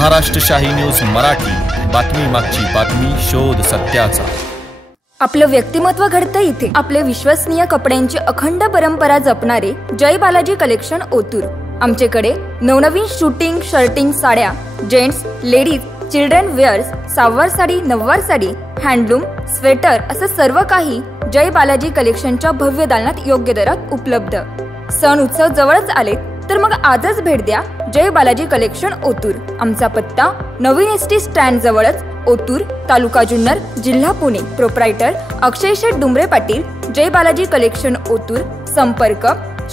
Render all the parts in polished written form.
महाराष्ट्र शाही न्यूज मराठी, बातमी मागची बातमी, शोध सत्याचा। आपलं व्यक्तिमत्व घडतं इथे। आपले विश्वसनीय कपड्यांची अखंड परंपरा जपणारे जय बालाजी कलेक्शन ओतूर। आमच्याकडे नवनवीन शूटिंग शर्टिंग साड्या, जेंट्स, लेडीज, चिल्ड्रन वेअर्स, सहावार साडी, नववार साडी, हँडलूम, स्वेटर असं सर्व काही जय बालाजी कलेक्शनच्या भव्य दालनात योग्य दरात उपलब्ध। सण उत्सव जवळच आले तर मग आजच भेट द्या जय बालाजी कलेक्शन ओतूर। आमचा पत्ता नवीन एसटी स्टँड जवळच, ओतूर, तालुका जुन्नर, जिल्हा पुणे। प्रोप्रायटर अक्षय शेठ डुंबरे पाटील, जय बालाजी कलेक्शन ओतूर। संपर्क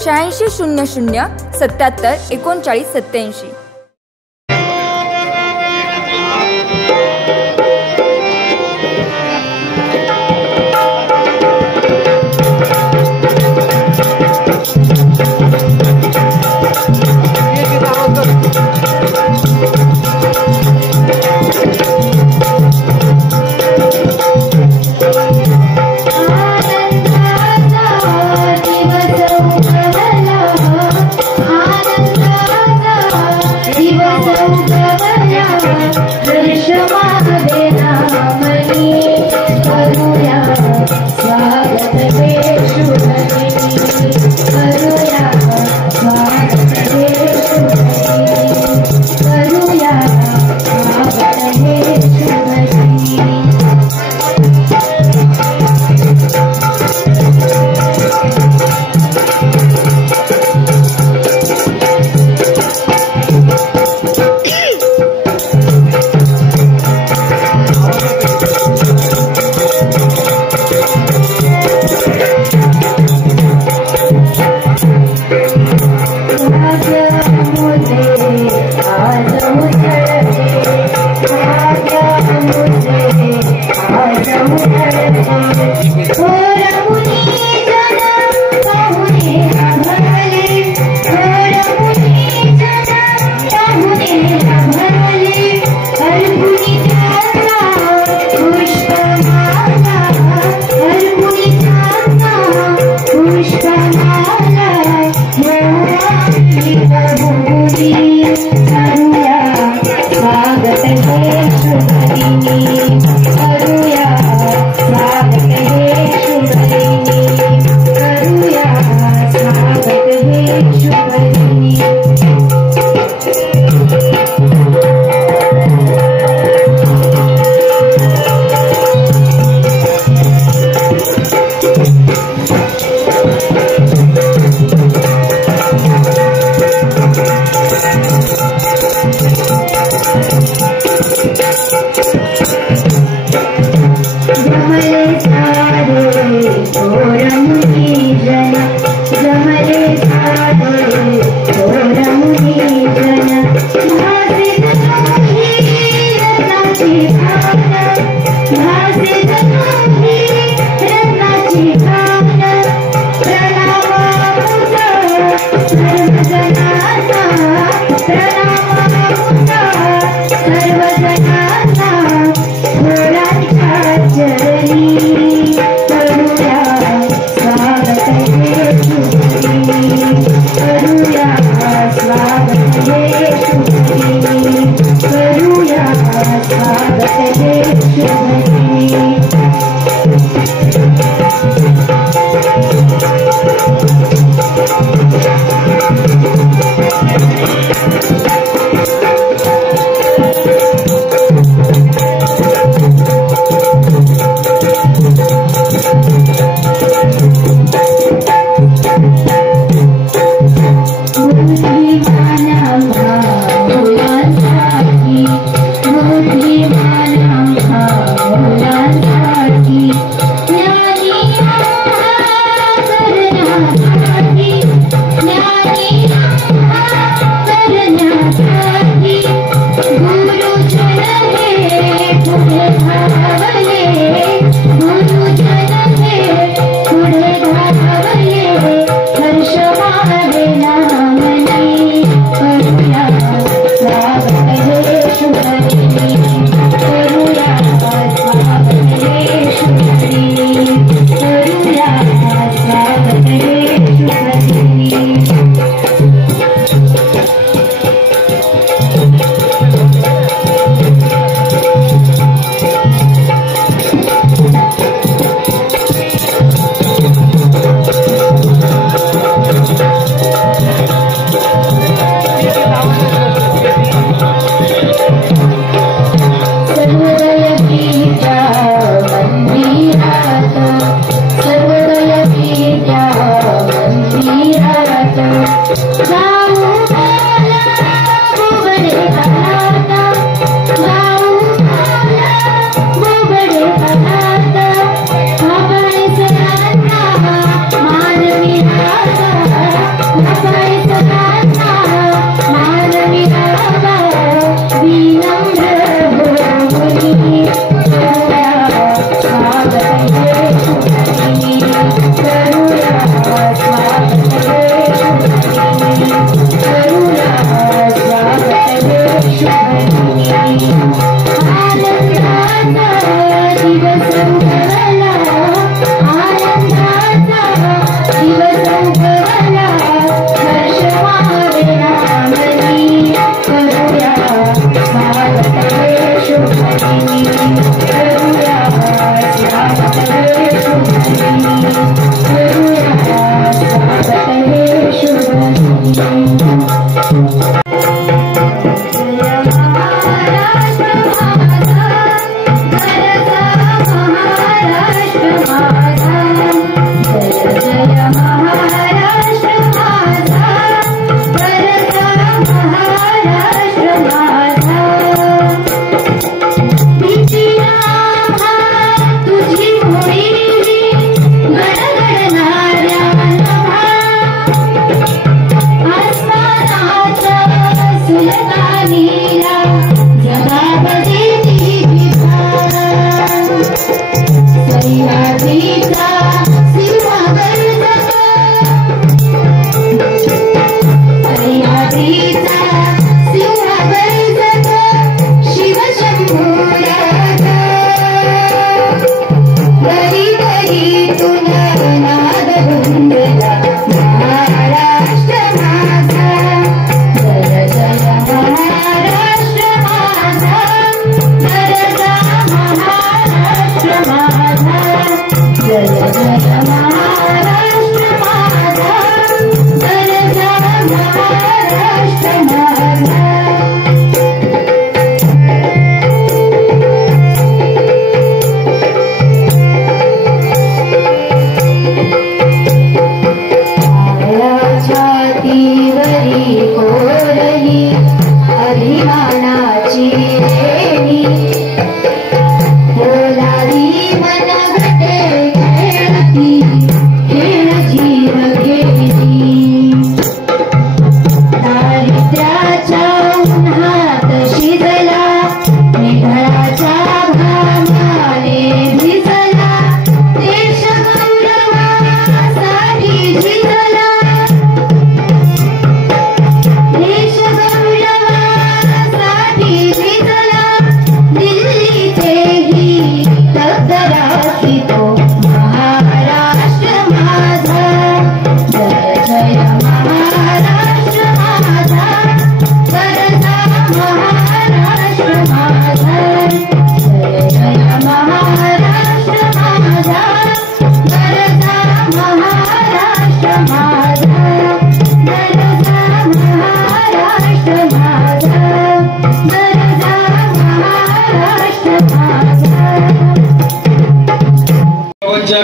8600 77 39 87।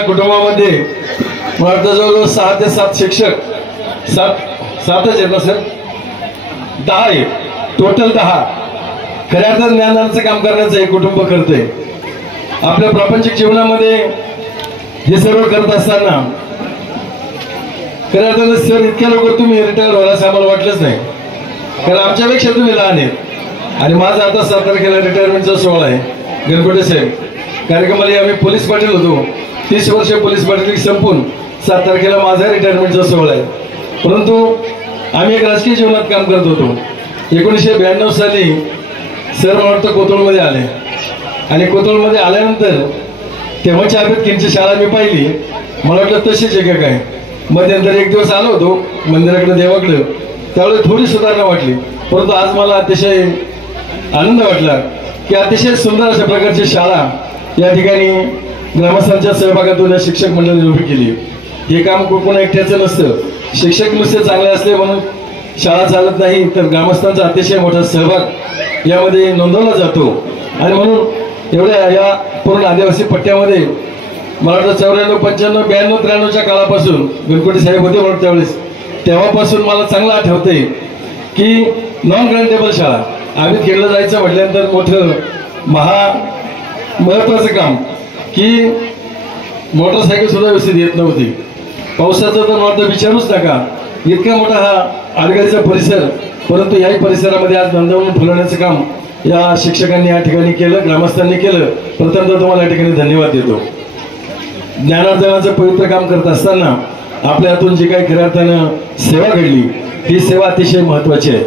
कुटुंबामध्ये मला जवळजवळ 6 ते 7 शिक्षक 7च आहेत ना सर 10 आहे टोटल 10 खऱ्या अर्थात ज्ञानाचं काम करण्याचं हे कुटुंब करते आपल्या प्रापंचिक जीवनामध्ये हे सर्व करत असताना खऱ्या अर्थानं सर इतक्या लवकर तुम्ही रिटायर व्हायला असं आम्हाला वाटलंच नाही कारण आमच्यापेक्षा तुम्ही लहान आहेत आणि माझा आता 7 तारखेला रिटायरमेंटचा सोहळा आहे गणपती साहेब कार्यक्रमाला आम्ही पोलीस पाटील होतो 30 वर्ष पोलीस पाटील संपून 7 तारखेला माझा रिटायरमेंटचा सोहळा आहे परंतु आम्ही एक राजकीय जीवनात काम करत होतो 1992 साली सर मला वाटतं कोथरूडमध्ये आले आणि कोथरूडमध्ये आल्यानंतर तेव्हाच्या आंबेडकरांची शाळा मी पाहिली मला वाटलं तशीच आहे काय मध्यंतर एक दिवस आलो होतो मंदिराकडे देवाकडे त्यावेळेस थोडी सुधारणा वाटली परंतु आज मला अतिशय आनंद वाटला की अतिशय सुंदर अशा प्रकारची शाळा या ठिकाणी ग्रामस्थांच्या सहभागातून शिक्षक मंडळाने उभी केली हे काम कोण एकट्याचं नसतं शिक्षक नुसते चांगले असले म्हणून शाळा चालत नाही तर ग्रामस्थांचा अतिशय मोठा सहभाग यामध्ये नोंदवला जातो आणि म्हणून एवढ्या या पूर्ण आदिवासी पट्ट्यामध्ये मला वाटतं 94 95 92 93च्या काळापासून गणपती साहेब होते म्हणून त्यावेळेस तेव्हापासून मला चांगलं आठवतंय की नॉन ग्रँटेबल शाळा आम्ही खेळलं जायचं म्हटल्यानंतर मोठं महत्वाचं काम की मोटरसायकल सुद्धा व्यवस्थित येत नव्हती पावसाचं तर मला तर विचारूच नका इतका मोठा हा आडगाईचा परिसर परंतु याही परिसरामध्ये आज नंदवून फुलवण्याचं काम या शिक्षकांनी या ठिकाणी केलं ग्रामस्थांनी केलं प्रथमतः तुम्हाला या ठिकाणी धन्यवाद देतो ज्ञानार्जनाचं पवित्र काम करत असताना आपल्या हातून जी काही खऱ्या अर्थानं सेवा घडली ही सेवा अतिशय महत्वाची आहे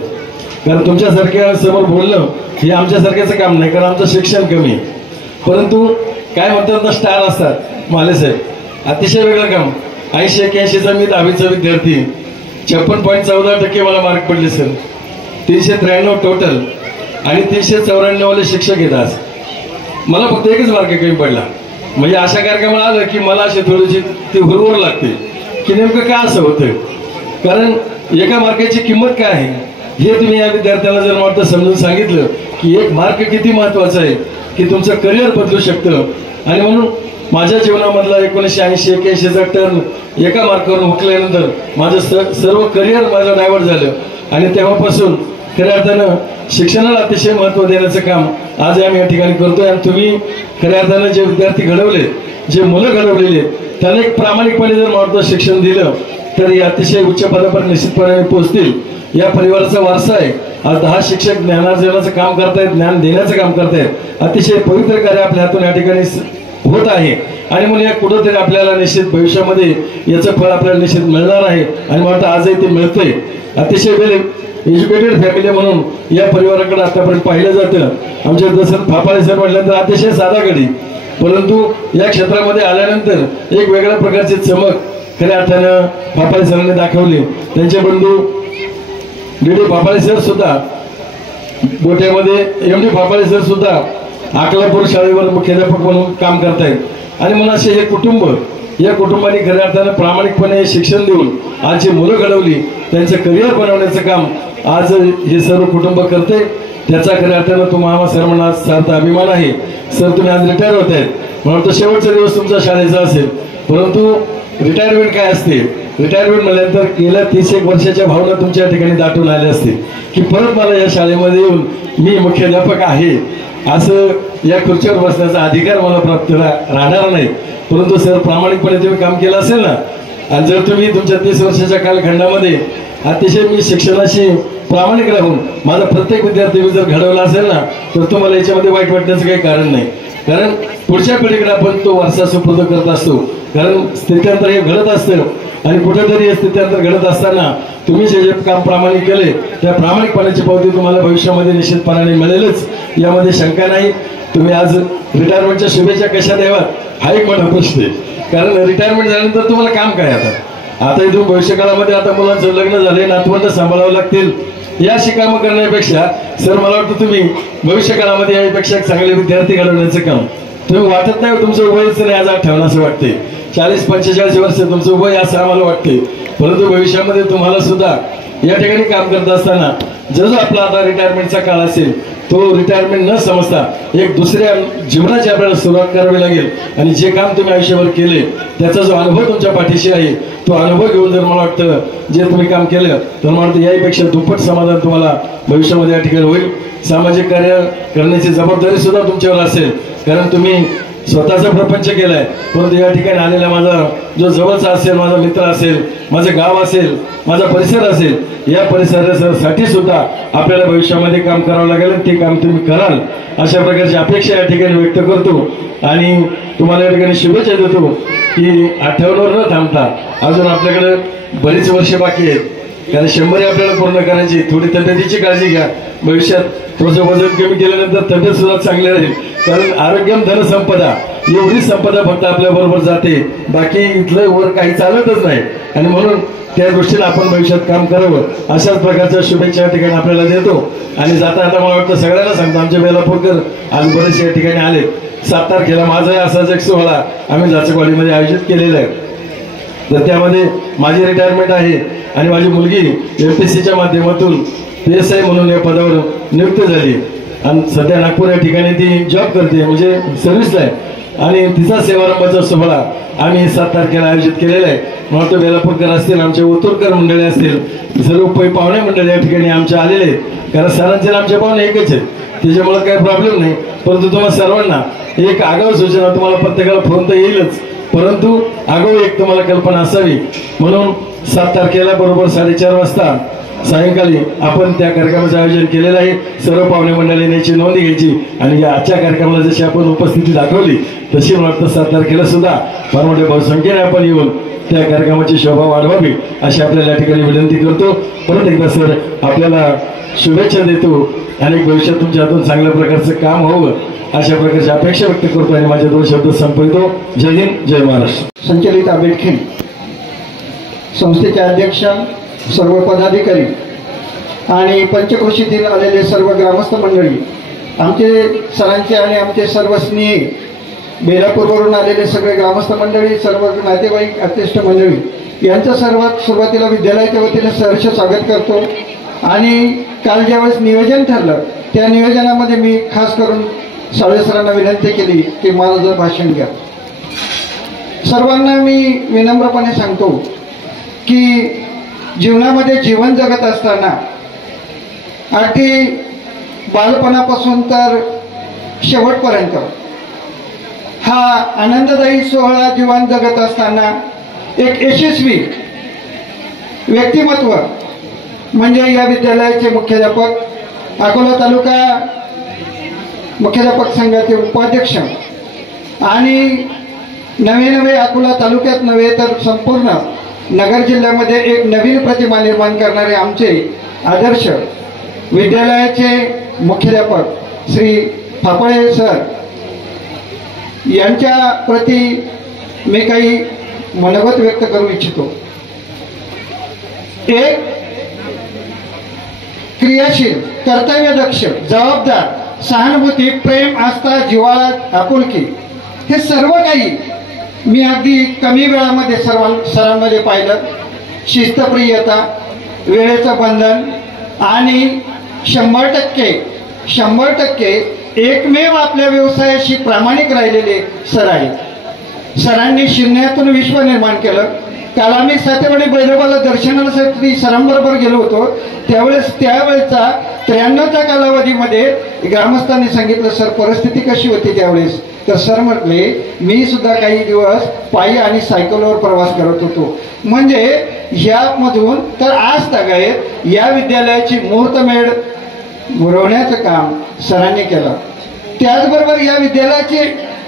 कारण तुमच्यासारख्या समोर बोलणं हे आमच्यासारख्याचं काम नाही, कारण आमचं शिक्षण कमी. परंतु काय म्हणतात ना, स्टार असतात मालेसाहेब, अतिशय वेगळं काम. 80-81चा मी 10वीचा विद्यार्थी, 56.14% मला मार्क पडले सर. 393 टोटल आणि 394 शिक्षक आहेत. आज मला फक्त एकच मार्क कमी पडला. म्हणजे अशा कार्यक्रमाला आलं की मला अशी थोडीशी ती हुरहुर लागते की नेमकं काय असं होतं. कारण एका मार्काची किंमत काय आहे हे तुम्ही या विद्यार्थ्यांना जर मला समजून सांगितलं की एक मार्क किती महत्वाचा आहे, की तुमचं करिअर बदलू शकतं. आणि म्हणून माझ्या जीवनामधला 1980-81चा टर्न एका मार्कावरून हुकल्यानंतर माझं सर्व करिअर माझं डायव्हर्ट झालं. आणि तेव्हापासून खऱ्या अर्थानं शिक्षणाला अतिशय महत्त्व देण्याचं काम आज आम्ही या ठिकाणी करतोय. आणि तुम्ही खऱ्या अर्थानं जे विद्यार्थी घडवले, जे मुलं घडवलेले, त्यांना एक प्रामाणिकपणे जर महत्त्व शिक्षण दिलं तर हे अतिशय उच्च पदापर्यंत निश्चितपणे पोहोचतील. या परिवाराचा वारसा आहे. आज 10 शिक्षक ज्ञानार्जनाचं काम करतायत, ज्ञान देण्याचं काम करतायत. अतिशय पवित्र कार्य आपल्या हातून या ठिकाणी होत आहे. आणि म्हणून या कुठंतरी आपल्याला निश्चित भविष्यामध्ये याचं फळ आपल्याला निश्चित मिळणार आहे. आणि मला वाटतं आजही ते मिळतंय. अतिशय वेल एज्युकेटेड फॅमिली म्हणून या परिवाराकडे आतापर्यंत पाहिलं जातं. आमच्या दसरथ फापाळे सर म्हटल्यानंतर अतिशय साधा गडी, परंतु या क्षेत्रामध्ये आल्यानंतर एक वेगळ्या प्रकारची चमक खऱ्या अर्थानं फापाळे सरांनी दाखवली. त्यांचे बंधू डी फापाळे सर सुद्धा गोट्यामध्ये, MD फापाळे सर सुद्धा अकलापूर शाळेवर मुख्याध्यापक म्हणून काम करतायत. आणि म्हणून असे हे कुटुंब, या कुटुंबाने खऱ्या अर्थानं प्रामाणिकपणे शिक्षण देऊन आज जी मुलं घडवली, त्यांचं करिअर बनवण्याचं काम आज हे सर्व कुटुंब करते. त्याचा खऱ्या अर्थानं तुम्हाला सर्वांना सार्थ अभिमान आहे. सर तुम्ही आज रिटायर होत आहेत, म्हणून तो शेवटचा दिवस तुमच्या शाळेचा असेल. परंतु रिटायरमेंट काय असते, रिटायरमेंट म्हटल्यानंतर गेल्या 30-1 वर्षाच्या भावना तुमच्या ठिकाणी दाटून आल्या असतील की परत मला या शाळेमध्ये येऊन मी मुख्याध्यापक आहे असं या खुर्चीवर बसण्याचा अधिकार मला प्राप्त राहणार नाही. परंतु सर प्रामाणिकपणे तुम्ही काम केलं असेल ना, आणि जर तुम्ही तुमच्या 30 वर्षाच्या कालखंडामध्ये अतिशय मी शिक्षणाशी प्रामाणिक राहून माझा प्रत्येक विद्यार्थी जर घडवला असेल ना, तर तुम्हाला याच्यामध्ये वाईट वाटण्याचं काही कारण नाही. कारण पुढच्या पिढीकडे आपण तो वारसा सुपूर्द करत असतो. कारण स्थित्यांतर हे घडत असतं आणि कुठेतरी हे स्थित्यांतर घडत असताना तुम्ही जे काम प्रामाणिक केले त्या प्रामाणिकपणाची पावती तुम्हाला भविष्यामध्ये निश्चितपणाने मिळेलच, यामध्ये शंका नाही. तुम्ही आज रिटायरमेंटच्या शुभेच्छा कशा द्याव्यात हा एक मोठा प्रश्न आहे. कारण रिटायरमेंट झाल्यानंतर तुम्हाला काम काय आता इथून भविष्यकाळामध्ये आता मुलांचं लग्न झाले, नातवंड सांभाळावं लागतील. या अशी कामं करण्यापेक्षा सर मला वाटतं तुम्ही भविष्यकाळामध्ये यापेक्षा चांगले विद्यार्थी घडवण्याचं काम तुम्ही वाटत नाही. तुमचं वयच नाही आज ठेवणं असं वाटते. 40-45 वर्ष तुमचं वय असं आम्हाला वाटते. परंतु भविष्यामध्ये तुम्हाला सुद्धा या ठिकाणी काम करत असताना जो आपला आता रिटायरमेंटचा काळ असेल तो रिटायरमेंट न समजता एक दुसऱ्या जीवनाची आपल्याला सुरुवात करावी लागेल. आणि जे काम तुम्ही आयुष्यभर केले त्याचा जो अनुभव तुमच्या पाठीशी आहे तो अनुभव घेऊन जर मला वाटतं जे तुम्ही काम केलं तर मला वाटतं याहीपेक्षा दुप्पट समाधान तुम्हाला भविष्यामध्ये या ठिकाणी होईल. सामाजिक कार्य करण्याची जबाबदारी सुद्धा तुमच्यावर असेल, कारण तुम्ही स्वतःचा प्रपंच केलाय. परंतु या ठिकाणी आलेला माझा जो जवळचा असेल, माझा मित्र असेल, माझं गाव असेल, माझा परिसर असेल, या परिसरासाठी सुद्धा आपल्याला भविष्यामध्ये काम करावं लागेल. ते काम तुम्ही कराल अशा प्रकारची अपेक्षा या ठिकाणी व्यक्त करतो. आणि तुम्हाला या ठिकाणी शुभेच्छा देतो की 58वर न थांबता अजून आपल्याकडे बरीच वर्ष बाकी आहेत. कारण 100 आपल्याला पूर्ण करायची. थोडी तब्येतीची काळजी घ्या. भविष्यात थोडंसं वजन कमी केल्यानंतर तब्येत सुद्धा चांगली राहील. कारण आरोग्यम धन संपदा, एवढी संपदा फक्त आपल्या बरोबर जाते, बाकी इथलं वर काही चालतच नाही. आणि म्हणून त्या दृष्टीने आपण भविष्यात काम करावं अशाच प्रकारच्या शुभेच्छा या ठिकाणी आपल्याला देतो. आणि जाता आता मला वाटतं सगळ्यांना सांगतो, आमचे बेलापूरकर आज बरेचसे या ठिकाणी आले. 7 तारखेला माझाही असाच एक सोहळा आम्ही जाचकवाडीमध्ये आयोजित केलेला आहे. तर त्यामध्ये माझी रिटायरमेंट आहे आणि माझी मुलगी MPSCच्या माध्यमातून PSI म्हणून या पदावर नियुक्त झाली आणि सध्या नागपूर या ठिकाणी ती जॉब करते, म्हणजे सर्व्हिसला आहे. आणि तिचा सेवारंभाचा सोहळा आम्ही 7 तारखेला आयोजित केलेला आहे. मला वाटतं बेलापूरकर असतील, आमचे ओतूरकर मंडळी असतील, सर्व पाहुणे मंडळी या ठिकाणी आमचे आलेले आहेत. कारण सरांचे आमचे पाहुणे एकच आहेत, त्याच्यामुळे काही प्रॉब्लेम नाही. परंतु तुम्हाला सर्वांना एक आगाऊ सूचना, तुम्हाला प्रत्येकाला फोन तर येईलच, परंतु आगाऊ एक तुम्हाला कल्पना असावी म्हणून 7 तारखेला बरोबर 4:30 वाजता सायंकाळी आपण त्या कार्यक्रमाचं आयोजन केलेलं आहे. सर्व पाहुणे मंडळींनी याची नोंद घ्यायची आणि या आजच्या कार्यक्रमाला जशी आपण उपस्थिती दाखवली तशी मला वाटतं 7 तारखेला सुद्धा फार मोठ्या बहुसंख्येने आपण येऊन त्या कार्यक्रमाची शोभा वाढवावी अशी आपल्याला या ठिकाणी विनंती करतो. परत एकदा सर आपल्याला शुभेच्छा देतो आणि भविष्यात तुमच्या हातून चांगल्या प्रकारचं काम व्हावं अशा प्रकारची अपेक्षा व्यक्त करतो आणि माझे 2 शब्द संपवितो. जय हिंद, जय महाराष्ट्र. संचलित आंबेडकर संस्थेचे अध्यक्ष, सर्व पदाधिकारी आणि पंचक्रोशीतील आलेले सर्व ग्रामस्थ मंडळी, आमचे सरांचे आणि आमचे सर्व स्नेही बेलापूरवरून आलेले सगळे ग्रामस्थ मंडळी, सर्व नातेवाईक, अत्यष्ट मंडळी यांचं सर्वात सुरुवातीला विद्यालयाच्या वतीने सहर्ष स्वागत करतो. आणि काल ज्यावेळेस नियोजन ठरलं त्या नियोजनामध्ये मी खास करून साळवे सरांना विनंती केली की माझं भाषण घ्या. सर्वांना मी विनम्रपणे सांगतो की जीवनामध्ये जीवन जगत असताना अगदी बालपणापासून तर शेवटपर्यंत हा आनंददायी सोहळा जीवन जगत असताना एक यशस्वी व्यक्तिमत्व म्हणजे या विद्यालयाचे मुख्याध्यापक, अकोला तालुका मुख्याध्यापक संघाचे उपाध्यक्ष आणि नवे अकोला तालुक्यात नव्हे तर संपूर्ण नगर जिल्ह्यामध्ये एक नवीन प्रतिमा निर्माण करणारे आमचे आदर्श विद्यालयाचे मुख्याध्यापक श्री फापळे सर यांच्या प्रती मी काही मनोगत व्यक्त करू इच्छितो. एक क्रियाशील, कर्तव्यदक्ष, जबाबदार, सहानुभूती, प्रेम, आस्था, जिव्हाळा, आपुलकी हे सर्व काही मी अगदी कमी वेळामध्ये सरांमध्ये पाहिलं. शिस्तप्रियता, वेळेचं बंधन आणि 100% एकमेव आपल्या व्यवसायाशी प्रामाणिक राहिलेले सर आहेत. सरांनी शून्यातून विश्व निर्माण केलं. काल आम्ही सातेवाडी बैरबाला दर्शनासाठी सरांबरोबर गेलो होतो. त्यावेळेचा 93च्या कालावधीमध्ये ग्रामस्थांनी सांगितलं, सर परिस्थिती कशी होती त्यावेळेस? तर सर म्हटले, मी सुद्धा काही दिवस पायी आणि सायकलवर प्रवास करत होतो. म्हणजे यामधून तर आज तागायत या विद्यालयाची मुहूर्तमेढ मुरवण्याचं काम सरांनी केलं. त्याचबरोबर या विद्यालयाची,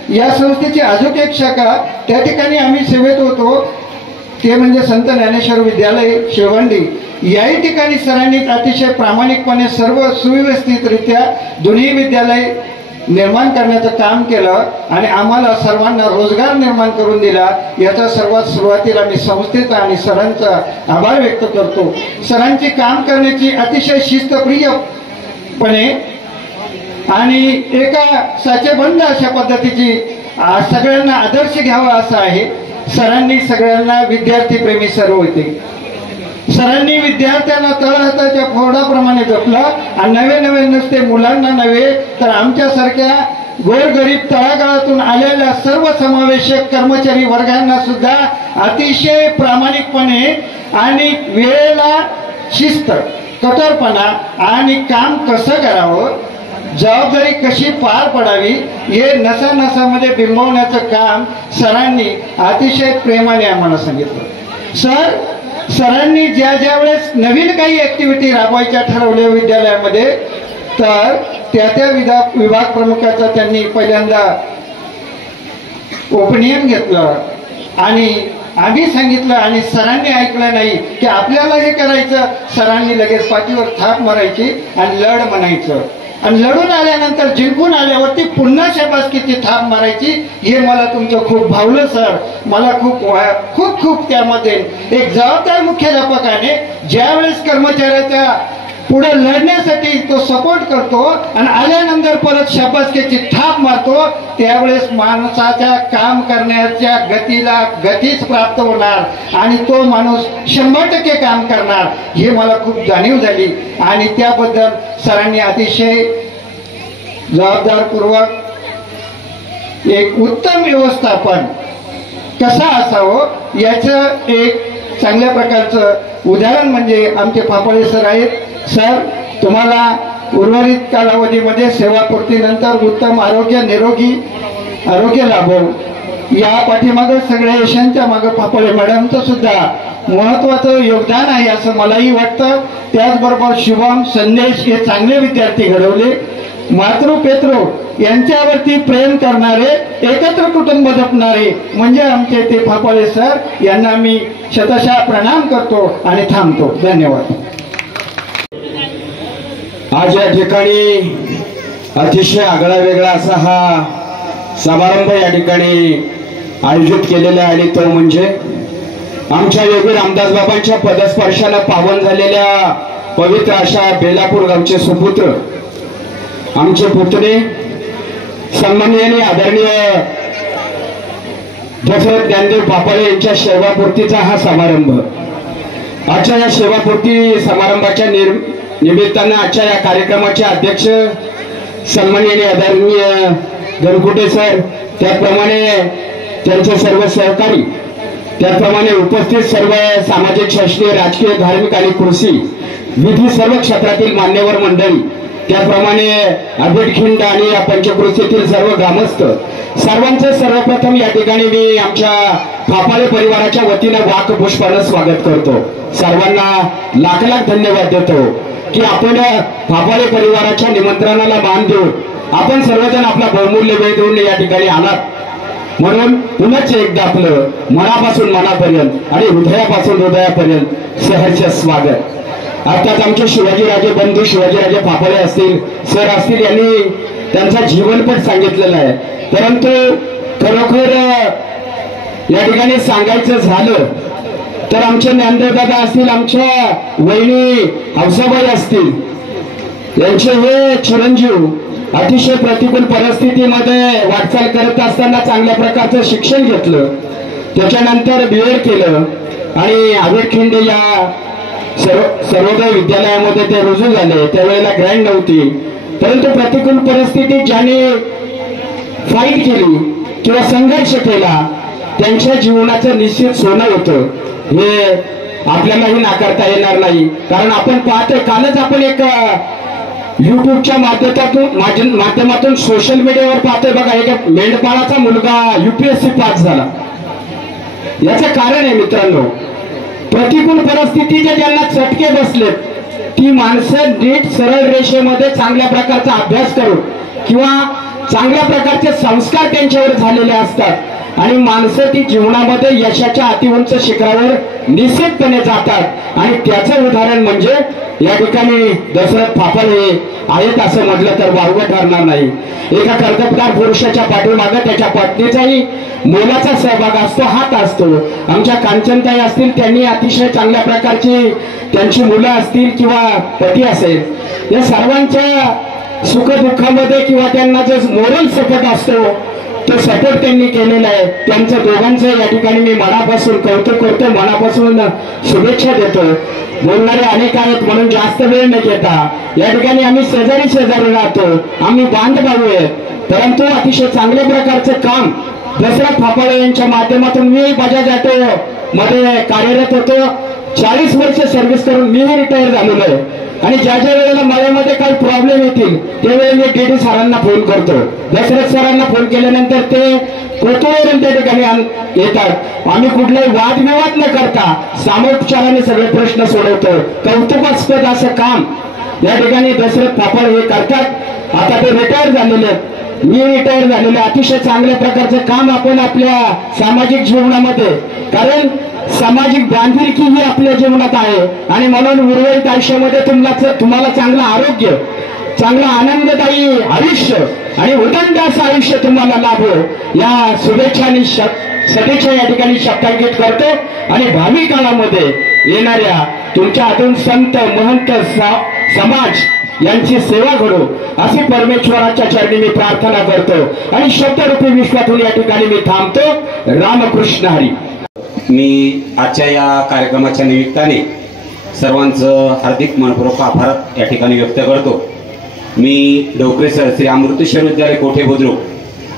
या संस्थेची अजून एक शाखा त्या ठिकाणी आम्ही सेवेत होतो, ते म्हणजे संत ज्ञानेश्वर विद्यालय शिळवंडी. याही ठिकाणी सरांनी अतिशय प्रामाणिकपणे सर्व सुव्यवस्थितरित्या दोन्ही विद्यालय निर्माण करण्याचं काम केलं आणि आम्हाला सर्वांना रोजगार निर्माण करून दिला. याचा सर्वात सुरुवातीला मी संस्थेचा आणि सरांचा आभार व्यक्त करतो. सरांची काम करण्याची अतिशय शिस्तप्रियपणे आणि एका साचेबंद अशा पद्धतीची सगळ्यांना आदर्श घ्यावा असा आहे. सरांनी सगळ्यांना विद्यार्थी प्रेमी सर्व होते. सरांनी विद्यार्थ्यांना तळहाताच्या फोडाप्रमाणे जपलं आणि नवे नुसते मुलांना नव्हे तर आमच्यासारख्या गोरगरीब तळागाळातून आलेल्या सर्व समावेशक कर्मचारी वर्गांना सुद्धा अतिशय प्रामाणिकपणे आणि वेळेला शिस्त, कठोरपणा आणि काम कसं करावं, जबाबदारी कशी पार पडावी हे नसानसामध्ये बिंबवण्याचं काम सरांनी अतिशय प्रेमाने आम्हाला सांगितलं. सरांनी ज्या वेळेस नवीन काही ऍक्टिव्हिटी राबवायच्या ठरवल्या विद्यालयामध्ये तर त्या विभाग प्रमुखाचा त्यांनी पहिल्यांदा ओपिनियन घेतलं आणि आम्ही सांगितलं आणि सरांनी ऐकलं नाही की आपल्याला हे करायचं. सरांनी लगेच पाठीवर थाप मारायची आणि लढ म्हणायचं आणि लढून आल्यानंतर जिंकून आल्यावरती पुन्हा शाबासकीची थाप मारायची. हे मला तुमचं खूप भावलं सर. मला खूप त्यामध्ये एक जबाबदार मुख्याध्यापकाने ज्यावेळेस कर्मचाऱ्याच्या पुढे लढण्यासाठी तो सपोर्ट करतो आणि आल्यानंतर परत शाबासकीची थाप मारतो त्यावेळेस माणसाच्या काम करण्याच्या गतीच प्राप्त होणार आणि तो माणूस 100% काम करणार हे मला खूप जाणीव झाली. आणि त्याबद्दल सरांनी अतिशय जबाबदारपूर्वक एक उत्तम व्यवस्थापन कसा असावं याचं एक चांगल्या प्रकारचं उदाहरण म्हणजे आमचे फापळे सर आहेत. सर, तुम्हाला उर्वरित कालावधीमध्ये सेवापूर्तीनंतर उत्तम निरोगी आरोग्य लाभो. या पाठीमागं सगळ्या यशांच्या मागं फापळे मॅडमचं सुद्धा महत्वाचं योगदान आहे असं मलाही वाटतं. त्याचबरोबर शुभम, संदेश हे चांगले विद्यार्थी घडवले. मातृ पेत्रो यांच्यावरती प्रेम करणारे, एकत्र कुटुंब जपणारे म्हणजे आमचे ते फापाळे सर. यांना मी शतशः प्रणाम करतो आणि थांबतो. धन्यवाद. आज या ठिकाणी अतिशय आगळा वेगळा असा हा समारंभ या ठिकाणी आयोजित केलेला आहे, आणि तो म्हणजे आमच्या योगी रामदास बाबांच्या पदस्पर्शाने पावन झालेल्या पवित्र अशा बेलापूर गावचे सुपुत्र, आमचे पुतणे, सन्माननीय आणि आदरणीय दशरथ ज्ञानदेव फापाळे यांच्या सेवापूर्तीचा हा समारंभ. आजच्या या सेवापूर्ती समारंभाच्या निमित्तानं आजच्या या कार्यक्रमाचे अध्यक्ष सन्माननीय आणि आदरणीय गणकुटे सर, त्याचप्रमाणे त्यांचे सर्व सहकारी, त्याचप्रमाणे उपस्थित सर्व सामाजिक, शैक्षणिक, राजकीय, धार्मिक आणि कृषी विधी सर्व क्षेत्रातील मान्यवर मंडळी, त्याचप्रमाणे अभेटखिंड आणि या पंचकृषीतील सर्व ग्रामस्थ, सर्वांचे सर्वप्रथम या ठिकाणी मी आमच्या फापाळे परिवाराच्या वतीनं वाकपुष्पानं स्वागत करतो. सर्वांना लाख लाख धन्यवाद देतो की आपण फापाळे परिवाराच्या निमंत्रणाला मान देऊन आपण सर्वजण आपला बहुमूल्य वेळ देऊन या ठिकाणी आलात. म्हणून पुन्हा एकदा आपलं मनापासून मनापर्यंत आणि हृदयापासून हृदयापर्यंत सहर्ष स्वागत. अर्थात आमचे शिवाजीराजे बंधू, शिवाजीराजे फापाळे असतील, सर असतील, यांनी त्यांचा जीवनपट सांगितलेला आहे. परंतु खरोखर या ठिकाणी सांगायचं झालं तर आमचे ज्ञानदेव दादा असतील, आमच्या वहिनी हौसाबाई असतील, यांचे हे चिरंजीव अतिशय प्रतिकूल परिस्थितीमध्ये वाटचाल करत असताना चांगल्या प्रकारचं शिक्षण घेतलं, त्याच्यानंतर BEd केलं आणि आवेरखिंड या सर्वोदय विद्यालयामध्ये ते रुजू झाले. त्यावेळेला ग्रँड नव्हती, परंतु प्रतिकूल परिस्थितीत ज्यांनी फाईट केली किंवा संघर्ष केला त्यांच्या जीवनाचं निश्चित सोनं होतं, हे आपल्यालाही नाकारता येणार नाही. कारण आपण पाहतोय, कालच आपण एक युट्यूबच्या माध्यमातून सोशल मीडियावर पाहतोय बघा, एक मेंढपाळाचा मुलगा UPSC पास झाला. याचं कारण आहे मित्रांनो, प्रतिकूल परिस्थितीचे ज्यांना चटके बसलेत ती माणसं नीट सरळ रेषेमध्ये चांगल्या प्रकारचा अभ्यास करून किंवा चांगल्या प्रकारचे संस्कार त्यांच्यावर झालेले असतात आणि माणसं ती जीवनामध्ये यशाच्या अतिउंच शिखरावर निश्चितपणे जातात. आणि त्याचं उदाहरण म्हणजे या ठिकाणी दशरथ फापाळे आहेत असं म्हटलं तर वावगं ठरणार नाही. एका कर्तबगार पुरुषाच्या पाठीमागे त्याच्या पत्नीचाही मोलाचा सहभाग असतो, हात असतो. आमच्या कांचनताई असतील, त्यांनी अतिशय चांगल्या प्रकारची त्यांची मुलं असतील किंवा पती असेल, या सर्वांच्या सुखदुःखामध्ये किंवा त्यांना जो मोरल सपोर्ट असतो तो सपोर्ट त्यांनी केलेला आहे. त्यांचं दोघांचं या ठिकाणी मी मनापासून कौतुक करतो, मनापासून शुभेच्छा देतो. बोलणारे अनेक आहेत म्हणून जास्त वेळ न घेता या ठिकाणी आम्ही शेजारी राहतो, आम्ही बांधभाऊ आहेत, परंतु अतिशय चांगल्या प्रकारचं काम दशरथ फापाळे यांच्या माध्यमातून मी बजाज ऑटो मध्ये कार्यरत होतो. 40 वर्ष सर्व्हिस करून मीही रिटायर झालेलो आहे आणि ज्या वेळेला माझ्यामध्ये काही प्रॉब्लेम येतील त्यावेळी मी DD सरांना फोन करतो. दशरथ सरांना फोन केल्यानंतर ते कोथळून त्या ठिकाणी येतात. आम्ही कुठलाही वादविवाद न करता सामोपचाराने सगळे प्रश्न सोडवतो. कौतुकास्पद असं काम या ठिकाणी दशरथ फापाळे हे करतात. आता ते रिटायर झालेले आहेत, मी रिटायर झालेले. अतिशय चांगल्या प्रकारचं काम आपण आपल्या सामाजिक जीवनामध्ये, कारण सामाजिक बांधिलकी ही आपल्या जीवनात आहे आणि म्हणून उर्वरित आयुष्यामध्ये तुम्हाला चांगलं आरोग्य, चांगलं आनंददायी आयुष्य आणि उदंड असं आयुष्य तुम्हाला लाभो या शुभेच्छा आणि सदिच्छा या ठिकाणी शब्दांकित करतो. आणि भावी काळामध्ये येणाऱ्या तुमच्या अजून संत महंत समाज यांची सेवा घडो अशी परमेश्वराच्या चरणी मी प्रार्थना करतो आणि शब्दरूपी विश्वातून या ठिकाणी मी थांबतो. रामकृष्ण हरी. मी आजच्या या कार्यक्रमाच्या निमित्ताने सर्वांचं हार्दिक मनपूर्वक आभार या ठिकाणी व्यक्त करतो. मी डोकरे सर, श्री अमृतेश्वर विद्यालय कोठे बुद्रुक,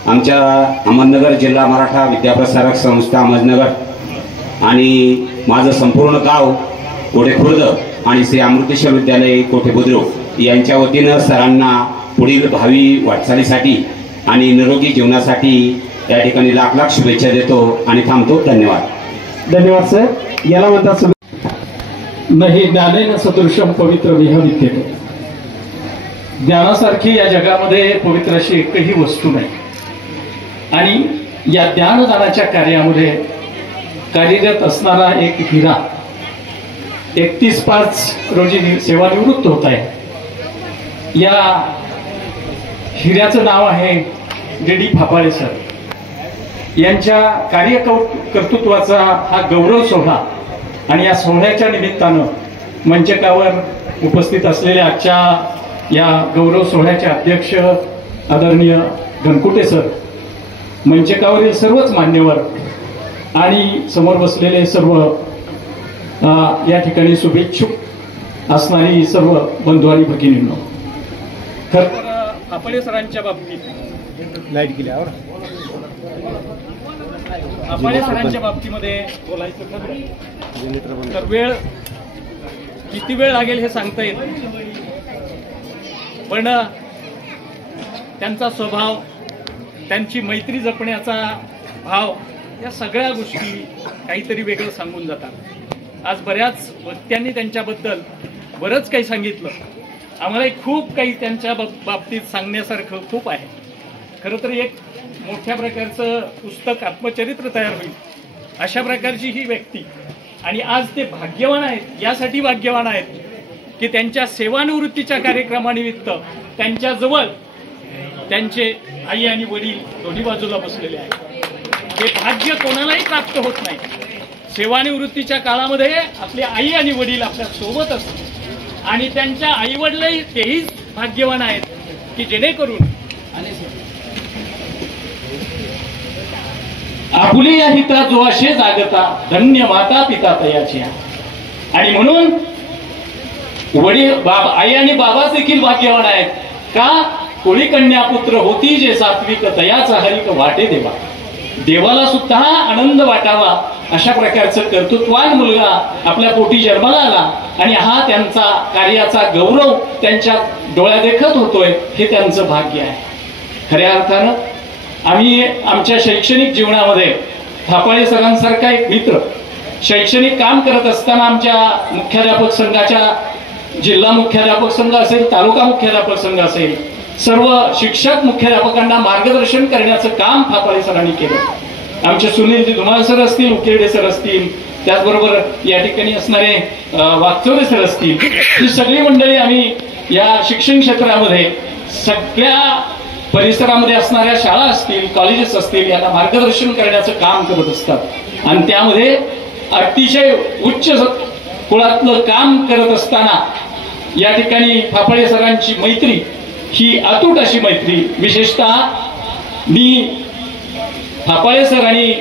आमच्या अहमदनगर जिल्हा मराठा विद्याप्रसारक संस्था अहमदनगर आणि माझं संपूर्ण गाव कोठे खुर्द आणि श्री अमृतेश्वर विद्यालय कोठे बुद्रुक यांच्या वतीनं सरांना पुढील भावी वाटचालीसाठी आणि निरोगी जीवनासाठी या ठिकाणी लाख लाख शुभेच्छा देतो आणि थांबतो. धन्यवाद. धन्यवाद सर. याला म्हणतात नाही ज्ञानेन सदृशम पवित्र विद्यते. ज्ञानासारखी या जगामध्ये पवित्र अशी एकही वस्तू नाही आणि या ज्ञानदानाच्या कार्यामध्ये कार्यरत असणारा एक हिरा 31/5 रोजी सेवानिवृत्त होत आहे। या हिऱ्याचं नाव आहे डी फापाळे सर। यांच्या कार्यकर्तृत्वाचा हा गौरव सोहळा आणि या सोहळ्याच्या निमित्तानं मंचकावर उपस्थित असलेल्या आजच्या या गौरव सोहळ्याचे अध्यक्ष आदरणीय गणकुटे सर, मंचकावरील सर्वच मान्यवर आणि समोर बसलेले सर्व या ठिकाणी शुभेच्छुक असणारी सर्व बंधू आणि भगिनींनो, खरं तर फापाळे सरांच्या बाबतीत लाईट गेल्यावर फापाळे सरांच्या बाबतीमध्ये बोलायचं तर वेळ किती वेळ लागेल हे सांगता येत नाही, पण त्यांचा स्वभाव, त्यांची मैत्री जपण्याचा भाव, या सगळ्या गोष्टी काहीतरी वेगळं सांगून जातात। आज बऱ्याच व्यक्त्यांनी त्यांच्याबद्दल बरंच काही सांगितलं, आम्हाला खूप काही त्यांच्या बाबतीत सांगण्यासारखं खूप आहे। खरं तर एक मोठ्या प्रकारचं पुस्तक आत्मचरित्र तयार होईल अशा प्रकारची ही व्यक्ती, आणि आज ते भाग्यवान आहेत, यासाठी भाग्यवान आहेत की त्यांच्या सेवानिवृत्तीच्या कार्यक्रमानिमित्त त्यांच्याजवळ त्यांचे आई आणि वडील दोन्ही बाजूला बसलेले आहेत। हे भाग्य कोणालाही प्राप्त होत नाही। सेवानिवृत्तीच्या काळामध्ये आपले आई आणि वडील आपल्या सोबत असतात आणि त्यांच्या आई वडीलही तेही भाग्यवान आहेत की जेणेकरून आपुले हिता जो असे जागता धन्य माता पिता तयाची। आणि म्हणून वडील आई आणि बाबा देखील भाग्यवान आहेत का? कोळी कन्या पुत्र होती जे सात्विक तयाचा हरिक वाटे देवा, देवाला सुद्धा आनंद वाटावा अशा प्रकारचं कर्तृत्वान मुलगा आपल्या पोटी जन्माला आला आणि हा त्यांचा कार्याचा गौरव त्यांच्या डोळ्या देखत होतोय, हे त्यांचं भाग्य आहे। खऱ्या अर्थानं आम्ही आमच्या शैक्षणिक जीवनामध्ये फापाळे सरांसारखा एक मित्र शैक्षणिक काम करत असताना आमच्या मुख्याध्यापक संघाच्या, जिल्हा मुख्याध्यापक संघ असेल, तालुका मुख्याध्यापक संघ असेल, सर्व शिक्षक मुख्याध्यापकांना मार्गदर्शन करण्याचं काम फापाळे सरांनी केलं। आमचे सुनील धुमाळ सर असतील, उकेरडे सर असतील, त्याचबरोबर या ठिकाणी असणारे वागचौरे सर असतील, ही सगळी मंडळी आम्ही या शिक्षण क्षेत्रामध्ये सगळ्या परिसरामध्ये असणाऱ्या शाळा असतील, कॉलेजेस असतील, यांना मार्गदर्शन करण्याचं काम करत असतात आणि त्यामध्ये अतिशय उच्च कुळातलं काम करत असताना या ठिकाणी फापाळे सरांची मैत्री ही अतूट अशी मैत्री, विशेषतः मी फापाळे सर आणि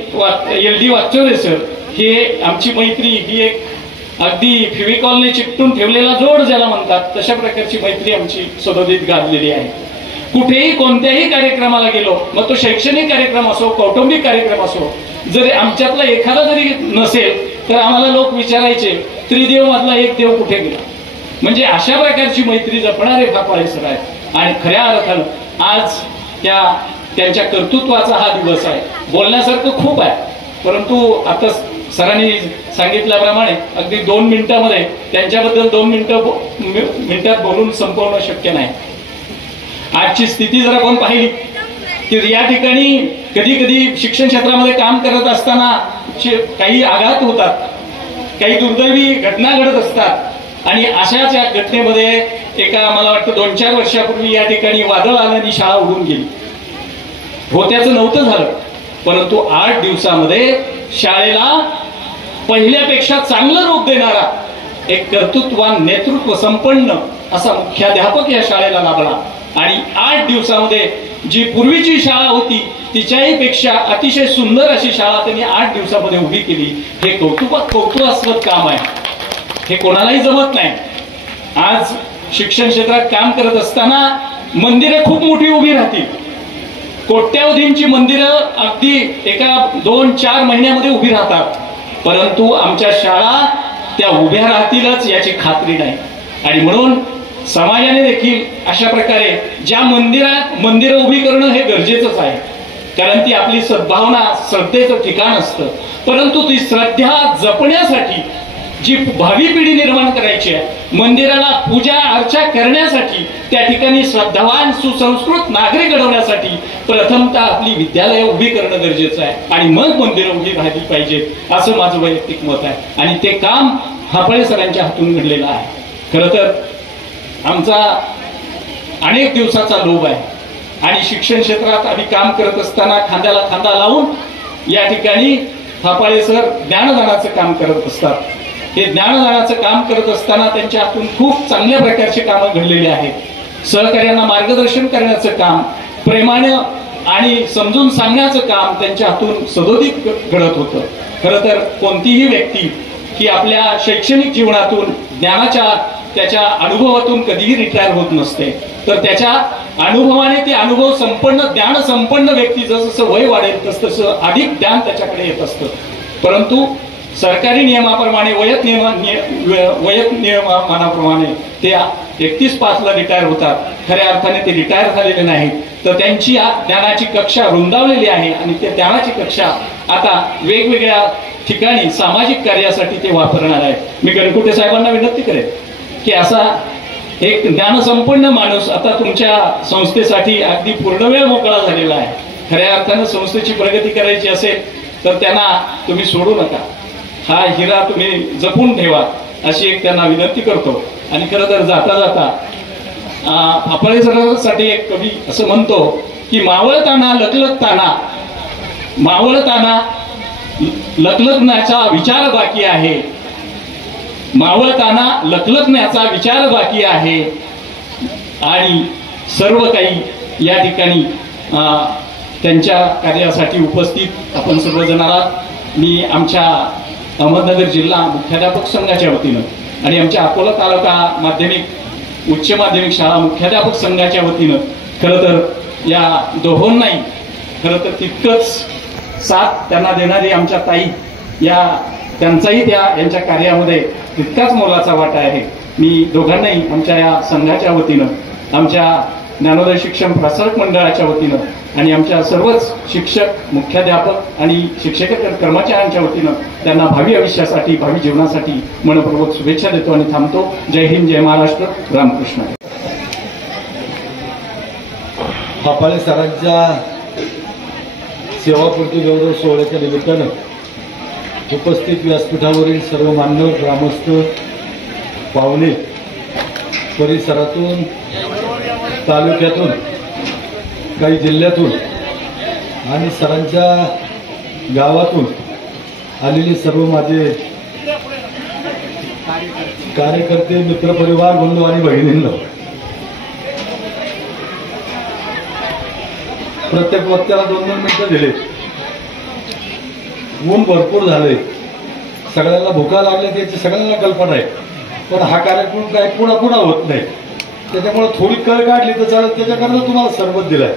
LD वागचौरे सर, हे आमची मैत्री ही एक अगदी फेविकॉलने चिकटून ठेवलेला जोड ज्याला म्हणतात तशा प्रकारची मैत्री आमची सदोदित गाजलेली आहे। कुठेही कोणत्याही कार्यक्रमाला गेलो, मग तो शैक्षणिक कार्यक्रम असो, कौटुंबिक कार्यक्रम असो, जरी आमच्यातला एखादा जरी नसेल तर आम्हाला लोक विचारायचे त्रिदेव मधला एक देव कुठे गेला, म्हणजे अशा प्रकारची मैत्री जपणारे फापाळे सर आहेत। आणि खऱ्या अर्थानं आज त्यांच्या कर्तृत्वाचा हा दिवस आहे। बोलण्यासारखं खूप आहे, परंतु आता सरांनी सांगितल्याप्रमाणे अगदी 2 मिनिटांमध्ये त्यांच्याबद्दल 2 मिनिटात बोलून संपवणं शक्य नाही। आजची स्थिती जर आपण पाहिली की या ठिकाणी कधी कधी शिक्षण क्षेत्रामध्ये काम करत असताना काही आघात होतात, काही दुर्दैवी घटना घडत असतात आणि अशाच या घटनेमध्ये एका मला वाटतं 2-4 वर्षापूर्वी या ठिकाणी वादळ आलं आणि शाळा उडून गेली। होत्याचं नव्हतं झालं, परंतु 8 दिवसामध्ये शाळेला पहिल्यापेक्षा चांगलं रूप देणारा एक कर्तृत्वान नेतृत्व संपन्न असा मुख्याध्यापक या शाळेला लाभला आणि 8 दिवसामध्ये जी पूर्वीची शाळा होती तिच्याही पेक्षा अतिशय सुंदर अशी शाळा त्यांनी 8 दिवसामध्ये उभी केली। हे कौतुकास्पद काम आहे, हे कोणालाही जमत नाही। आज शिक्षण क्षेत्रात काम करत असताना मंदिरं खूप मोठी उभी राहतील, कोट्यावधींची मंदिरं अगदी एका 2-4 महिन्यामध्ये उभी राहतात, परंतु आमच्या शाळा त्या उभ्या राहतीलच याची खात्री नाही। आणि म्हणून समाजाने देखील अशा प्रकारे ज्या मंदिरं उभी करणं हे गरजेचंच आहे, कारण ती आपली सद्भावना, श्रद्धेचं ठिकाण असतं, परंतु ती श्रद्धा जपण्यासाठी जी भावी पिढी निर्माण करायची आहे, मंदिराला पूजा अर्चा करण्यासाठी, त्या ठिकाणी श्रद्धावान सुसंस्कृत नागरिक घडवण्यासाठी प्रथमतः आपली विद्यालय उभी करणं गरजेचं आहे आणि मग मंदिरं उभी राहिली पाहिजेत, असं माझं वैयक्तिक मत आहे. आणि ते काम हापळे सरांच्या हातून घडलेलं आहे. खरं तर आमचा अनेक दिवसाचा लोभ आहे आणि शिक्षण क्षेत्रात आम्ही काम करत असताना खांद्याला खांदा लावून या ठिकाणी हापाळे सर ज्ञानदानाचं काम करत असतात. हे ज्ञानदानाचं काम करत असताना त्यांच्या हातून खूप चांगल्या प्रकारचे कामं घडलेली आहेत. सहकार्यांना मार्गदर्शन करण्याचं काम, प्रेमाने आणि समजून सांगण्याचं काम त्यांच्या हातून सदोदित घडत होतं. खरं तर कोणतीही व्यक्ती ही आपल्या शैक्षणिक जीवनातून ज्ञानाच्या त्याच्या अनुभवातून कधीही रिटायर होत नसते. तर त्याच्या अनुभवाने ते अनुभव संपन्न ज्ञान संपन्न व्यक्ती जसं वय वाढेल तसं अधिक ज्ञान त्याच्याकडे येत असतं. परंतु सरकारी नियमाप्रमाणे वयत नियमाप्रमाणे ते 31/5 रिटायर होतात. खऱ्या अर्थाने ते रिटायर झालेले नाहीत, तर त्यांची ज्ञानाची कक्षा रुंदावलेली आहे आणि ते ज्ञानाची कक्षा आता वेगवेगळ्या ठिकाणी सामाजिक कार्यासाठी ते वापरणार आहे. मी गणकुटे साहेबांना विनंती करेन की असा एक ज्ञानसंपन्न माणूस आता तुमच्या संस्थेसाठी अगदी पूर्णवेळ मोकळा झालेला आहे. खऱ्या अर्थानं संस्थेची प्रगती करायची असेल तर त्यांना तुम्ही सोडू नका, हा हिरा तुम्ही जपून ठेवा अशी एक त्यांना विनंती करतो. आणि खरं तर जाता जाता हापाळे सरांसाठी एक कवी असं म्हणतो की मावळताना लखलखण्याचा विचार बाकी आहे, मावळताना लखलखण्याचा विचार बाकी आहे आणि सर्व काही या ठिकाणी त्यांच्या कार्यासाठी उपस्थित आपण सर्वजण आलात. मी आमच्या अहमदनगर जिल्हा मुख्याध्यापक संघाच्या वतीनं आणि आमच्या अकोला तालुका माध्यमिक उच्च माध्यमिक शाळा मुख्याध्यापक संघाच्या वतीनं खरं तर या दोहोंनाही खरं तर तितकंच साथ त्यांना देणारी आमच्या ताई या त्यांचाही यांच्या कार्यामध्ये तितकाच मोलाचा वाटा आहे. मी दोघांनाही आमच्या या संघाच्या वतीनं, आमच्या ज्ञानोदय शिक्षण प्रसारक मंडळाच्या वतीनं आणि आमच्या सर्वच शिक्षक मुख्याध्यापक आणि शिक्षकेतर कर्मचाऱ्यांच्या वतीनं त्यांना भावी आयुष्यासाठी भावी जीवनासाठी मनपूर्वक शुभेच्छा देतो आणि थांबतो. जय हिंद, जय महाराष्ट्र, रामकृष्ण. हापाळे सरांच्या सेवापूर्ती गौरव सोहळ्याच्या निमित्तानं उपस्थित व्यासपीठावरील सर्व मान्यवर, ग्रामस्थ, पाहुणे, परिसरातून, तालुक्यातून, काही जिल्ह्यातून आणि सरांच्या गावातून आलेले सर्व माझे कार्यकर्ते, मित्रपरिवार, बंधू आणि भगिनींना, प्रत्येक वक्त्याला 2-2 मिनिटं दिले. ऊन भरपूर झाले, सगळ्यांना भुका लागल्या त्याची सगळ्यांना कल्पना आहे. पण हा कार्यक्रम काय पुन्हा होत नाही, त्याच्यामुळे थोडी कळ काढली तर चालेल. त्याच्याकरता तुम्हाला सरबत दिलाय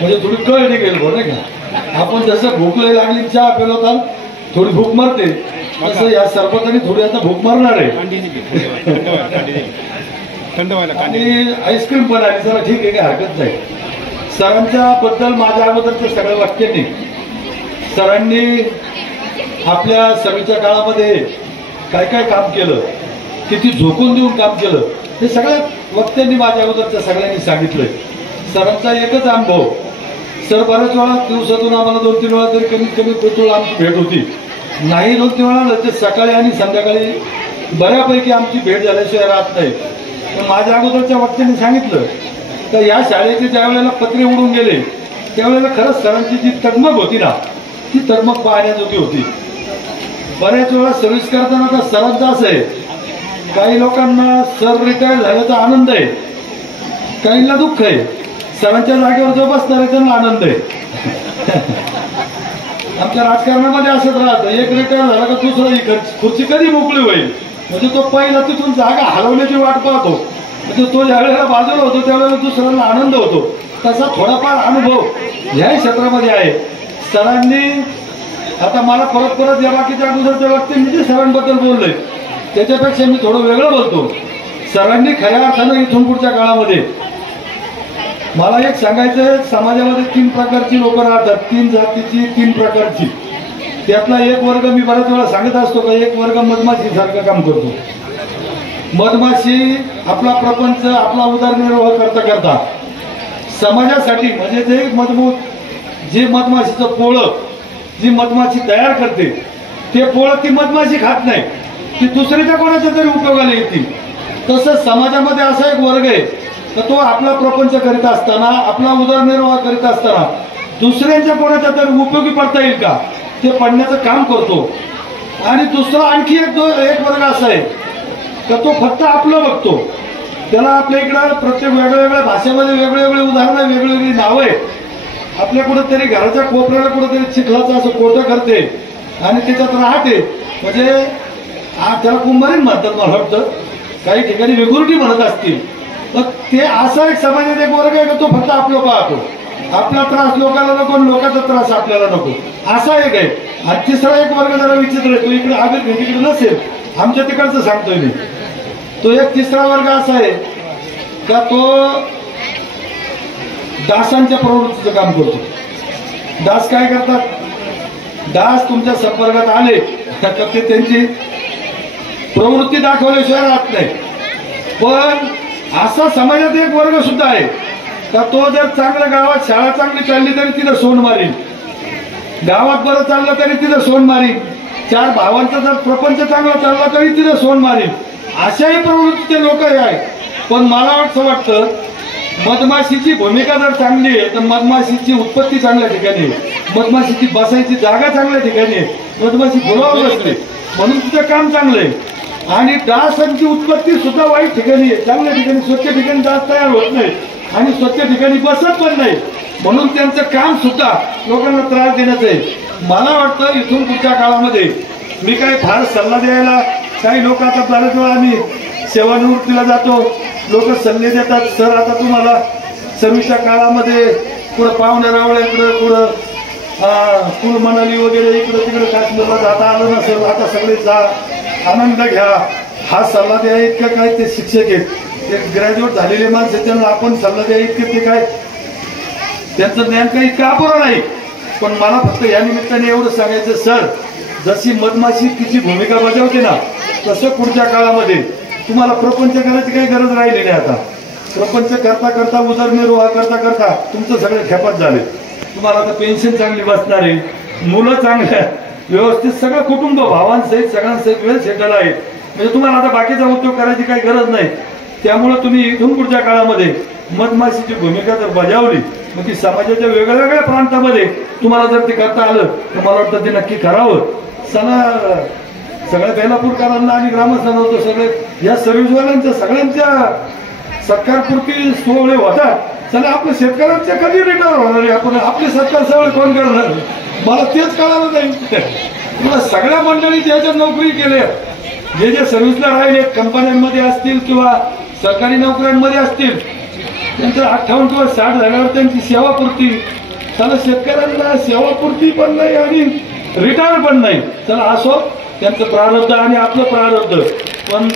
म्हणजे थोडी कळ निघेल बरं नाही का. आपण जसं भूक लागली चहा पेलो तर थोडी भूक मरते, तसं या सरबताने थोडी आता भूक मरणार आहे. आणि आईस्क्रीम पण आहे, जरा ठीक आहे, काही हरकत नाही. सरांच्या बद्दल माझ्या अगोदरच्या सगळ्या वाक्यांनी सरांनी आपल्या सर्वीच्या काळामध्ये काय काय काम केलं, किती झोकून देऊन काम केलं, हे सगळ्या वक्त्यांनी माझ्या अगोदरच्या सगळ्यांनी सांगितलंय. सरांचा एकच अनुभव, सर बऱ्याच वेळा दिवसातून आम्हाला 2-3 वेळा तरी कमीत कमी पेट्रोल आमची भेट होती. नाही 2-3 वेळा ते सकाळी आणि संध्याकाळी बऱ्यापैकी आमची भेट झाल्याशिवाय राहत नाही. पण माझ्या अगोदरच्या वक्त्यांनी सांगितलं तर या शाळेचे ज्या वेळेला पत्रे उडून गेले त्यावेळेला खरंच सरांची जी तगमग होती ना, ती तगमग पाहण्याजोगी होती. बऱ्याच वेळा सर्व्हिस करताना तर सरांचं असं आहे, काही लोकांना सर रिटायर झाल्याचा आनंद आहे, काहींना दुःख आहे. सरांच्या जागेवर जो बसणार आहे त्यांना आनंद आहे. आमच्या राजकारणामध्ये असंच राहतं, एक रिटायर झाला का दुसरा ही खुर्ची कधी मोकळी होईल, म्हणजे तो पहिला तिथून जागा हलवण्याची वाट पाहतो. म्हणजे तो ज्या वेळेला बाजूला होतो त्यावेळेला दुसऱ्याला आनंद होतो. तसा थोडाफार अनुभव ह्या क्षेत्रामध्ये आहे. सरांनी आता मला परत या बाकीच्या अगोदरच्या व्यक्तींनी जे सरांबद्दल बोलले त्याच्यापेक्षा मी थोडं वेगळं बोलतो. सरांनी खऱ्या अर्थानं इथून पुढच्या काळामध्ये मला एक सांगायचं, समाजामध्ये 3 प्रकारची लोक राहतात, 3 जातीची, 3 प्रकारची. त्यातला एक वर्ग मी बऱ्याच वेळा सांगत असतो का एक वर्ग मधमाशी सारखं काम करतो. मधमाशी आपला प्रपंच आपला उदरनिर्वाह करता करता समाजासाठी म्हणजे जे मधमाशीचं पोळं जी मधमाशी तयार करते ते पोळं ती मधमाशी खात नाही, ती दुसऱ्याच्या कोणाच्या तरी उपयोगाला येतील. तसंच समाजामध्ये असा एक वर्ग आहे तर तो आपला प्रपंच करीत असताना आपला उदरनिर्वाह करीत असताना दुसऱ्यांच्या कोणाच्या तरी उपयोगी पडता येईल का ते पडण्याचं काम करतो. आणि दुसरा आणखी एक वर्ग असा आहे तर तो फक्त आपलं बघतो. त्याला आपल्या इकडं प्रत्येक वेगळ्या भाषेमध्ये वेगवेगळे उदाहरणं वेगवेगळी नावं आहे. आपल्या कुठंतरी घराच्या कोपऱ्याला कुठंतरी चिखलाचं असं कोटं करते आणि त्याच्यात राहते म्हणजे त्याला कुंभारीण म्हणतात मला वाटतं, काही ठिकाणी विघुरटी म्हणत असतील. तर ते असा एक समाजात एक वर्ग आहे का तो फक्त आपलं पाहतो. आपला त्रास लोकांना नको आणि लोकांचा त्रास आपल्याला नको असा एक आहे. आणि तिसरा एक वर्ग जरा विचित्र आहे, तो इकडे आबिर तिकडे नसेल, आमच्या तिकडचं सांगतोय मी. तो एक तिसरा वर्ग असा आहे का तो दासांच्या प्रवृत्तीचं काम करतो. दास काय करतात, दास तुमच्या संपर्कात आले तर ते त्यांची प्रवृत्ती दाखवल्याशिवाय राहत नाही. पण असा समाजात एक वर्ग सुद्धा आहे का तो जर चांगल्या गावात शाळा चांगली चालली तरी तिथं सोंड मारीन, गावात बरं चाललं तरी तिथं सोंड मारीन, 4 भावांचा जर प्रपंच चांगला चालला तरी तिथं सोंड मारीन. अशाही प्रवृत्तीचे लोक आहेत. पण मला असं वाटतं मधमाशीची भूमिका जर चांगली आहे तर मधमाशीची उत्पत्ती चांगल्या ठिकाणी आहे, मधमाशीची बसायची जागा चांगल्या ठिकाणी आहे, मधमाशी फुलावर बसते म्हणून तिचं काम चांगलं आहे. आणि डासांची उत्पत्ती सुद्धा वाईट ठिकाणी आहे, चांगल्या ठिकाणी स्वच्छ ठिकाणी डास तयार होत नाही आणि स्वच्छ ठिकाणी बसत पण नाही म्हणून त्यांचं काम सुद्धा लोकांना त्रास देण्याचं आहे. मला वाटतं इथून पुढच्या काळामध्ये मी काय फार सल्ला द्यायला, काही लोक आता बऱ्याच वेळा आम्ही सेवानिवृत्तीला जातो, लोक सल्ले देतात, सर आता तुम्हाला सर्विसच्या काळामध्ये पुढं पाहुण्या रावळ्या इकडं कुल मनाली वगैरे इकडं तिकडं काश्मीरला जाता आलं नसेल, आता सगळे जा आनंद घ्या. हा सल्ला द्या इतकं काय ते शिक्षक आहेत, ते ग्रॅज्युएट झालेले माणसं त्यांना आपण सल्ला द्या इतके ते काय त्यांचं ज्ञान काही इतकं अपुरं नाही. पण मला फक्त या निमित्ताने एवढं सांगायचं, सर जशी मधमाशी तिची भूमिका बजावते ना तसं पुढच्या काळामध्ये तुम्हाला प्रपंच करायची काही गरज राहिली नाही. आता प्रपंच करता करता उदरनिर्वाह करता करता तुमचं सगळे खेपात झाले. तुम्हाला आता पेन्शन चांगली बसणार आहे, मुलं चांगल्या व्यवस्थित सगळं कुटुंब भावांसहित सगळ्यांसहित वेळ सेटल आहे. म्हणजे तुम्हाला आता बाकीचा उद्योग करायची काही गरज नाही. त्यामुळे तुम्ही इथून पुढच्या काळामध्ये मधमाशीची भूमिका जर बजावली मग ती समाजाच्या वेगळ्या प्रांतामध्ये तुम्हाला जर ते करता आलं तर मला वाटतं ते नक्की करावं. सगळ्या बेलापूरकरांना आणि ग्रामस्थांना होतं सगळे या सर्व्हिसवाल्यांच्या सगळ्यांच्या सरकारपुरती सोहळे होतात. चला आपल्या शेतकऱ्यांच्या कधी रिटायर होणार आहे, आपण आपले सरकार सगळे कोण करणार, मला तेच कळालं नाही. मला सगळ्या मंडळी ज्याच्या नोकरी केल्या, जे सर्व्हिसला राहिले कंपन्यांमध्ये असतील किंवा सरकारी नोकऱ्यांमध्ये असतील, त्यांचं 58 किंवा 60 झाल्यावर त्यांची सेवापूर्ती. चला शेतकऱ्यांना सेवापूर्ती पण नाही आणि रिटायर पण नाही. चला असो त्यांचं प्रारब्ध आणि आपलं प्रारब्ध. पण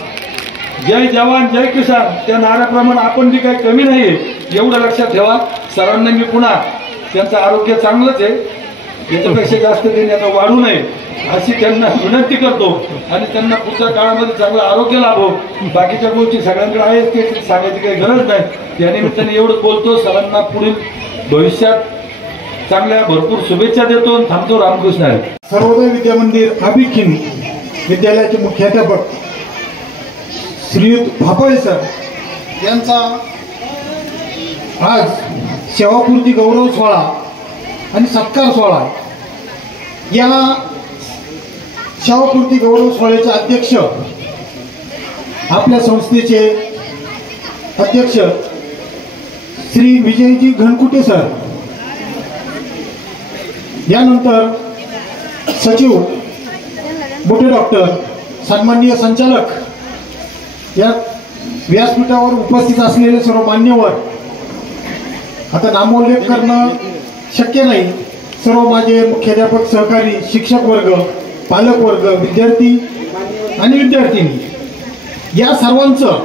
जय जवान जय किसान त्या नाऱ्याप्रमाणे आपण बी काही कमी नाहीये एवढं लक्षात ठेवा. सरांना मी पुन्हा त्यांचं आरोग्य चांगलंच आहे, याच्यापेक्षा जास्त त्यांनी आता वाढू नये अशी त्यांना विनंती करतो आणि त्यांना पुढच्या काळामध्ये चांगलं आरोग्य लाभो. बाकीच्या गोष्टी सगळ्यांकडे आहेत ते सांगायची काही गरज नाही. त्या निमित्ताने एवढं बोलतो. सरांना पुढील भविष्यात चांगल्या भरपूर शुभेच्छा देतो. थांबतो. रामकृष्ण आहे. सर्वोदय विद्या मंदिर आबिखिन विद्यालयाचे मुख्याध्यापक श्रीयुत भापळे सर यांचा आज सेवापूर्ती गौरव सोहळा आणि सत्कार सोहळा. या सेवापूर्ती गौरव सोहळ्याचे अध्यक्ष आपल्या संस्थेचे अध्यक्ष श्री विजयजी घनकुटे सर, यानंतर सचिव मोठे डॉक्टर सन्माननीय संचालक, या व्यासपीठावर उपस्थित असलेले सर्व मान्यवर, आता नामोल्लेख करणं शक्य नाही, सर्व माझे मुख्याध्यापक सहकारी शिक्षक वर्ग, पालक वर्ग, विद्यार्थी आणि विद्यार्थिनी, या सर्वांचं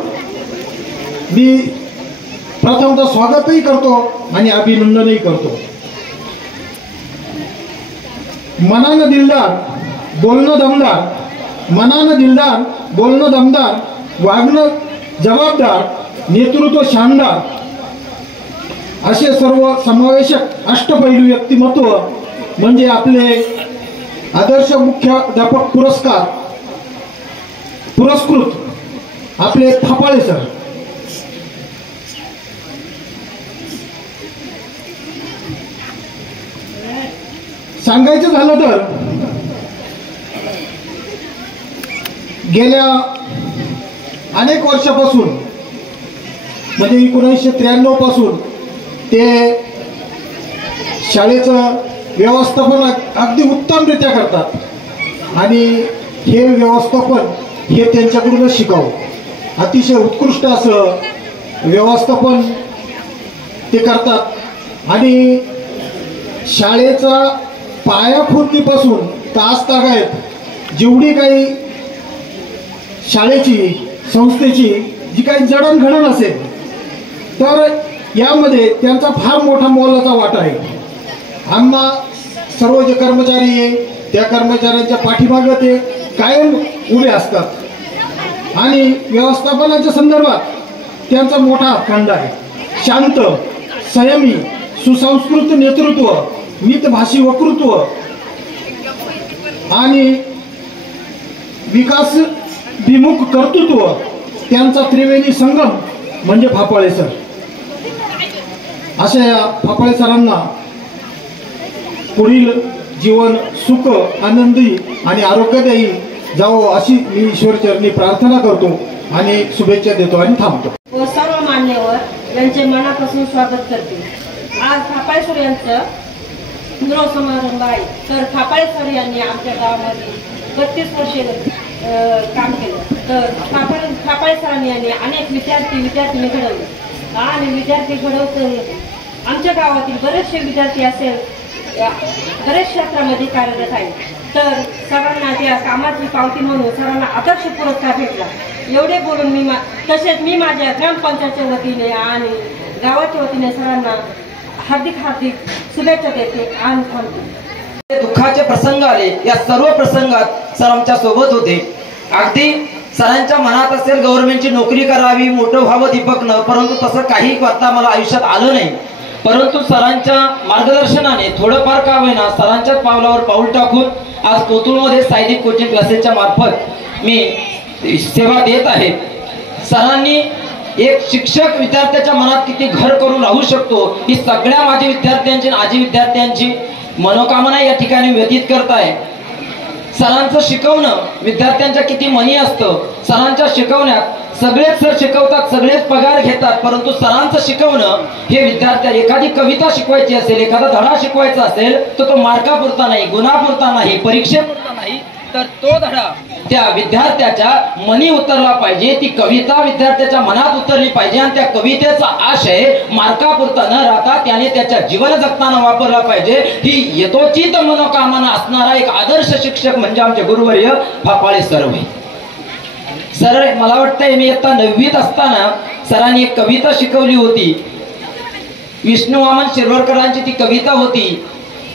मी प्रथमतः स्वागतही करतो आणि अभिनंदनही करतो. मनानं दिलदार बोलणं दमदार, मनानं दिलदार बोलणं दमदार, वागणं जबाबदार, नेतृत्व शानदार, असे सर्व समावेशक अष्टपैलू व्यक्तिमत्व म्हणजे आपले आदर्श मुख्याध्यापक पुरस्कृत आपले फापाळे सर. सांगायचं झालं तर गेल्या अनेक वर्षापासून म्हणजे 1993 पासून ते शाळेचं व्यवस्थापन अगदी उत्तमरित्या करतात आणि हे व्यवस्थापन हे त्यांच्याकडूनच शिकावं. अतिशय उत्कृष्ट असं व्यवस्थापन ते करतात आणि शाळेचा पायाभूतीपासून तासतागायत जेवढी काही शाळेची संस्थेची जी काही जडणघडण असेल तर यामध्ये त्यांचा फार मोठा मोलाचा वाटा आहे. आम्हा सर्व जे कर्मचारी आहे त्या कर्मचाऱ्यांच्या पाठीमागं ते कायम उभे असतात आणि व्यवस्थापनाच्या संदर्भात त्यांचा मोठा हातखंडा आहे. शांत, संयमी, सुसंस्कृत नेतृत्व, मितभाषी वक्तृत्व आणि विकासभिमुख कर्तृत्व त्यांचा त्रिवेणी संगम म्हणजे फापाळे सर. अशा या फापाळे सरांना पुढील जीवन सुख आनंदी आणि आरोग्यदायी जावो अशी मी ईश्वरचरणी प्रार्थना करतो आणि शुभेच्छा देतो आणि थांबतो. व सर्व मान्यवर यांचे मनापासून स्वागत करते. आज फापाळे सर यांचं पुनराव समारंभ आहे. तर फापाळे सर यांनी आमच्या गावामध्ये 32 वर्षे काम केलं. तर फापाळे सरांनी यांनी अनेक विद्यार्थिनी घडवले आणि विद्यार्थी घडवत आमच्या गावातील बरेचसे विद्यार्थी असेल बरेच क्षेत्रामध्ये कार्यरत आहेत. तर सरांना त्या कामाची पावती म्हणून सरांना आदर्श पुरस्कार भेटला. एवढे बोलून तसेच मी माझ्या ग्रामपंचायतच्या वतीने आणि गावाच्या वतीने सरांना हार्दिक शुभेच्छा देते आणि थांबते. दुःखाचे प्रसंग आले, या सर्व प्रसंगात सर आमच्या सोबत होते. अगदी सरांच्या मनात असेल गव्हर्नमेंटची नोकरी करावी, मोठं व्हावं दीपकनं, परंतु तसं काही आता मला आयुष्यात आलं नाही. परंतु सरांच्या मार्गदर्शनाने थोडंफार का होईना सरांच्याच पावलावर पाऊल टाकून आज कोथरूडमध्ये सायदिक कोचिंग क्लासेसच्या मार्फत मी सेवा देत आहे. सरांनी एक शिक्षक विद्यार्थ्याच्या मनात किती घर करून राहू शकतो ही सगळ्या माझ्या विद्यार्थ्यांची आजी विद्यार्थ्यांची मनोकामना या ठिकाणी व्यतीत करताय. सरांचं शिकवणं विद्यार्थ्यांच्या किती मनी असतं. सरांच्या शिकवण्यात सगळेच सर शिकवतात, सगळेच पगार घेतात, परंतु सरांचं शिकवणं हे विद्यार्थ्या एखादी कविता शिकवायची असेल, एखादा धडा शिकवायचा असेल तर तो मार्कापुरता नाही, गुणापुरता नाही, परीक्षेपुरता नाही, तर तो धडा त्या विद्यार्थ्याच्या मनी उतरला पाहिजे. ती कविता विद्यार्थ्याच्या मनात उतरली पाहिजे आणि त्या कवितेचा आशय मार्कापुरता न राहता त्याने त्याच्या जीवन जगताना वापरला पाहिजे. ही यथोचित मनोकामना असणारा एक आदर्श शिक्षक म्हणजे आमचे गुरुवर्य फापाळे सर होय. सर मला वाटतंय मी आता 9वीत असताना सरांनी एक कविता शिकवली होती. विष्णू वामन शिरवळकरांची ती कविता होती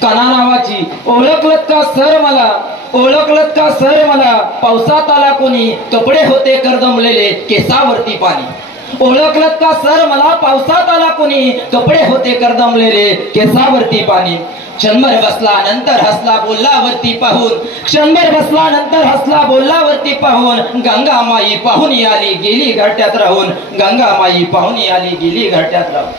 कणा नावाची. ओळखलत का सर मला, ओळखलत का सर मला, पावसात आला कोणी, कपडे होते करदमलेले, केसावरती पाणी. ओळखलत का सर मला, पावसात आला कोणी, कपडे होते करदमलेले, केसावरती पाणी. क्षणभर बसला नंतर हसला बोललावरती पाहून, क्षणभर बसला नंतर हसला बोललावरती पाहून, गंगा माई पाहून आली गेली घरट्यात राहून, गंगा माई पाहून आली गेली घरट्यात राहून.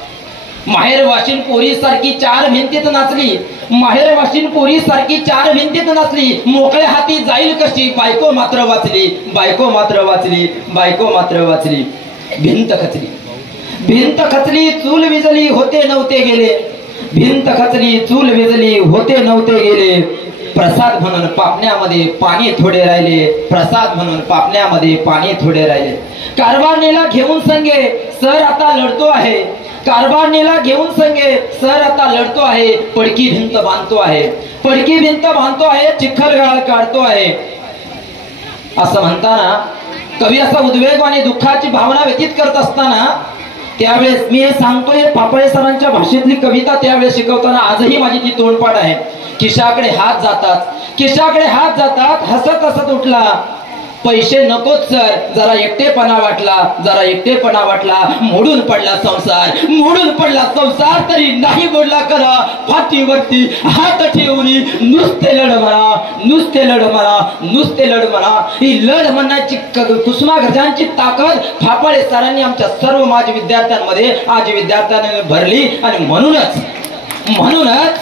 माहेर वाशिन पोरी सारखी 4 भिंतीत नाचली, माहेर वाशिन पोरी सारखी 4 भिंतीत नाचली, मोकळ्या हाती जाईल कशी, बायको मात्र वाचली, बायको मात्र वाचली, बायको मात्र वाचली. भिंत खचली, भिंत खचली, चूल विजली, होते नव्हते गेले, भिंत खचली, चूल विजली, होते नव्हते गेले. प्रसाद म्हणून पापण्यामध्ये पाणी थोडे राहिले, प्रसाद म्हणून पापण्यामध्ये पाणी थोडे राहिले. कारभारणीला घेऊन संगे सर आता लढतो आहे, कारभारणीला घेऊन संगे सर आता लढतो आहे. पडकी भिंत बांधतो आहे, पडकी भिंत बांधतो आहे, चिखलगाळ काढतो आहे. असं म्हणताना कवी असा उद्वेग आणि दुःखाची भावना व्यतीत करत असताना त्यावेळेस मी हे सांगतोय, फाफळे सरांच्या भाषेतली कविता त्यावेळेस शिकवताना आजही माझी ती तोंडपाठ आहे. खिशाकडे हात जातात, खिशाकडे हात जातात, हसत हसत उठला, पैसे नकोच सर, जरा एकटेपणा वाटला, जरा एकटेपणा वाटला, मोडून पडला संसार, मोडून पडला संसार, तरी नाही बोलला करा, फाटीवरती हात ठेवून नुसते लढ म्हणा, नुसते लढ म्हणा, नुसते लढ म्हणा. ही लढ म्हणण्याची कुसुमाग्रजांची ताकद फाफळे सरांनी आमच्या सर्व माजी विद्यार्थ्यांमध्ये आज विद्यार्थ्यांनी भरली. आणि म्हणूनच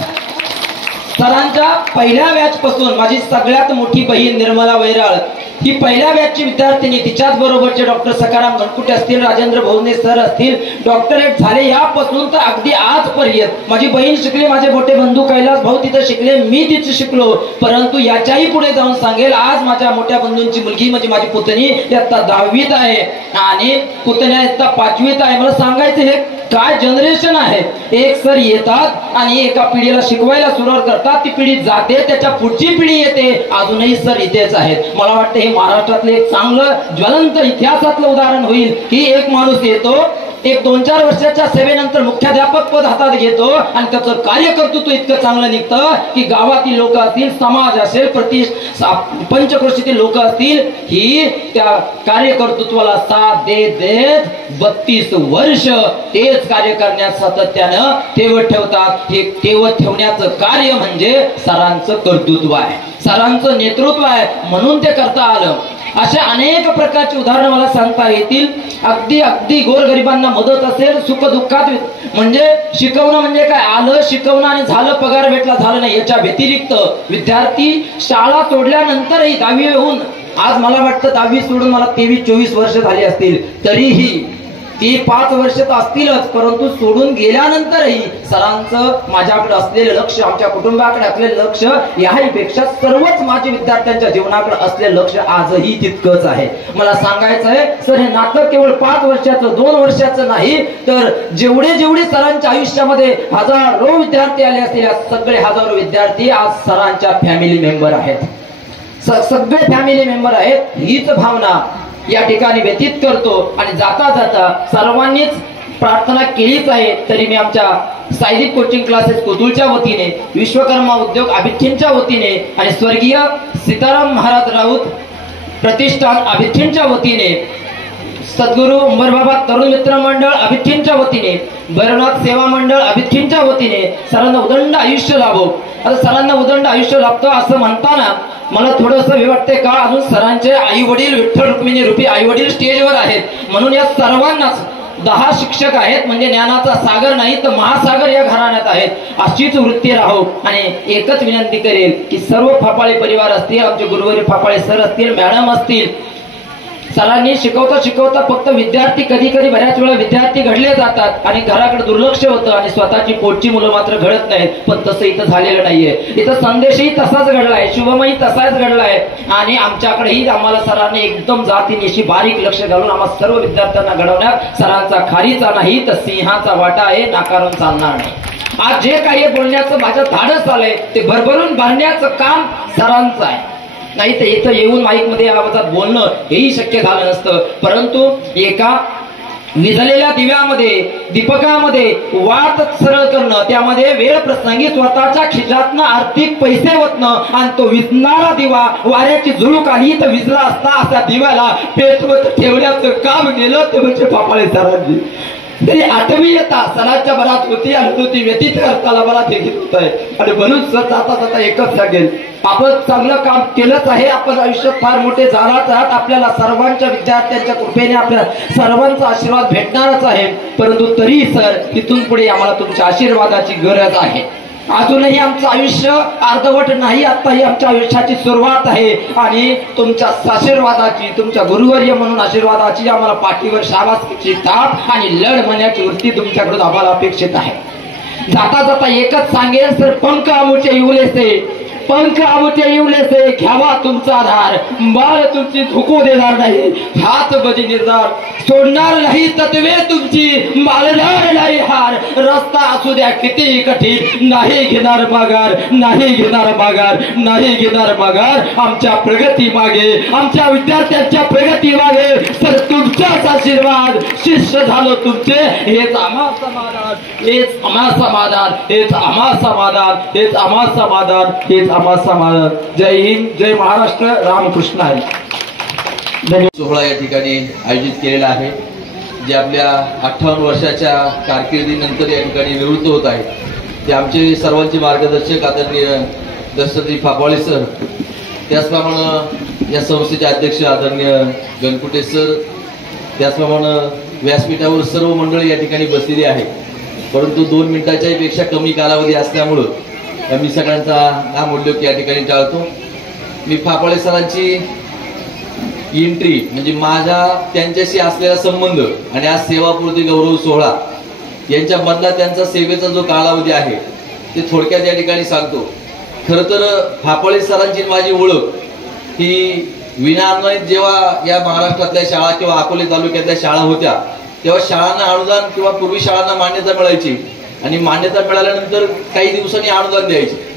सरांच्या पहिल्या बॅच पासून माझी सगळ्यात मोठी बहीण निर्मला वैराळ ही पहिल्या बॅचची विद्यार्थिनी, तिच्याच बरोबरचे डॉक्टर सकाराम गणकुटे असतील, राजेंद्र भोवने सर असतील, डॉक्टरेट झाले यापासून तर अगदी आजपर्यंत माझी बहीण शिकली, माझे मोठे बंधू कैलास भाऊ तिथे शिकले, मी तिथे शिकलो. परंतु याच्याही पुढे जाऊन सांगेल, आज माझ्या मोठ्या बंधूंची मुलगी म्हणजे माझी पुतणी इयत्ता 10वीत आहे आणि पुतण्या इयत्ता 5वीत आहे. मला सांगायचं हे काय जनरेशन आहे. एक सर येतात आणि एका पिढीला शिकवायला सुरुवात करतात, ती पिढी जाते, त्याच्या पुढची पिढी येते, अजूनही सर इथेच आहेत. मला वाटतं हे महाराष्ट्रातलं एक चांगलं ज्वलंत इतिहासातलं उदाहरण होईल की एक माणूस येतो, एक 2-4 वर्षाच्या सेवेनंतर मुख्याध्यापक पद हातात घेतो आणि त्याचं कार्यकर्तृत्व इतकं चांगलं निघतं की गावातील लोक असतील, समाज असेल, पंचक्रोशीतील लोक असतील, ही त्या कार्यकर्तृत्वाला साथ देत 32 वर्ष तेच कार्य करण्यात सातत्यानं तेवत ठेवतात. हे तेवत ठेवण्याचं कार्य म्हणजे सरांचं कर्तृत्व आहे, सरांचं नेतृत्व आहे, म्हणून ते करता आलं. अशा अनेक प्रकारची उदाहरणं मला सांगता येतील. अगदी गोरगरिबांना मदत असेल, सुख दुःखात, म्हणजे शिकवणं म्हणजे काय, आलं शिकवणं आणि झालं, पगार भेटला झालं नाही. याच्या व्यतिरिक्त विद्यार्थी शाळा सोडल्यानंतरही 10वी होऊन, आज मला वाटतं 10वी सोडून मला 23-24 वर्ष झाली असतील, तरीही ती 5 वर्ष तर असतीलच, परंतु सोडून गेल्यानंतरही सरांचं माझ्याकडे असलेलं लक्ष, आमच्या कुटुंबाकडे असलेलं लक्ष, याहीपेक्षा सर्वच माझ्या विद्यार्थ्यांच्या जीवनाकडे असलेलं लक्ष आजही तितकंच आहे. मला सांगायचं आहे सर, हे नाटक केवळ 5 वर्षाचं 2 वर्षाचं नाही, तर जेवढे सरांच्या आयुष्यामध्ये हजारो विद्यार्थी आले असतील, सगळे हजारो विद्यार्थी आज सरांच्या फॅमिली मेंबर आहेत, सगळे फॅमिली मेंबर आहेत. हीच भावना या ठिकाणी व्यतीत करतो. आणि जाता जाता सर्वांनीच प्रार्थना केलीच आहे, तरी मी आमच्या सायदिक कोचिंग क्लासेस कोतुळच्या वतीने, विश्वकर्मा उद्योग अभिथीनच्या वतीने आणि स्वर्गीय सीताराम महाराज राऊत प्रतिष्ठान अभिथीनच्या वतीने, सद्गुरू उंबरबाबा तरुण मित्र मंडळ अभिथीनच्या वतीने, भैरवनाथ सेवा मंडळ अभिथीनच्या वतीने सरांना उदंड आयुष्य लाभो. आता सरांना उदंड आयुष्य लाभतो असं म्हणताना मला थोडंसं हे वाटतंय का, अजून सरांचे आई वडील विठ्ठल रुक्मिणी रूपी आई वडील स्टेजवर आहेत, म्हणून या सर्वांनाच 10 शिक्षक आहेत, म्हणजे ज्ञानाचा सागर नाही तर महासागर या घराण्यात आहेत. अशीच वृत्ती राहो. आणि एकच विनंती करेल की सर्व फाफाळे परिवार असतील, आमचे गुरुवारी फाफाळे सर असतील, मॅडम असतील, सरांनी शिकवता फक्त विद्यार्थी, कधी बऱ्याच वेळा विद्यार्थी घडले जातात आणि घराकडे दुर्लक्ष होतं आणि स्वतःची पोटची मुलं मात्र घडत नाहीत. पण तसं इथं झालेलं नाहीये. इथं संदेशही तसाच घडलाय, शुभमही तसाच घडलाय. आणि आमच्याकडेही आम्हाला सरांनी एकदम जातीनिशी बारीक लक्ष घालून आम्हा सर्व विद्यार्थ्यांना घडवण्यात सरांचा खारीचा नाही तर सिंहाचा वाटा आहे, नाकारून चालणार नाही. आज जे काही बोलण्याचं माझं धाडस आलंय ते भरभरून भरण्याचं काम सरांचं आहे. नाही तर इथं येऊन माईक मध्ये आवाजात बोलणं हेही शक्य झालं नसतं. परंतु एका विझलेल्या दिव्यामध्ये, दीपकामध्ये वाट सरळ करणं, त्यामध्ये वेळ प्रसंगी स्वतःच्या खिशातनं आर्थिक पैसे ओतणं आणि तो विझणारा दिवा वाऱ्याची झुळूक आली तर विझला असता असा दिव्याला पेटवत ठेवण्याचं काम केलं ते म्हणजे फाफाळे सरांनी. तरी 8वी येता सरांच्या बरात होती आणि तो ती व्यतीत करताना मला देखील होत आहे. आणि म्हणून सर जाता एकच सांगेल, आपण चांगलं काम केलंच आहे, आपण आयुष्यात फार मोठे झालाच आहात, आपल्याला सर्वांच्या विद्यार्थ्यांच्या कृपेने आपल्या सर्वांचा आशीर्वाद भेटणारच आहे. परंतु तरी सर तिथून पुढे आम्हाला तुमच्या आशीर्वादाची गरज आहे. अजूनही आमचं आयुष्य अर्धवट नाही, आता ही आमच्या आयुष्याची सुरुवात आहे. आणि तुमच्या आशीर्वादाची, तुमच्या गुरुवर्य म्हणून आशीर्वादाची आम्हाला पाठीवर शाबासकीची थाप आणि लढ म्हणण्याची वृत्ती तुमच्याकडून आम्हाला अपेक्षित आहे. जाता एकच सांगेल सर, पंख आमुचे इवलेसे पंख आवटे येऊलेसे घ्यावा तुमचा आधार, बाळ तुमची धुकू देणार नाही, हात बजी निर्धार सोडणार नाही तत्वे तुमची, मालणार नाही हार, रस्ता असू द्या किती कठीण, नाही घेणार माघार, नाही घेणार माघार, नाही घेणार माघार. आमच्या प्रगती मागे, आमच्या विद्यार्थ्यांच्या प्रगती मागे तर तुमचाच आशीर्वाद. शिष्य झालो तुमचे हेच आम्हा समाधान, हेच आम्हा समाधान, हेच आम्हा समाधान, हेच आम्हा समाधान, हेच आम्हा समाधान. जय हिंद, जय महाराष्ट्र, रामकृष्ण हरी. सोहळा या ठिकाणी आयोजित केलेला आहे, जे आपल्या 58 वर्षाच्या कारकिर्दीनंतर या ठिकाणी निवृत्त होत आहे. ते आमचे सर्वांचे मार्गदर्शक आदरणीय दशरथजी फापाळे सर, त्याचप्रमाणे या संस्थेचे अध्यक्ष आदरणीय गणकुटे सर, त्याचप्रमाणे व्यासपीठावर सर्व मंडळी या ठिकाणी बसलेली आहे. परंतु 2 मिनिटाच्या पेक्षा कमी कालावधी असल्यामुळं मी सगळ्यांचा नामोल्लेख या ठिकाणी टाळतो. मी फापाळे सरांची एंट्री म्हणजे माझा त्यांच्याशी असलेला संबंध आणि आज सेवापूर्ती गौरव सोहळा यांच्या मधला त्यांचा सेवेचा जो कालावधी आहे ते थोडक्यात या ठिकाणी सांगतो. खरं तर फापाळे सरांची माझी ओळख ही विनाअनुदानित जेव्हा या महाराष्ट्रातल्या शाळा किंवा अकोले तालुक्यातल्या शाळा होत्या तेव्हा शाळांना अनुदान किंवा पूर्वी शाळांना मान्यता मिळायची आणि मान्यता मिळाल्यानंतर काही दिवसांनी अनुदान द्यायचे.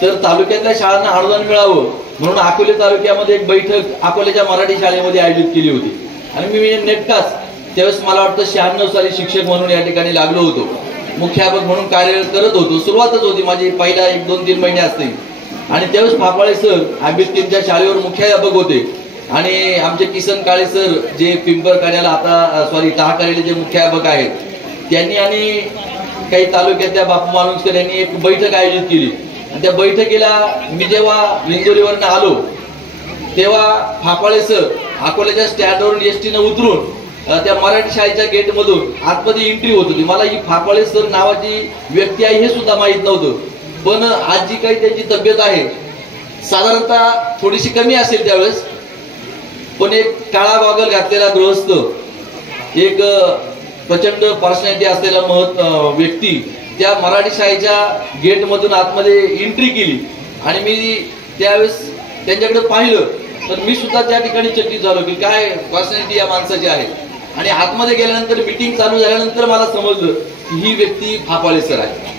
तर तालुक्यातल्या शाळांना अनुदान मिळावं म्हणून अकोले तालुक्यामध्ये एक बैठक अकोल्याच्या मराठी शाळेमध्ये आयोजित केली होती आणि मी नेटकाच त्यावेळेस मला वाटतं 96 साली शिक्षक म्हणून या ठिकाणी लागलो होतो, मुख्याध्यापक म्हणून कार्य करत होतो. सुरुवातच होती माझी, पहिला 1-2-3 महिने असतील. आणि त्यावेळेस फापाळे सर आंबेडकरच्या शाळेवर मुख्याध्यापक होते आणि आमचे किसन काळे सर जे पिंपरकाण्याला आता टाकाळीले जे मुख्याध्यापक आहेत त्यांनी आणि काही तालुक्यातल्या बापू माणूसकर यांनी एक बैठक आयोजित केली. आणि त्या बैठकीला मी जेव्हा इंदोरीवरनं आलो तेव्हा फापाळे सर अकोल्याच्या स्टँडवरून एसटीनं उतरून त्या मराठी शाळेच्या गेटमधून आतमध्ये एंट्री होत होती. मला ही फापाळे सर नावाची व्यक्ती आहे हे सुद्धा माहीत नव्हतं. पण आज जी काही त्यांची तब्येत आहे साधारणतः थोडीशी कमी असेल त्यावेळेस, पण एक काळा गॉगल घातलेला गृहस्थ, एक प्रचंड पर्सनॅलिटी असलेला व्यक्ती त्या मराठी शाळेच्या गेटमधून आतमध्ये एंट्री केली आणि मी त्यावेळेस त्यांच्याकडे पाहिलं तर मी सुद्धा त्या ठिकाणी चकित झालो की काय पर्सनॅलिटी या माणसाची आहे. आणि आतमध्ये गेल्यानंतर मीटिंग चालू झाल्यानंतर मला समजलं की ही व्यक्ती फापाळे सर आहे.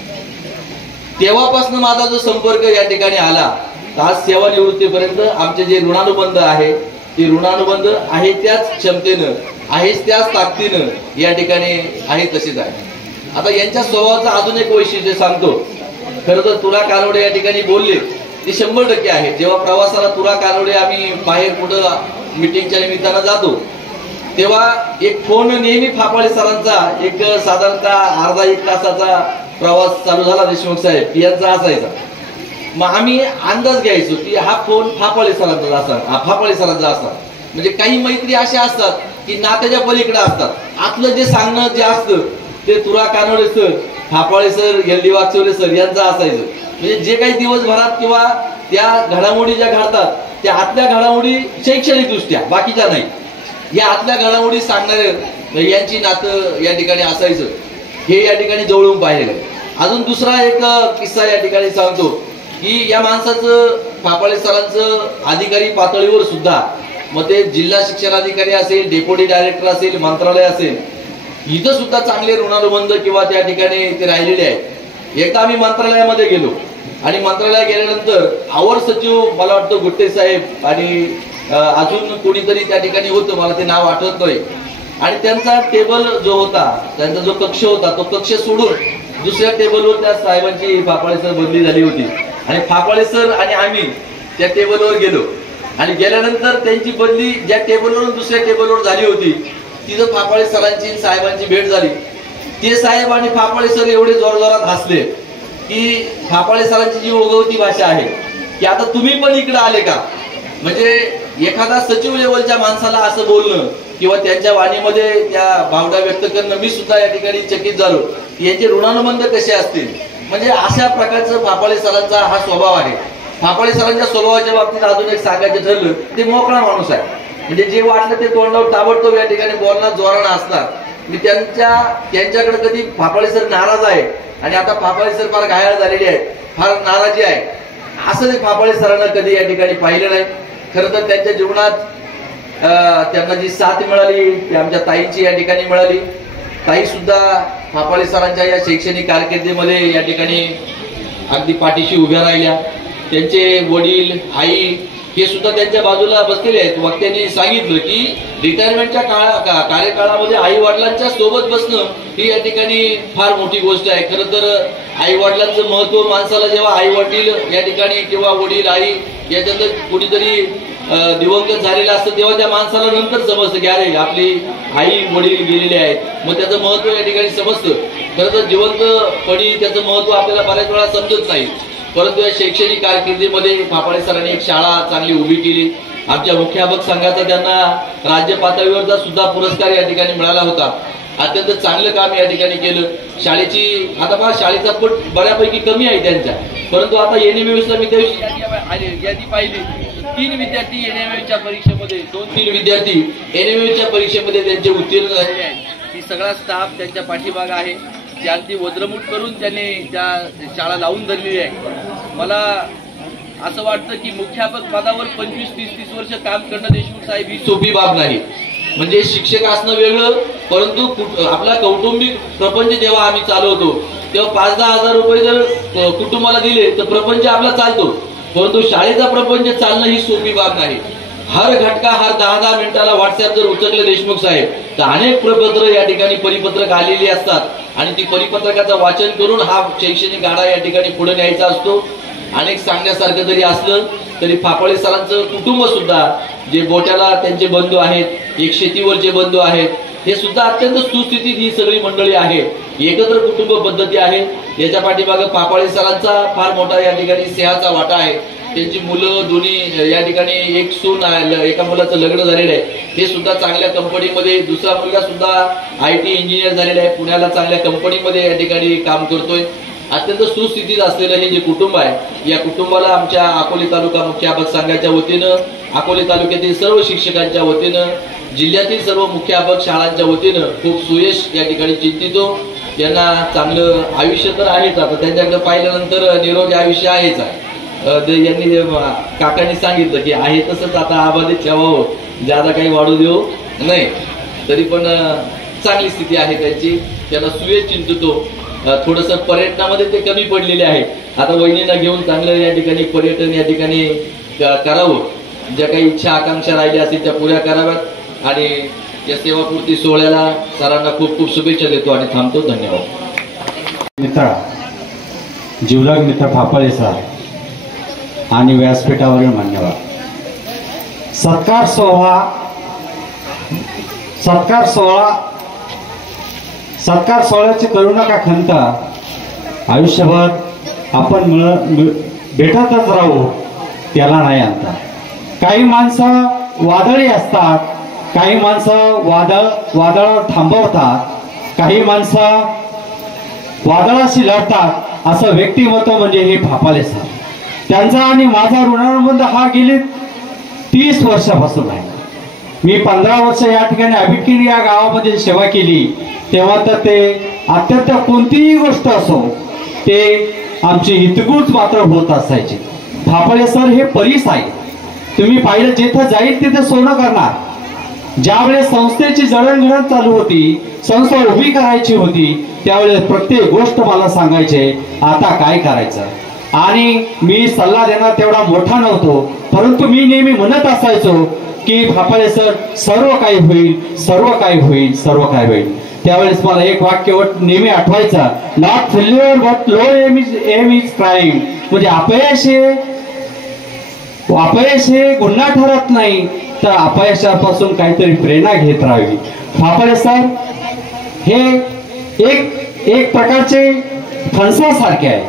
तेव्हापासून माझा जो संपर्क या ठिकाणी आला आज सेवानिवृत्तीपर्यंत आमचे जे ऋणानुबंध आहे ते ऋणानुबंध आहे त्याच क्षमतेनं, आहेच त्याच ताकदीनं या ठिकाणी आहे तसेच आहे. आता यांच्या स्वभावाचं अजून एक वैशिष्ट्य सांगतो. खरं तर तुरा कानवडे या ठिकाणी बोलले ते 100% आहे. जेव्हा प्रवासाला तुरा कानवडे आम्ही बाहेर कुठं मिटिंगच्या निमित्तानं जातो तेव्हा एक फोन नेहमी फापाळे सरांचा एक साधारणतः अर्धा-1 तासाचा प्रवास चालू झाला देशमुख साहेब यांचा असायचा. मग आम्ही अंदाज घ्यायचो की हा फोन फापाळे सरांचा असा, हा फापाळे सरांचा असा. म्हणजे काही मैत्री अशा असतात की नात्याच्या पलीकडे असतात. आतलं जे सांगणं जे असतं ते Tura Kanwade sir, Phapale sir, LD. Wagchaure sir यांचं असायचं. म्हणजे जे काही दिवसभरात किंवा त्या घडामोडी ज्या घडतात त्या आतल्या घडामोडी शैक्षणिक दृष्ट्या बाकीच्या नाही, या आतल्या घडामोडी सांगणारे यांची नातं या ठिकाणी असायचं हे या ठिकाणी जवळून पाहिलेलं. अजून दुसरा एक किस्सा या ठिकाणी सांगतो की या माणसाचं फापाळे सरांचं अधिकारी पातळीवर सुद्धा, मग ते जिल्हा शिक्षणाधिकारी असेल, डेप्युटी डायरेक्टर असेल, मंत्रालय असेल, इथं सुद्धा चांगले ऋणानुबंध किंवा त्या ठिकाणी ते राहिलेले आहेत. एकदा आम्ही मंत्रालयामध्ये गेलो आणि मंत्रालयात गेल्यानंतर आवर सचिव मला वाटतं गुट्टे साहेब आणि अजून कोणीतरी त्या ठिकाणी होतं, मला ते नाव आठवत नाही. आणि त्यांचा टेबल जो होता, त्यांचा जो कक्ष होता तो कक्ष सोडून दुसऱ्या टेबलवर त्या साहेबांची फापाळे सर बदली झाली होती आणि फापाळे सर आणि आम्ही त्या टेबलवर गेलो आणि गेल्यानंतर त्यांची बदली ज्या टेबलवरून दुसऱ्या टेबलवर झाली होती तिथं फापाळे सरांची साहेबांची भेट झाली. ते साहेब आणि फापाळे सर एवढे जोरजोरात हसले की फापाळे सरांची जी ओघवती भाषा आहे की आता तुम्ही पण इकडे आले का. म्हणजे एखादा सचिव लेवलच्या माणसाला असं बोलणं किंवा त्यांच्या वाणीमध्ये त्या भावना व्यक्त करणं मी सुद्धा या ठिकाणी चकित झालो. यांचे ऋणानुबंध कसे असतील. म्हणजे अशा प्रकारचं फापाळे सरांचा हा स्वभाव आहे. फापाळे सरांच्या स्वभावाच्या बाबतीत अजून एक सांगायचं ठरलं, ते मोकळा माणूस आहे. म्हणजे जे वाटलं ते तोंडावर ताबडतोब या ठिकाणी बोलणार, जोरानं असणार. मी त्यांच्याकडे कधी फापाळे सर नाराज आहे आणि आता फापाळे सर फार घायाळ झालेले आहेत, फार नाराजी आहे असं फापाळे सरांना कधी या ठिकाणी पाहिलं नाही. खरं तर त्यांच्या जीवनात त्यांना जी साथ मिळाली ती आमच्या ताईंची या ठिकाणी मिळाली. ताई सुद्धा फापाळे सरांच्या या शैक्षणिक कारकिर्दीमध्ये या ठिकाणी अगदी पाठीशी उभ्या राहिल्या. त्यांचे वडील आई हे सुद्धा त्यांच्या बाजूला बसलेले आहेत. वक्त्यांनी सांगितलं की रिटायरमेंटच्या कार्यकाळामध्ये आई वडिलांच्या सोबत बसणं ही या ठिकाणी फार मोठी गोष्ट आहे. खरं तर आई वडिलांचं महत्व माणसाला जेव्हा आई वडील या ठिकाणी किंवा वडील आई याच्यातलं कोणीतरी दिवंगत झालेलं असतं तेव्हा त्या माणसाला नंतर समजतं की अरे आपली आई वडील गेलेले आहेत, मग त्याचं महत्व या ठिकाणी समजतं. खरं तर जिवंतपणी त्याचं महत्व आपल्याला बऱ्याच वेळा समजत नाही. परंतु या शैक्षणिक कारकिर्दीमध्ये फापाळे सरांनी एक शाळा चांगली उभी केली. आमच्या मुख्याध्यापक संघाचा त्यांना राज्य पातळीवरचा सुद्धा पुरस्कार या ठिकाणी मिळाला होता. अत्यंत चांगलं काम या ठिकाणी केलं. शाळेची आता पहा शाळेचा पट बऱ्यापैकी कमी आहे त्यांच्या, परंतु आता एनएमयूला मी यादी पाहिली 3 विद्यार्थी एनएमयूच्या परीक्षेमध्ये 2-3 विद्यार्थी एनएमयूच्या परीक्षेमध्ये त्यांचे उत्तीर्ण झालेले आहेत. ही सगळा स्टाफ त्यांच्या पाठीमागे आहे. ती अगदी वज्रमूठ करून त्यांनी त्या शाळा लावून धरलेली आहे. मला असं वाटतं की मुख्याध्यापक पदावर 25-30 वर्ष काम करणं देशमुख साहेब ही सोपी बाब नाही. म्हणजे शिक्षक असणं वेगळं, परंतु आपला कौटुंबिक प्रपंच जेव्हा आम्ही चालवतो तेव्हा 5-10 हजार रुपये जर कुटुंबाला दिले तर प्रपंच आपला चालतो, परंतु शाळेचा प्रपंच चालणं ही सोपी बाब नाही. हर घटका हर 10-10 मिनिटाला व्हॉट्सअप जर उचलले देशमुख साहेब तर अनेक प्रपत्र या ठिकाणी परिपत्रक आलेली असतात आणि ती परिपत्रकाचं वाचन करून हा शैक्षणिक गाडा या ठिकाणी पुढे न्यायचा असतो. अनेक सांगण्यासारखं जरी असलं तरी फापाळे सरांचं कुटुंब सुद्धा जे बोट्याला त्यांचे बंधू आहेत, एक शेतीवरचे बंधू आहेत, हे सुद्धा अत्यंत सुस्थितीत ही सगळी मंडळी आहे. एकत्र कुटुंब पद्धती आहे. याच्या पाठीमागे फापाळे सरांचा फार मोठा या ठिकाणी सिंहाचा वाटा आहे. त्यांची मुलं दोन्ही या ठिकाणी एक सून एका मुलाचं लग्न झालेलं आहे. हे सुद्धा चांगल्या कंपनीमध्ये, दुसरा मुलगा सुद्धा IT इंजिनियर झालेला आहे, पुण्याला चांगल्या कंपनीमध्ये या ठिकाणी काम करतोय. अत्यंत सुस्थितीत असलेलं हे जे कुटुंब आहे या कुटुंबाला आमच्या अकोले तालुका मुख्याध्यापक संघाच्या वतीनं, अकोले तालुक्यातील सर्व शिक्षकांच्या वतीनं, जिल्ह्यातील सर्व मुख्याध्यापक शाळांच्या वतीनं खूप सुयश या ठिकाणी चिंतितो. यांना चांगलं आयुष्य तर आहेच, आता त्यांच्याकडे पाहिल्यानंतर निरोगी आयुष्य आहेच आहे. यांनी काकांनी सांगितलं की आहे तसंच आता आबादित ठेवावं, ज्यादा काही वाढू देऊ नाही, तरी पण चांगली स्थिती आहे त्यांची. त्यांना सुयश चिंतितो. थोडंसं पर्यटनामध्ये ते कमी पडलेले आहे. आता वहिनींना घेऊन चांगलं या ठिकाणी पर्यटन या ठिकाणी करावं. ज्या काही इच्छा आकांक्षा राहिल्या असतील त्या पुऱ्या कराव्यात आणि या सेवापूर्ती सोहळ्याला सरांना खूप खूप शुभेच्छा देतो आणि थांबतो. धन्यवाद. मित्र जीवलग मित्र फापाळे सर आणि व्यासपीठावरील मान्यवर, सत्कार सोहळ्याची करू नका खंत. आयुष्यभर आपण भेटतच राहू त्याला नाही आणता. काही माणसं वादळी असतात, काही माणसं वादळावर थांबवतात, काही माणसं वादळाशी लढतात. असं व्यक्तिमत्व म्हणजे हे फापाळे सर. त्यांचा आणि माझा ऋणानुबंध हा गेली 30 वर्षापासून आहे. मी 15 वर्ष या ठिकाणी अभिटकीर या गावामध्ये सेवा केली. तेव्हा तर ते अत्यंत कोणतीही गोष्ट असो ते आमची हितगुज मात्र होत असायची. फापाळे सर हे परीस आहे. तुम्ही पाहिलं जिथं जाईल तिथे सोनं करणार. ज्यावेळेस संस्थेची जडणघडण चालू होती, संस्था उभी करायची होती, त्यावेळेस प्रत्येक गोष्ट मला सांगायचे आता काय करायचं. आणि मी सल्ला देणार तेवढा मोठा नव्हतो, परंतु मी नेहमी म्हणत असायचो की फापाळे सर सर्व काही होईल, सर्व काही होईल, सर्व काही होईल. त्यावेळेस मला एक वाक्य नेहमी आठवायचं, not failure but low aim is crime. म्हणजे अपयश हे गुन्हा ठरत नाही, तर अपयशापासून काहीतरी प्रेरणा घेत राहावी. फापाळे सर हे एक प्रकारचे फणसासारखे आहे.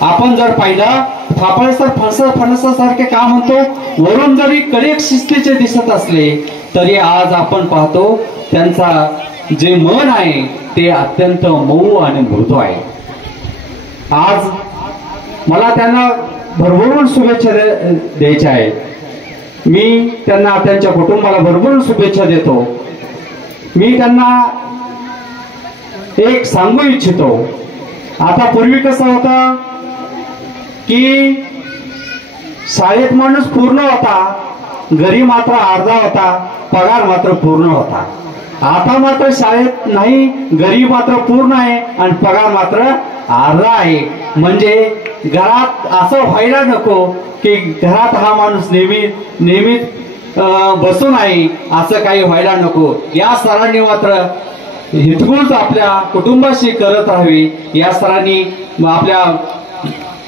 आपण जर पाहिलं फापाळे सर फणसासारखे का म्हणतो, वरून जरी कडेक शिस्तीचे दिसत असले तरी आज आपण पाहतो त्यांचा जे मन आहे ते अत्यंत मऊ आणि मृदू आहे. आज मला त्यांना भरभरून शुभेच्छा द्यायच्या आहेत. मी त्यांना त्यांच्या कुटुंबाला भरभरून शुभेच्छा देतो. मी त्यांना एक सांगू इच्छितो, आता पूर्वी कसं होतं की शाळेत माणूस पूर्ण होता, घरी मात्र अर्धा होता, पगार मात्र पूर्ण होता. आता मात्र शाळेत नाही, घरी मात्र पूर्ण आहे आणि पगार मात्र अर्धा आहे. म्हणजे घरात असं व्हायला नको की घरात हा माणूस नेहमीच बसून आहे, असं काही व्हायला नको. या सरांनी मात्र हितगुज आपल्या कुटुंबाशी करत राहावी, या सरांनी आपल्या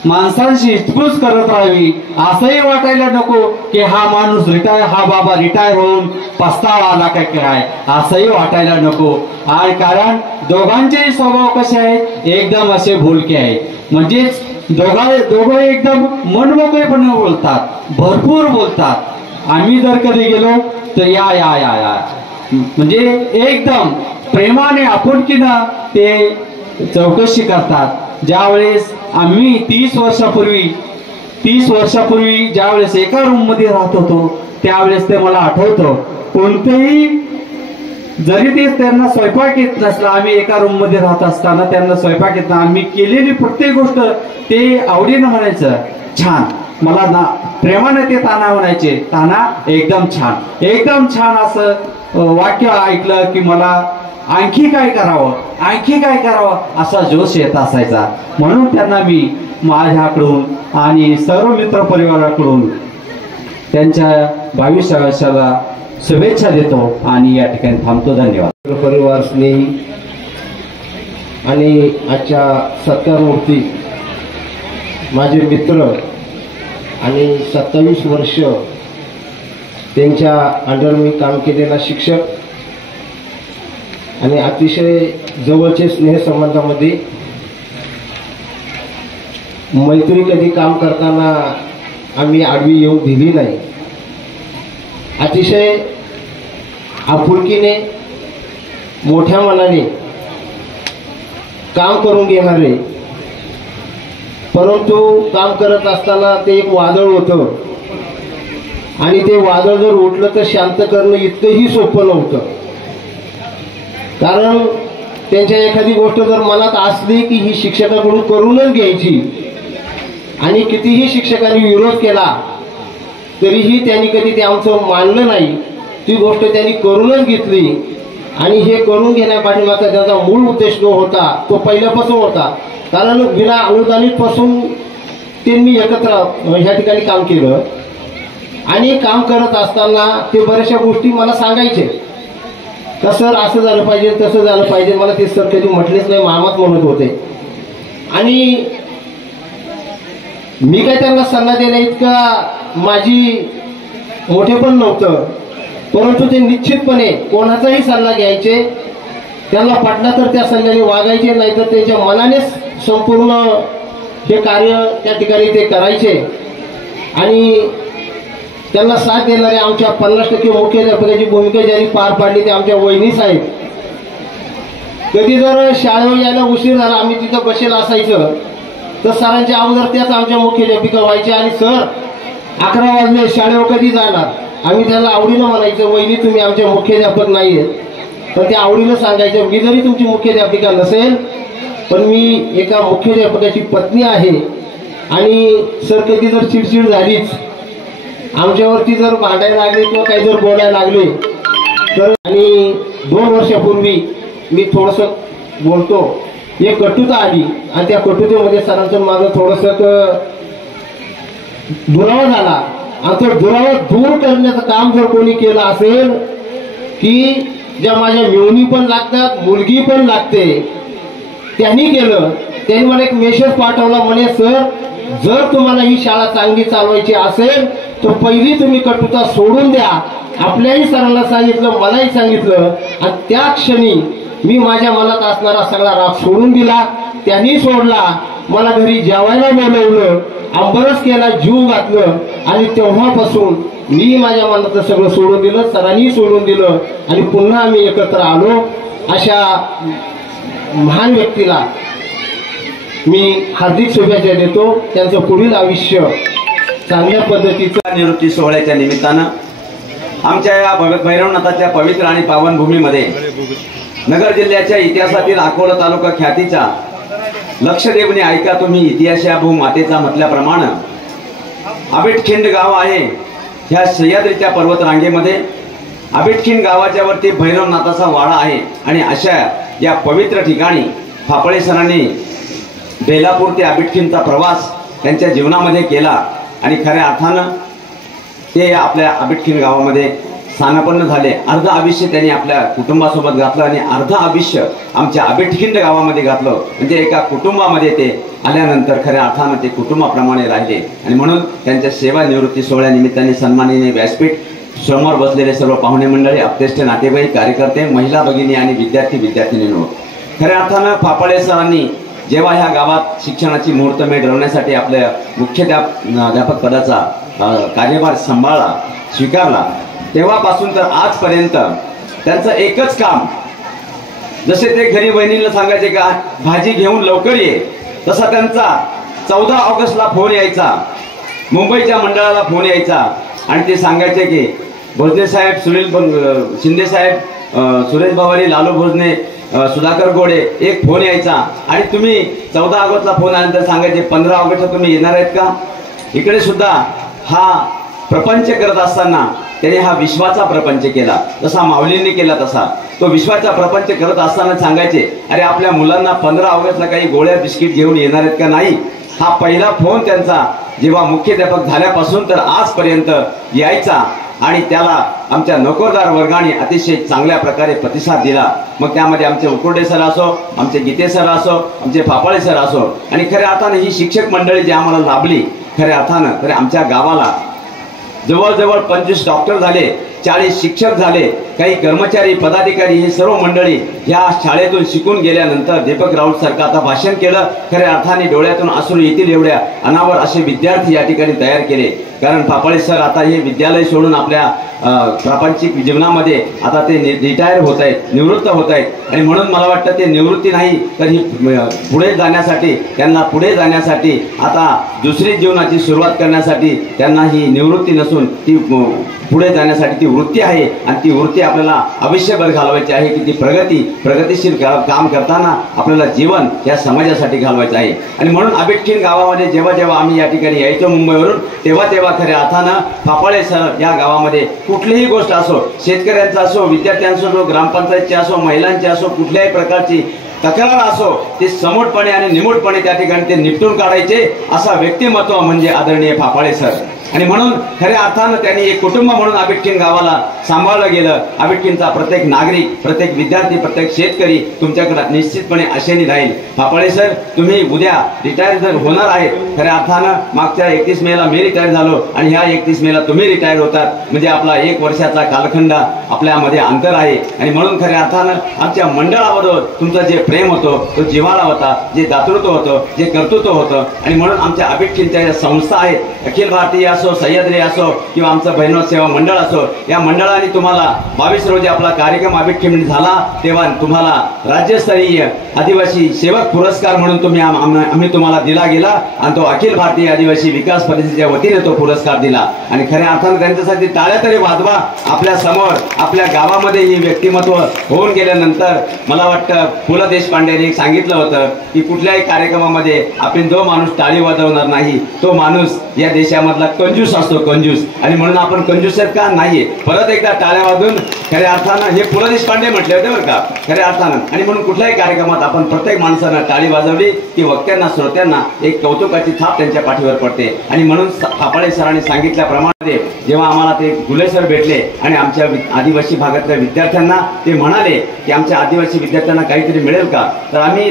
माणसांशी हितगुज करत राहावी. असंही वाटायला नको की हा माणूस हा बाबा रिटायर होऊन पस्तावा आला काय, असंही वाटायला नको. आणि कारण दोघांचेही स्वभाव कसे आहेत, एकदम असे बोलके आहेत. म्हणजेच दोघं एकदम मनमोकळेपणे बोलतात, भरपूर बोलतात. आम्ही जर कधी गेलो तर या या या या म्हणजे एकदम प्रेमाने आपुलकीनं ते चौकशी करतात. ज्यावेळेस आम्ही 30 वर्षापूर्वी ज्यावेळेस एका रूम मध्ये राहत होतो, त्यावेळेस ते मला आठवतं. कोणतेही जरी ते त्यांना स्वयंपाक येत नसला, आम्ही एका रूम मध्ये राहत असताना त्यांना स्वयंपाक येत नाही, आम्ही केलेली प्रत्येक गोष्ट ते आवडीनं म्हणायचं छान. मला ना प्रेमाने ते ताना म्हणायचे, ताना एकदम छान असं वाक्य ऐकलं की मला आणखी काय करावं असा जोश येत असायचा. म्हणून त्यांना मी माझ्याकडून आणि सर्व मित्र परिवाराकडून त्यांच्या 22 वर्षाला शुभेच्छा देतो आणि या ठिकाणी थांबतो. धन्यवाद. परिवार स्नेही आणि आजच्या सत्कारमूर्ती माझे मित्र आणि 27 वर्ष त्यांच्या अंडर मी काम केलेला शिक्षक आणि अतिशय जवळचे स्नेहसंबंधामध्ये मैत्री कधी काम करताना आम्ही आडवी येऊ दिली नाही. अतिशय आपुलकीने मोठ्या मनाने काम करून घेणारे, परंतु काम करत असताना ते एक वादळ होतं आणि ते वादळ जर उठलं तर शांत करणं इतकंही सोपं नव्हतं. कारण त्यांच्या एखादी गोष्ट जर मनात असली की ही शिक्षकाकडून करूनच घ्यायची आणि कितीही शिक्षकांनी विरोध केला तरीही त्यांनी कधी ते आमचं मानलं नाही. ती गोष्ट त्यांनी करूनच घेतली आणि हे करून घेण्यापाठीमागचा त्यांचा मूळ उद्देश जो होता तो पहिल्यापासून होता. कारण विना अनुदानितपासून त्यांनी एकत्र ह्या ठिकाणी काम केलं आणि काम करत असताना ते बऱ्याचशा गोष्टी मला सांगायचे, तर सर असं झालं पाहिजे, तसं झालं पाहिजे. मला ते सर कधी म्हटलेच नाही, मामाच म्हणत होते. आणि मी काय त्यांना सल्ला देण्या इतका माझी मोठेपण नव्हतं, परंतु ते निश्चितपणे कोणाचाही सल्ला घ्यायचे, त्यांना पटला तर त्या सल्ल्याने वागायचे, नाहीतर त्यांच्या मनानेच संपूर्ण हे कार्य त्या ठिकाणी ते करायचे. आणि त्यांना साथ देणारे आमच्या 50% मुख्याध्यापकाची भूमिका ज्यांनी पार पाडली ते आमच्या वहिनी साहेब. कधी जर शाळेवर यायला उशीर झाला, आम्ही तिथं बसेल असायचं, तर सरांच्या अगोदर त्याच आमच्या मुख्याध्यापिका व्हायच्या आणि सर 11 वाजले शाळेवर कधी जाणार. आम्ही त्यांना आवडीनं म्हणायचं, वहिनी तुम्ही आमचे मुख्याध्यापक नाही आहेत, पण ते आवडीनं सांगायचं मी जरी तुमची मुख्याध्यापिका नसेल पण मी एका मुख्याध्यापकाची पत्नी आहे. आणि सर कधी जर चिडचिड झालीच, आमच्यावरती जर भांडायला लागले किंवा काही जर बोलायला लागले तर, आणि 2 वर्षापूर्वी मी थोडंसं बोलतो, एक कटुता आली आणि त्या कटुतेमध्ये सरांचं माझं थोडंसं दुरावा झाला. आणि तो दुरावा दूर करण्याचं काम जर कोणी केलं असेल की ज्या माझ्या मेवणी पण लागतात, मुलगी पण लागते, त्यांनी केलं. त्यांनी मला एक मेसेज पाठवला, म्हणे सर जर तुम्हाला ही शाळा चांगली चालवायची असेल तर पहिली तुम्ही कटुता सोडून द्या. आपल्याही सरांना सांगितलं, मलाही सांगितलं, आणि त्या क्षणी मी माझ्या मनात असणारा सगळा राग सोडून दिला. त्यांनी सोडला, मला घरी जेवायला बोलवलं, आंबरस केला, जीव घातलं, आणि तेव्हापासून मी माझ्या मनातलं सगळं सोडून दिलं, सरांनी सोडून दिलं आणि पुन्हा आम्ही एकत्र आलो. अशा महान व्यक्तीला मी हार्दिक शुभेच्छा देतो. त्यांचं पुढील आयुष्य चांगल्या पद्धतीचं. निवृत्ती सोहळ्याच्या निमित्तानं आमच्या या भैरवनाथाच्या पवित्र आणि पावनभूमीमध्ये नगर जिल्ह्याच्या इतिहासातील अकोला तालुका ख्यातीचा लक्षदेवने ऐका तुम्ही इतिहास या भूमातेचा म्हटल्याप्रमाणे आबिटखिंड गाव आहे, ह्या सह्याद्रीच्या पर्वत रांगेमध्ये आबिटखिंड गावाच्या वरती भैरवनाथाचा वाडा आहे आणि अशा या पवित्र ठिकाणी फापळे सरांनी बेलापूर ते आबिटखिंडचा प्रवास त्यांच्या जीवनामध्ये केला आणि खऱ्या अर्थानं ते आपल्या आबिटखिंड गावामध्ये स्थानापन्न झाले. अर्ध आयुष्य त्यांनी आपल्या कुटुंबासोबत घातलं आणि अर्ध आयुष्य आमच्या आबिटखिंड गावामध्ये घातलं. म्हणजे एका कुटुंबामध्ये ते आल्यानंतर खऱ्या अर्थानं ते कुटुंबाप्रमाणे राहिले आणि म्हणून त्यांच्या सेवा निवृत्ती सोहळ्यानिमित्ताने सन्माननीय व्यासपीठ समोर बसलेले सर्व पाहुणे मंडळी, आपतेष्ट नातेवाईक, कार्यकर्ते, महिला भगिनी आणि विद्यार्थीनींनो, खऱ्या अर्थानं फापळे सरांनी जेव्हा ह्या गावात शिक्षणाची मुहूर्तमेढ रवण्यासाठी आपल्या मुख्याध्यापक पदाचा कार्यभार स्वीकारला तेव्हापासून तर आजपर्यंत त्यांचं एकच काम, जसे ते घरी बहिणीला सांगायचे का भाजी घेऊन लवकर ये, तसा त्यांचा 14 ऑगस्टला फोन यायचा, मुंबईच्या मंडळाला फोन यायचा आणि ते सांगायचे की भोजने साहेब, सुनील शिंदे साहेब, सुरेश भावानी, लालू भोजने, सुधाकर गोडे, एक फोन यायचा आणि तुम्ही 14 ऑगस्टला फोन आल्यानंतर सांगायचे 15 ऑगस्टला तुम्ही येणार आहेत का. इकडे सुद्धा हा प्रपंच करत असताना त्याने हा विश्वाचा प्रपंच केला, जसा माऊलींनी केला तसा तो विश्वाचा प्रपंच करत असताना सांगायचे अरे आपल्या मुलांना 15 ऑगस्टला काही गोळ्या बिस्किट घेऊन येणार आहेत का नाही. हा पहिला फोन त्यांचा जेव्हा मुख्याध्यापक झाल्यापासून तर आजपर्यंत यायचा आणि त्याला आमच्या नोकरदार वर्गाने अतिशय चांगल्या प्रकारे प्रतिसाद दिला. मग त्यामध्ये आमचे उकुर्डे सर असो, आमचे गीते सर असो, आमचे फापाळे सर असो आणि खऱ्या अर्थानं ही शिक्षक मंडळी जी आम्हाला लाभली, खऱ्या अर्थानं तर आमच्या गावाला जवळजवळ 25 डॉक्टर झाले, 40 शिक्षक झाले, काही कर्मचारी, पदाधिकारी, हे सर्व मंडळी ह्या शाळेतून शिकून गेल्यानंतर दीपक राऊत सारखं आता भाषण केलं. खऱ्या अर्थाने डोळ्यातून अश्रू येतील एवढ्या अनावर असे विद्यार्थी या ठिकाणी तयार केले. कारण फापाळे सर आता हे विद्यालय सोडून आपल्या प्रापंचिक जीवनामध्ये आता ते रिटायर होत आहेत, निवृत्त होत आहेत आणि म्हणून मला वाटतं ते निवृत्ती नाही तर ही पुढे जाण्यासाठी आता दुसरी जीवनाची सुरुवात करण्यासाठी त्यांना ही निवृत्ती नसून ती पुढे जाण्यासाठी ती वृत्ती आहे आणि ती वृत्ती आपल्याला आयुष्यभर घालवायची आहे की ती प्रगतिशील काम करताना आपल्याला जीवन या समाजासाठी घालवायचं आहे. आणि म्हणून आबिटखिंड गावामध्ये जेव्हा आम्ही या ठिकाणी यायचो मुंबईवरून तेव्हा खऱ्या अर्थानं फापाळे सर या गावामध्ये कुठलीही गोष्ट असो, शेतकऱ्यांचा असो, विद्यार्थ्यांचा असो, ग्रामपंचायतची असो, महिलांची असो, कुठल्याही प्रकारची तक्रार असो ते समोटपणे आणि निमूटपणे त्या ठिकाणी ते निपटून काढायचे. असा व्यक्तिमत्व म्हणजे आदरणीय फापाळे सर. आणि म्हणून खऱ्या अर्थानं त्यांनी एक कुटुंब म्हणून आबिटखिंड गावाला सांभाळलं गेलं. आबिटखिंडचा प्रत्येक नागरिक, प्रत्येक विद्यार्थी, प्रत्येक शेतकरी तुमच्याकडे निश्चितपणे आशेने राहील. फापाळे सर तुम्ही उद्या रिटायर जर होणार आहेत, खऱ्या अर्थानं मागच्या 31 मेला मी रिटायर झालो आणि ह्या 31 मेला तुम्ही रिटायर होतात, म्हणजे आपला 1 वर्षाचा कालखंड आपल्यामध्ये अंतर आहे. आणि म्हणून खऱ्या अर्थानं आमच्या मंडळाबरोबर तुमचं जे प्रेम होतं, तो जिव्हाळा होता, जे दातृत्व होतं, जे कर्तृत्व होतं. आणि म्हणून आमच्या आबिटखिंडच्या ज्या संस्था आहेत, अखिल भारतीय असो, सह्याद्री असो किंवा आमचं बहिणोत सेवा मंडळ असो, या मंडळाने तुम्हाला 22 रोजी आपला कार्यक्रम आबिटखिंड झाला तेव्हा तुम्हाला राज्यस्तरीय आदिवासी सेवक पुरस्कार म्हणून आम्ही तुम्हाला दिला गेला आणि तो अखिल भारतीय आदिवासी विकास परिषदेच्या वतीने तो पुरस्कार दिला. आणि खऱ्या अर्थानं त्यांच्यासाठी टाळ्या तरी वाजवा. आपल्या समोर आपल्या गावामध्ये ही व्यक्तिमत्व होऊन गेल्यानंतर मला वाटतं पु ल देशपांडेंनी सांगितलं होतं की कुठल्याही कार्यक्रमामध्ये आपण जो माणूस टाळी वाजवणार नाही तो माणूस या देशामधला कंजूस असतो, कंजूस. आणि म्हणून आपण कंजूस आहेत का नाहीये. परत एकदा टाळ्या वाजून खऱ्या अर्थानं हे पु ल देशपांडे म्हटले होते बरं का, खऱ्या अर्थानं. आणि म्हणून कुठल्याही कार्यक्रमात आपण प्रत्येक माणसानं टाळी वाजवली की वक्त्यांना, श्रोत्यांना एक कौतुकाची थाप त्यांच्या पाठीवर पडते. आणि म्हणून फापाळे सरांनी सांगितल्याप्रमाणे जेव्हा आम्हाला ते गुले सर भेटले आणि आमच्या आदिवासी भागातल्या विद्यार्थ्यांना ते म्हणाले की आमच्या आदिवासी विद्यार्थ्यांना काहीतरी मिळेल का, तर आम्ही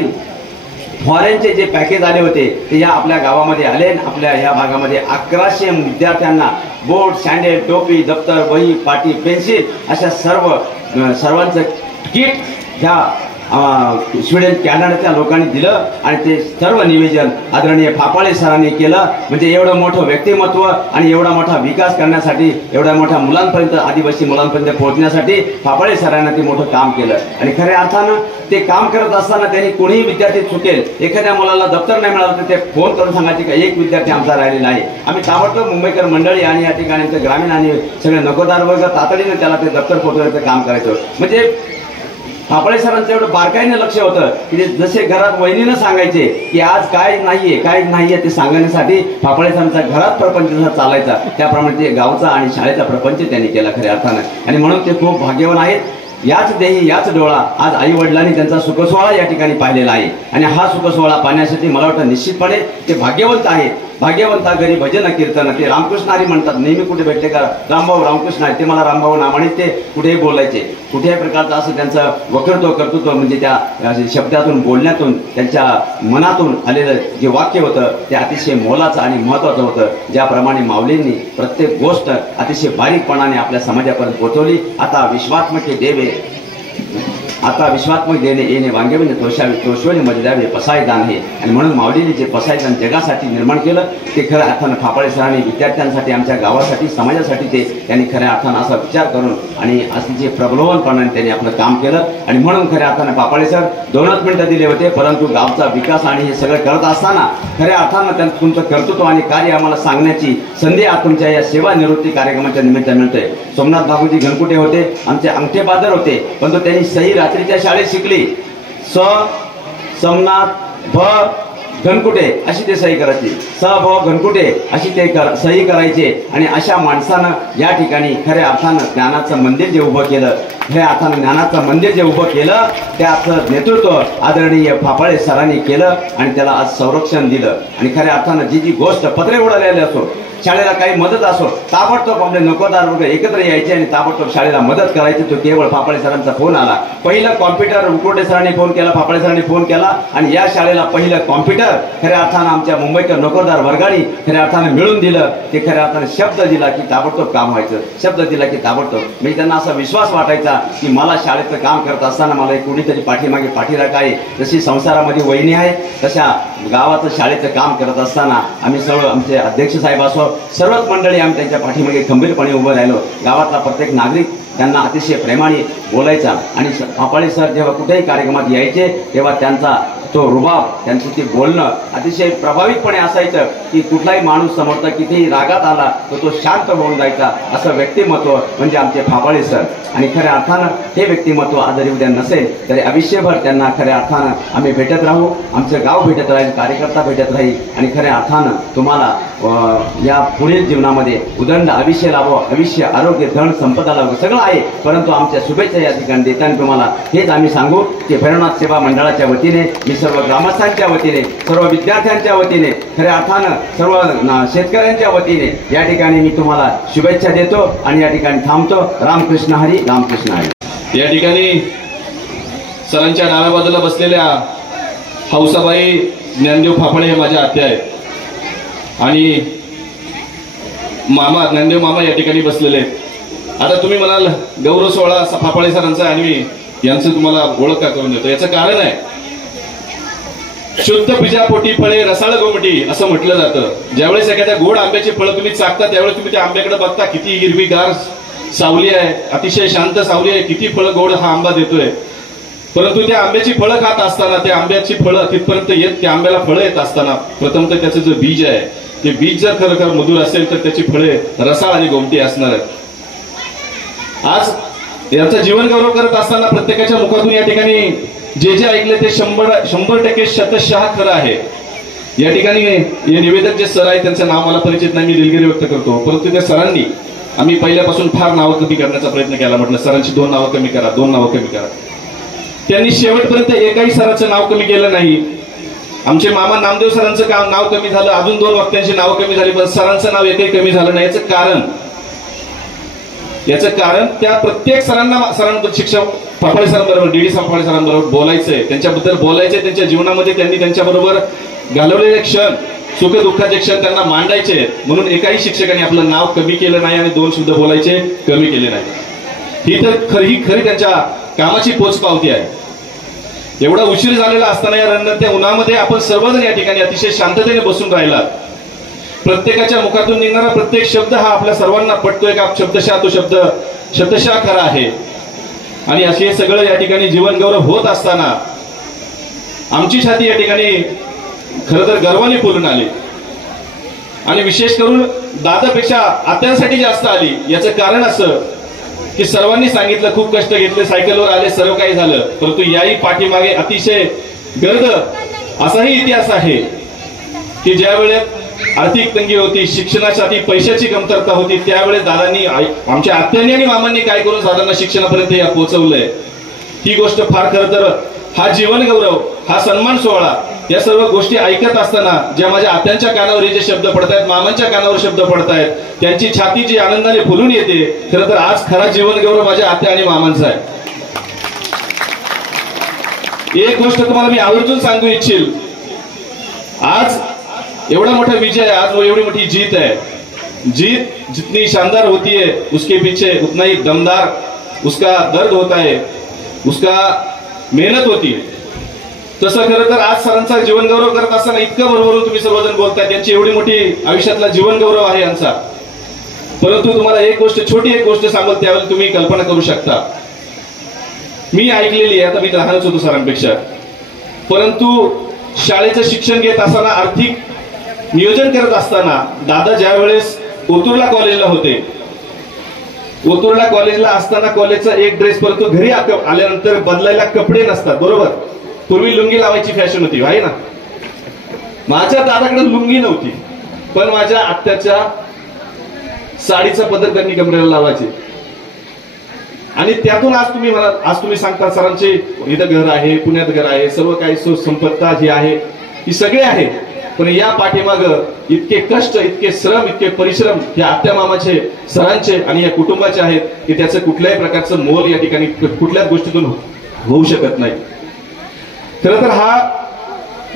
फॉरेनचे जे पॅकेज आले होते ते या आपल्या गावामध्ये आले. आपल्या ह्या भागामध्ये 1100 विद्यार्थ्यांना बोर्ड, सँडेल, टोपी, दप्तर, वही, पाटी, पेन्सिल अशा सर्वांचं किट ह्या स्वीडन, कॅनडाच्या लोकांनी दिलं आणि ते सर्व निवेदन आदरणीय फापाळे सरांनी केलं. म्हणजे एवढं मोठं व्यक्तिमत्व आणि एवढा मोठा विकास करण्यासाठी, एवढ्या मोठ्या मुलांपर्यंत, आदिवासी मुलांपर्यंत पोहोचण्यासाठी फापाळे सरांना ते मोठं काम केलं. आणि खऱ्या अर्थानं ते काम करत असताना त्यांनी कोणीही विद्यार्थी चुकेल, एखाद्या मुलाला दप्तर नाही मिळालं तर ते फोन करून सांगायचे की एक विद्यार्थी आमचा राहिलेला आहे. आम्ही ताबडतोब मुंबईकर मंडळी आणि या ठिकाणी आमचे ग्रामीण आणि सगळे नोकरदार वर्ग तातडीने त्याला ते दप्तर पोहोचवण्याचं काम करायचं. म्हणजे फापळे सरांचं एवढं बारकाईने लक्ष होतं की जसे घरात वहिनीनं सांगायचे की आज काय नाहीये ते सांगण्यासाठी फापळे सरांचा घरात प्रपंच जसा चालायचा त्याप्रमाणे ते गावचा आणि शाळेचा प्रपंच त्यांनी केला खऱ्या अर्थानं. आणि म्हणून ते खूप भाग्यवान आहेत. याच देही याच डोळा आज आई वडिलांनी त्यांचा सुखसोहळा या ठिकाणी पाहिलेला आहे. आणि हा सुखसोहळा पाहण्यासाठी मला वाटतं निश्चितपणे ते भाग्यवंत आहेत. भाग्यवंता घरी भजन कीर्तन ते रामकृष्ण हरी म्हणतात. नेहमी कुठे भेटले का रामभाऊ रामकृष्ण आहे ते मला रामभाऊ नावाने ते कुठेही बोलायचे. कुठल्याही प्रकारचं असं त्यांचं वक्रत्व कर्तृत्व म्हणजे त्या शब्दातून बोलण्यातून त्यांच्या मनातून आलेलं जे वाक्य होतं ते अतिशय मोलाचं आणि महत्त्वाचं होतं. ज्याप्रमाणे माऊलींनी प्रत्येक गोष्ट अतिशय बारीकपणाने आपल्या समाजापर्यंत पोहोचवली. आता विश्वात्मक देणे येणे वांगेविने तोषवणे मध्ये द्यावे पसायदान हे. आणि म्हणून माऊलीने जे पसायदान जगासाठी निर्माण केलं ते खऱ्या अर्थानं फापळे सरांनी विद्यार्थ्यांसाठी आमच्या गावासाठी समाजासाठी त्यांनी खऱ्या अर्थानं असा विचार करून आणि अतिशय प्रबलवनपणाने त्यांनी आपलं काम केलं. आणि म्हणून खऱ्या अर्थानं फापळे सर 2च मिनिटं दिले होते परंतु गावचा विकास आणि हे सगळं करत असताना खऱ्या अर्थानं त्यांचं तुमचं कर्तृत्व आणि कार्य आम्हाला सांगण्याची संधी आज तुमच्या या सेवानिवृत्ती कार्यक्रमाच्या निमित्त मिळते. सोमनाथ बाबूजी घनकुटे होते आमचे अंगठेबादर होते परंतु त्यांनी सही रात्रीच्या शाळेत शिकली. सोमनाथ भ घनकुटे अशी ते सही करायची. भ घनकुटे अशी ते सही करायचे. आणि अशा माणसानं या ठिकाणी खऱ्या अर्थानं ज्ञानाचं मंदिर जे उभं केलं हे अर्थानं ज्ञानाचं मंदिर जे उभं केलं त्याचं नेतृत्व आदरणीय फापळे सरांनी केलं आणि त्याला आज संरक्षण दिलं. आणि खऱ्या अर्थानं जी गोष्ट पत्रे उडालेले असो शाळेला काही मदत असो ताबडतोब आपले नोकरदार वर्ग एकत्र यायचे आणि ताबडतोब शाळेला मदत करायची. तो केवळ फापळे सरांचा फोन आला. पहिलं कॉम्प्युटर उकोटे सरांनी फोन केला फापळे सरांनी फोन केला आणि या शाळेला पहिलं कॉम्प्युटर खऱ्या अर्थानं आमच्या मुंबईच्या नोकरदार वर्गाने खऱ्या अर्थानं मिळून दिलं. ते खऱ्या अर्थानं शब्द दिला की ताबडतोब काम व्हायचं. शब्द दिला की ताबडतोब म्हणजे त्यांना असा विश्वास वाटायचा की मला शाळेचं काम करत असताना मला एक कुणीतरी पाठीमागे पाठीराखा आहे. जशी संसारामध्ये वहिनी आहे तशा गावाचं शाळेचं काम करत असताना आम्ही सर्व आमचे अध्यक्ष साहेब असो सर्वच मंडळी आम्ही त्यांच्या पाठीमागे खंबीरपणे उभं राहिलो. गावातला प्रत्येक नागरिक त्यांना अतिशय प्रेमाने बोलायचा. आणि फापळे सर जेव्हा कुठेही कार्यक्रमात यायचे तेव्हा त्यांचा तो रुबाब त्यांचं ते बोलणं अतिशय प्रभावितपणे असायचं की कुठलाही माणूस समोरचा कितीही रागात आला तर तो शांत होऊन जायचा. असं व्यक्तिमत्व म्हणजे आमचे फापळे सर. आणि खऱ्या अर्थानं हे व्यक्तिमत्व आजरी उद्या नसेल तरी आयुष्यभर त्यांना खऱ्या अर्थानं आम्ही भेटत राहू. आमचं गाव भेटत राहील कार्यकर्ता भेटत राहील. आणि खऱ्या अर्थानं तुम्हाला या पुढील जीवनामध्ये उदंड आयुष्य लाभो. आयुष्य आरोग्य धन संपदा लाभो सगळं आहे परंतु आमच्या शुभेच्छा या ठिकाणी देताना तुम्हाला हेच आम्ही सांगू की भैरवनाथ सेवा मंडळाच्या वतीने मी सर्व ग्रामस्थांच्या वतीने सर्व विद्यार्थ्यांच्या वतीने खऱ्या अर्थानं सर्व शेतकऱ्यांच्या वतीने या ठिकाणी मी तुम्हाला शुभेच्छा देतो आणि या ठिकाणी थांबतो. रामकृष्ण हरी रामकृष्ण हरी. या ठिकाणी सरांच्या डाव्या बाजूला बसलेल्या हौसाबाई ज्ञानदेव फापळे हे माझ्या आत्या आहेत आणि मामा ज्ञानदेव मामा या ठिकाणी बसलेले आहेत. आता तुम्ही म्हणाल गौरव सोहळा फापळे सरांचा आणि मी यांचं तुम्हाला ओळख का करून देतो. याचं कारण आहे शुद्ध बीजापोटी फळे रसाळ गोमटी असं म्हटलं जातं. ज्यावेळेस एखाद्या गोड आंब्याची फळं तुम्ही चाकता त्यावेळेस तुम्ही त्या आंब्याकडे बघता किती हिरवीगार सावली आहे अतिशय शांत सावली आहे किती फळं गोड हा आंबा देतोय. परंतु त्या आंब्याची फळं खात असताना त्या आंब्याची फळं तिथपर्यंत येत त्या आंब्याला फळं येत असताना प्रथमतः त्याचं जे बीज आहे ते बीज जर खरोखर मधुर असेल तर त्याची फळे रसाळ आणि गोमटी असणार आहेत. आज यांचं जीवन गौरव करत असताना प्रत्येकाच्या मुखातून या ठिकाणी जे जे ऐकले ते 100% शतशः खरं आहे. या ठिकाणी हे निवेदक जे सर आहे त्यांचं नाव मला परिचित नाही मी दिलगिरी व्यक्त करतो परंतु त्या सरांनी आम्ही पहिल्यापासून फार नावं कमी करण्याचा प्रयत्न केला. म्हटलं सरांची 2 नावं कमी करा 2 नावं कमी करा. त्यांनी शेवटपर्यंत एकाही सरांचं नाव कमी केलं नाही. आमचे मामा नामदेव सरांचं नाव कमी झालं अजून 2 वक्त्यांची नावं कमी झाली पण सरांचं नाव एकही कमी झालं नाही. याचं कारण त्या प्रत्येक सरांबरोबर शिक्षक फापळे सरांबरोबर डीडी फापळे सरांबरोबर बोलायचंय त्यांच्याबद्दल बोलायचंय. त्यांच्या जीवनामध्ये त्यांनी त्यांच्याबरोबर घालवलेले क्षण सुख दुःखाचे क्षण त्यांना मांडायचे म्हणून एकाही शिक्षकाने आपलं नाव कमी केलं नाही आणि 2 शब्द बोलायचे कमी केले नाही. ही तर खरी त्यांच्या कामाची पोचपावती आहे. एवढा उशीर झालेला असताना या रणरणत्या उन्हामध्ये आपण सर्वजण या ठिकाणी अतिशय शांततेने बसून राहिला. प्रत्येकाच्या मुखातून निघणारा प्रत्येक शब्द हा आपल्या सर्वांना पटतोय का शब्दशः तो शब्द शब्दशः खरा आहे. आणि असे हे सगळं या ठिकाणी जीवन गौरव होत असताना आमची छाती या ठिकाणी खरं तर गर्वाने फुलून आली आणि विशेष करून दादापेक्षा आत्यांसाठी जास्त आली. याचं कारण असं की सर्वांनी सांगितलं, खूप कष्ट घेतले, सायकलवर आले, सर्व काही झालं, परंतु याही पाठीमागे अतिशय गर्द असाही इतिहास आहे की ज्या वेळेस आर्थिक तंगी होती, शिक्षणासाठी पैशाची कमतरता होती, त्यावेळेस दादांनी, आमच्या आत्यांनी आणि मामांनी काय करून दादांना शिक्षणापर्यंत या पोहोचवलंय. ही गोष्ट फार खरं तर हा जीवन गौरव, हा सन्मान सोहळा, या सर्व गोष्टी ऐकत असताना ज्या माझ्या आत्यांच्या कानावर हे जे शब्द पडतायत, मामांच्या कानावर शब्द पडतायत, त्यांची छाती जी आनंदाने फुलून येते. खरं तर आज खरा जीवन गौरव माझ्या आत्या आणि मामांचा आहे. एक गोष्ट तुम्हाला मी आवर्जून सांगू इच्छिल, आज एवढा मोठा विजय, आज वो एवढी मोठी जीत है. जीत जितनी शानदार होती है उसके पीछे उतना ही दमदार उसका दर्द होता है, उसका मेहनत होती है. तसं खरं तर आज सरांचा जीवन गौरव करत असताना इतकं बरोबर तुम्ही सर्वजण बोलताय, त्यांची एवढी मोठी आयुष्यातला जीवन गौरव आहे यांचा. परंतु तुम्हाला एक गोष्ट, छोटी एक गोष्ट सांगेल, त्यावेळी तुम्ही कल्पना करू शकता. मी ऐकलेली आहे, आता मी लहानच होतो सरांपेक्षा, परंतु शाळेचं शिक्षण घेत असताना, आर्थिक नियोजन करत असताना दादा ज्या वेळेस ओतूरला कॉलेजला होते, ओतूरला कॉलेजला असताना कॉलेजचा एक ड्रेस, परंतु घरी आल्यानंतर बदलायला कपडे नसतात, बरोबर. पूर्वी लुंगी लावायची फॅशन होती, आहे ना. माझ्या दादाकडे लुंगी नव्हती, पण माझ्या आत्याच्या साडीचा पदर त्यांनी कमरेला लावायचे. आणि त्यातून आज तुम्ही सांगता सरांचे इथं घर आहे, पुण्यात घर आहे, सर्व काही संपत्ता जी आहे ही सगळे आहे, पण या पाठीमाग इतके कष्ट, इतके श्रम, इतके परिश्रम या आत्या मामाचे, सरांचे आणि या कुटुंबाचे आहेत की त्याचं कुठल्याही प्रकारचं मोल या ठिकाणी कुठल्याच गोष्टीतून होऊ शकत नाही. खरं तर हा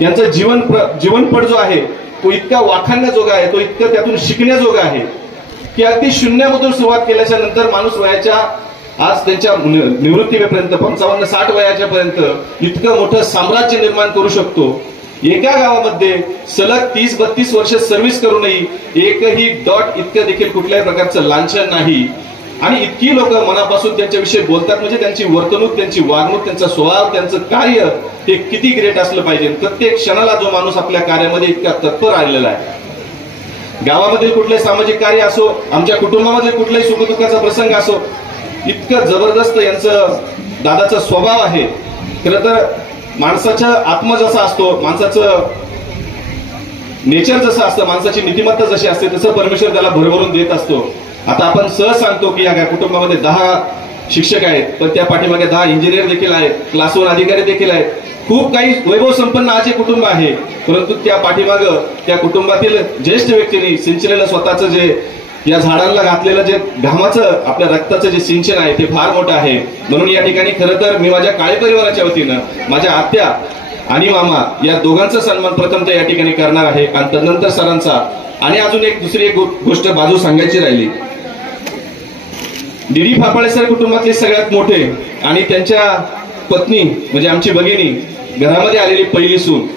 यांचा जीवनपट जो आहे तो इतका वाखाणण्याजोगा आहे, तो इतकं त्यातून शिकण्याजोगा आहे की अगदी शून्यामधून सुरुवात केल्याच्या नंतर माणूस वयाच्या आज त्यांच्या निवृत्तीपर्यंत 55-60 वयाच्या पर्यंत इतकं मोठं साम्राज्य निर्माण करू शकतो. एका गावामध्ये सलग 30-32 वर्ष सर्व्हिस करूनही एकही डॉट इतकं देखील कुठल्याही प्रकारचं लांछन नाही. आणि इतकी लोक मनापासून त्यांच्याविषयी बोलतात, म्हणजे त्यांची वर्तणूक, त्यांची वागणूक, त्यांचा स्वभाव, त्यांचं कार्य हे किती ग्रेट असलं पाहिजे. प्रत्येक क्षणाला जो माणूस आपल्या कार्यामध्ये इतका तत्पर आलेला आहे. गावामधील कुठले सामाजिक कार्य असो, आमच्या कुटुंबामध्ये कुठलाही सुखदुःखाचा प्रसंग असो, इतकं जबरदस्त यांचं दादाचा स्वभाव आहे. खरं तर माणसाचा आत्मा जसा असतो, माणसाचं नेचर जसं असतं, माणसाची नीतिमत्ता जशी असते, तसं परमेश्वर त्याला भरभरून देत असतो. आता आपण सहज सांगतो की या कुटुंबामध्ये 10 शिक्षक आहेत, पण त्या पाठीमागे 10 इंजिनियर देखील आहेत, क्लास 1 अधिकारी देखील आहेत. खूप काही वैभव संपन्न आज हे कुटुंब आहे, परंतु त्या पाठीमाग त्या कुटुंबातील ज्येष्ठ व्यक्तींनी सिंचलेलं स्वतःचं जे या झाडांना घातलेलं जे घामाचं, आपल्या रक्ताचं जे सिंचन आहे ते फार मोठं आहे. म्हणून या ठिकाणी खरं तर मी माझ्या काळे परिवाराच्या वतीनं माझ्या आत्या आणि मामा या दोघांचा सन्मान प्रथमतः या ठिकाणी करणार आहे आणि तदनंतर सरांचा. आणि अजून दुसरी एक गोष्ट बाजू सांगायची राहिली. डीडी फापाळे सर कुटुंबातले सगळ्यात मोठे आणि त्यांच्या पत्नी म्हणजे आमची भगिनी, घरामध्ये आलेली पहिली सून,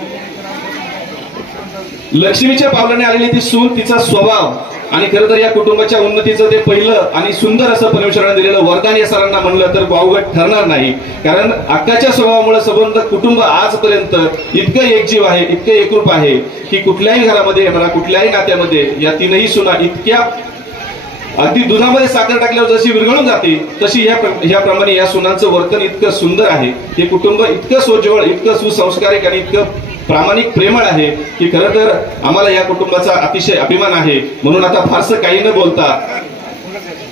लक्ष्मीच्या पावलाने आलेली ती सून, तिचा स्वभाव आणि खरं तर या कुटुंबाच्या उन्नतीचं ते पहिलं आणि सुंदर असं परमेश्वराने दिलेलं वरदान या सरांना म्हणलं तर वावगट ठरणार नाही. कारण अक्काच्या स्वभावामुळे संबंध कुटुंब आजपर्यंत इतकं एकजीव आहे, इतकं एकरूप आहे की कुठल्याही घरामध्ये म्हणा, कुठल्याही नात्यामध्ये या तीनही सुना इतक्या अगदी दुधामध्ये साखर टाकल्यावर जशी विरघळून जाते तशी ह्याप्रमाणे या सुनांचं वर्तन इतकं सुंदर आहे. हे कुटुंब इतकं सोज्वळ, इतकं सुसंस्कारिक आणि इतकं प्रामाणिक, प्रेमळ आहे की खरं तर आम्हाला या कुटुंबाचा अतिशय अभिमान आहे. म्हणून आता फारसं काही न बोलता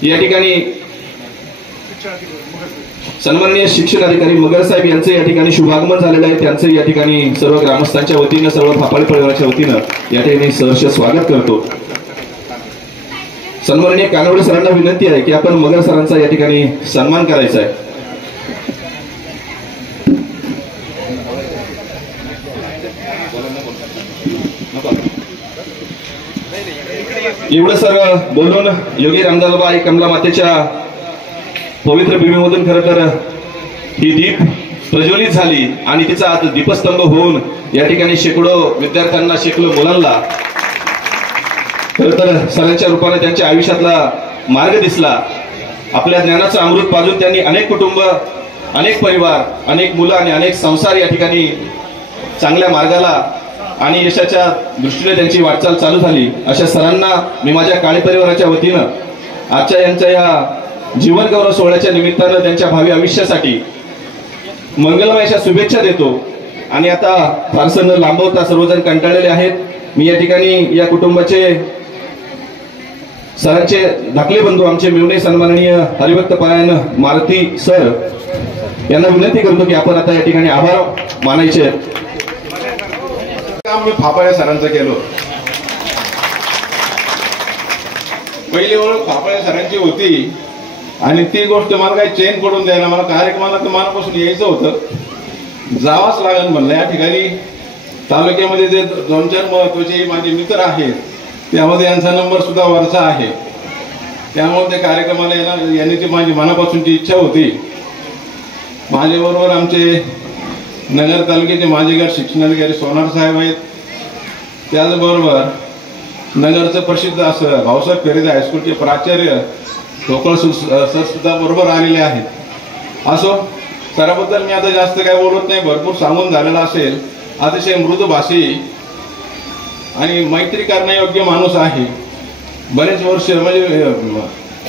या ठिकाणी सन्माननीय शिक्षण अधिकारी मगर साहेब यांचं या ठिकाणी शुभागमन झालेलं आहे. त्यांचं या ठिकाणी सर्व ग्रामस्थांच्या वतीनं, सर्व फापाळे परिवाराच्या वतीनं या ठिकाणी सहर्ष स्वागत करतो. सन्माननीय कानवडे सरांना विनंती आहे की आपण मगर सरांचा या ठिकाणी सन्मान करायचा आहे. एवढं सर्व बोलून योगी रामदासबाबा आई कमला मातेच्या पवित्र भूमीमधून खरं तर ही दीप प्रज्वलित झाली आणि तिचा आता दीपस्तंभ होऊन या ठिकाणी शेकडो विद्यार्थ्यांना, शेकडो मुलांना खरं तर सरांच्या रूपाने त्यांच्या आयुष्यातला मार्ग दिसला. आपल्या ज्ञानाचं अमृत पाजून त्यांनी अनेक कुटुंब, अनेक परिवार, अनेक मुलं आणि अनेक संसार या ठिकाणी चांगल्या मार्गाला आणि यशाच्या दृष्टीने त्यांची वाटचाल चालू झाली. अशा सरांना मी माझ्या काळे परिवाराच्या वतीनं आजच्या यांच्या या जीवन गौरव सोहळ्याच्या निमित्तानं त्यांच्या भावी आयुष्यासाठी मंगलमय अशा शुभेच्छा देतो. आणि आता फारसं न लांबवता सर्वजण कंटाळलेले आहेत. मी या ठिकाणी या कुटुंबाचे सरांचे धाकले बंधू आमचे मिळवणे सन्माननीय हरिभक्त पारायण मारुती सर यांना विनंती करतो की आपण आता या ठिकाणी आभार मानायचे. काम मी फापाळे सरांचं केलं. पहिली ओळख फापाळे सरांची होती आणि ती गोष्ट मला काही चेन पडून द्यायला मला कार्यक्रमाला तर मनापासून यायचं होतं, जावाच लागेल म्हणलं. या ठिकाणी तालुक्यामध्ये जे 2-4 महत्वाचे माझे मित्र आहेत त्यामध्ये यांचा नंबर सुद्धा वरचा आहे. त्यामुळे त्या कार्यक्रमाला येण्याची माझी मनापासूनची इच्छा होती. माझ्याबरोबर आमचे नगर तालुक्याचे माजी गट शिक्षणाधिकारी सोनार साहेब आहेत. त्याचबरोबर नगरचं प्रसिद्ध असं भाऊसाहेब फेरेदे हायस्कूलचे प्राचार्य ठोकळ सर सुद्धा बरोबर आलेले आहेत. असो, सराबद्दल मी आता जास्त काय बोलत नाही, भरपूर सांगून झालेला असेल. अतिशय मृदुभाषी आणि मैत्री करण्यायोग्य माणूस आहे. बरेच वर्ष म्हणजे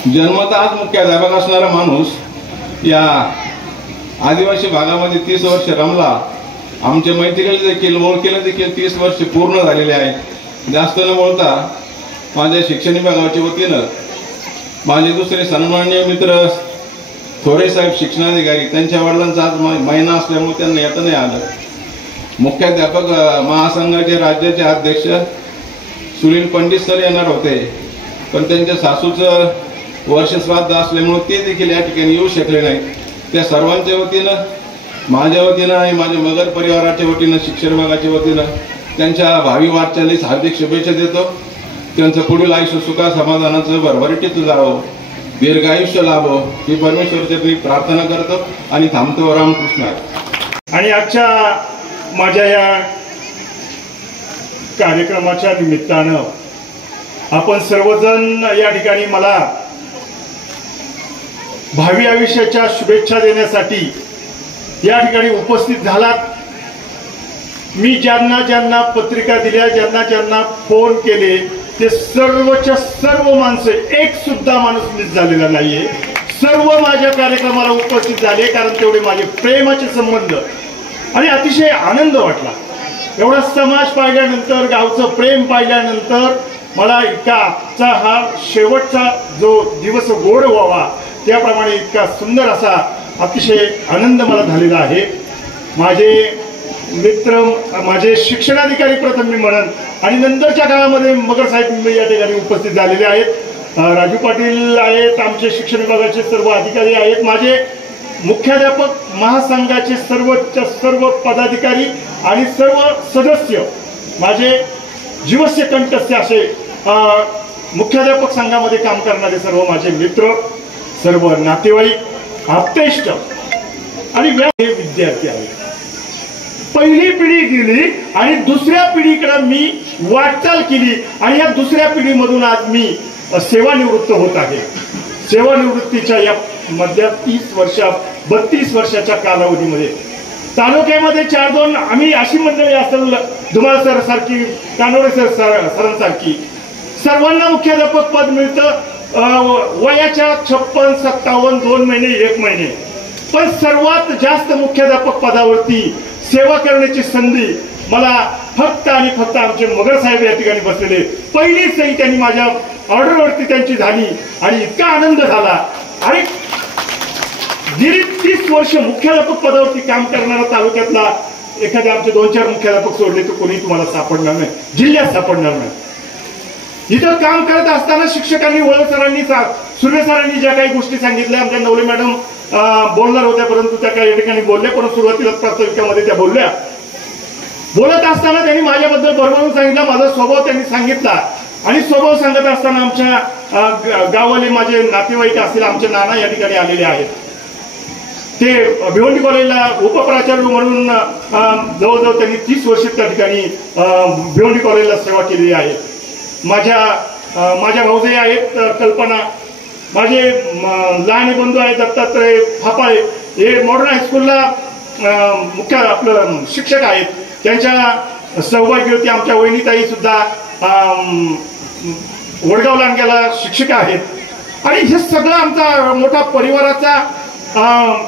जन्मतःच मुख्याध्यापक असणारा माणूस या आदिवासी भागामध्ये 30 वर्ष रमला. आमच्या मैत्रिणी देखील ओळखीला देखील 30 वर्ष पूर्ण झालेले आहेत. जास्त न बोलता माझ्या शिक्षण विभागाच्या वतीनं माझे दुसरे सन्माननीय मित्र थोरे साहेब शिक्षणाधिकारी, त्यांच्या वडिलांचा आज महिना असल्यामुळे त्यांना येता नाही आलं. मुख्याध्यापक महासंघाचे राज्याचे अध्यक्ष सुनील पंडित सर येणार होते, पण त्यांच्या सासूचं वर्षश्राद्ध असल्यामुळे ते देखील या ठिकाणी येऊ शकले नाही. त्या सर्वांच्या वतीनं, माझ्या वतीनं आणि माझ्या मगर परिवाराच्या वतीनं, शिक्षण विभागाच्या वतीनं त्यांच्या भावी वाटचालीस हार्दिक शुभेच्छा देतो. त्यांचं पुढील आयुष्य सुखा समाधानाचं भरभराटीत जावं, दीर्घायुष्य लाभो ही परमेश्वरची प्रार्थना करतो आणि थांबतो. रामकृष्ण. आणि आजच्या माझ्या या कार्यक्रमाच्या निमित्तानं आपण सर्वजण या ठिकाणी मला भावी आयुष्याच्या शुभेच्छा देण्यासाठी या ठिकाणी उपस्थित झालात. मी ज्यांना ज्यांना पत्रिका दिल्या, ज्यांना ज्यांना फोन केले, ते सर्वच्या सर्व माणसं, एक सुद्धा माणूस मिस झालेला नाहीये. सर्व माझ्या कार्यक्रमाला उपस्थित झाले, कारण तेवढे माझे प्रेमाचे संबंध आणि अतिशय आनंद वाटला. एवढा समाज पाहिल्यानंतर, गावचं प्रेम पाहिल्यानंतर मला इतका हा शेवटचा जो दिवस गोड व्हावा त्याप्रमाणे इतका सुंदर असा अतिशय आनंद मला झालेला आहे. माझे मित्र, माझे शिक्षणाधिकारी प्रथम मी म्हणन, आणि नंतरच्या काळामध्ये मगर साहेब या ठिकाणी उपस्थित झालेले आहेत. राजू पाटील आहेत, आमचे शिक्षण विभागाचे सर्व अधिकारी आहेत, माझे मुख्याध्यापक महासंघाचे सर्वच्या सर्व पदाधिकारी आणि सर्व सदस्य, माझे जीवस्य कंठस्य असे मुख्याध्यापक संघामध्ये काम करणारे सर्व माझे मित्र, सर्व नातेवाईक, आप्तेष्ट आणि विद्यार्थी आहेत. पहिली पिढी गेली आणि दुसऱ्या पिढीकडे मी वाटचाल केली आणि या दुसऱ्या पिढीमधून आज मी सेवानिवृत्त होत आहे. सेवानिवृत्तीच्या या मधल्या 32 वर्षाच्या कालावधीमध्ये तालुक्यामध्ये 4-2 आम्ही अशी मंडळी असेल, धुमाळ सर सारखी, कानोडे सरांसारखी, सर्वांना मुख्याध्यापक पद मिळतं वयाच्या 56, 57, 2 महिने 1 महिने. पण सर्वात जास्त मुख्याध्यापक पदावरती सेवा करण्याची संधी मला फक्त आणि फक्त आमचे मगर साहेब या ठिकाणी बसलेले. पहिली सही त्यांनी माझ्या ऑर्डरवरती त्यांची झाली आणि इतका आनंद झाला. आणि गेली 30 वर्ष मुख्याध्यापक पदावरती काम करणारा तालुक्यातला एखाद्या आमचे 2-4 मुख्याध्यापक सोडले तर कोणी तुम्हाला सापडणार नाही, जिल्ह्यात सापडणार नाही. इथं काम करत असताना शिक्षकांनी, वळ सरांनी, सुर्वे सरांनी ज्या काही गोष्टी सांगितल्या, आमच्या नवले मॅडम बोलणार होत्या परंतु त्या काही ठिकाणी बोलल्या, परंतु सुरुवातीला प्रास्ताविकामध्ये त्या बोलल्या. बोलत असताना त्यांनी माझ्याबद्दल भरभरून सांगितला, माझा स्वभाव त्यांनी सांगितला. आणि स्वभाव सांगत असताना आमच्या गावाले माझे नातेवाईक असतील, आमचे नाना या ठिकाणी आलेले आहेत. ते भिवंडी कॉलेजला उपप्राचार्य म्हणून जवळजवळ त्यांनी 30 वर्ष त्या ठिकाणी भिवंडी कॉलेजला सेवा केलेली आहे. माझ्या भाऊजाई आहेत कल्पना, माझे लहान बंधू आहेत दत्तात्रय फापाळे, हे मॉडर्न हायस्कूलला मुख्य आपलं शिक्षक आहेत. त्यांच्या सहभागी होती आमच्या वहिनीताई सुद्धा वडगाव लांडग्याला शिक्षिका आहेत. आणि हे सगळं आमचा मोठा परिवाराचा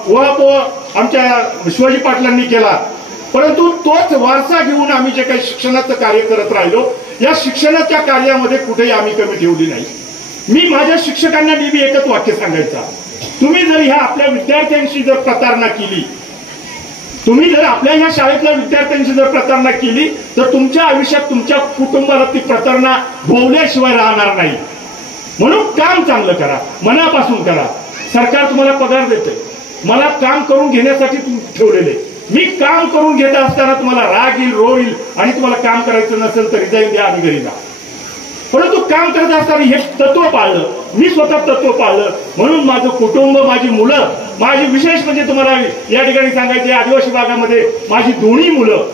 उहापोह आमच्या शिवाजी पाटलांनी केला. परंतु तोच वारसा घेऊन आम्ही जे काही शिक्षणाचं कार्य करत राहिलो, या शिक्षणाच्या कार्यामध्ये कुठेही आम्ही कमी ठेवली नाही. मी माझ्या शिक्षकांना नेहमी एकच वाक्य सांगायचा, तुम्ही जर ह्या आपल्या विद्यार्थ्यांशी जर प्रतारणा केली, तुम्ही जर आपल्या ह्या शाळेतल्या विद्यार्थ्यांची जर प्रतारणा केली तर तुमच्या आयुष्यात तुमच्या कुटुंबाला ती प्रतारणा भोवल्याशिवाय राहणार नाही. म्हणून काम चांगलं करा, मनापासून करा. सरकार तुम्हाला पगार देते, मला काम करून घेण्यासाठी ठेवलेले. मी काम करून घेत असताना तुम्हाला राग येईल, रोग येईल आणि तुम्हाला काम करायचं नसेल तर रिझाईन द्या आणि घरी जा. परंतु काम करत असताना हे तत्व पाळलं, मी स्वतः तत्व पाळलं. म्हणून माझं कुटुंब, माझी मुलं, माझी विशेष म्हणजे तुम्हाला या ठिकाणी सांगायचे, आदिवासी भागामध्ये माझी दोन्ही मुलं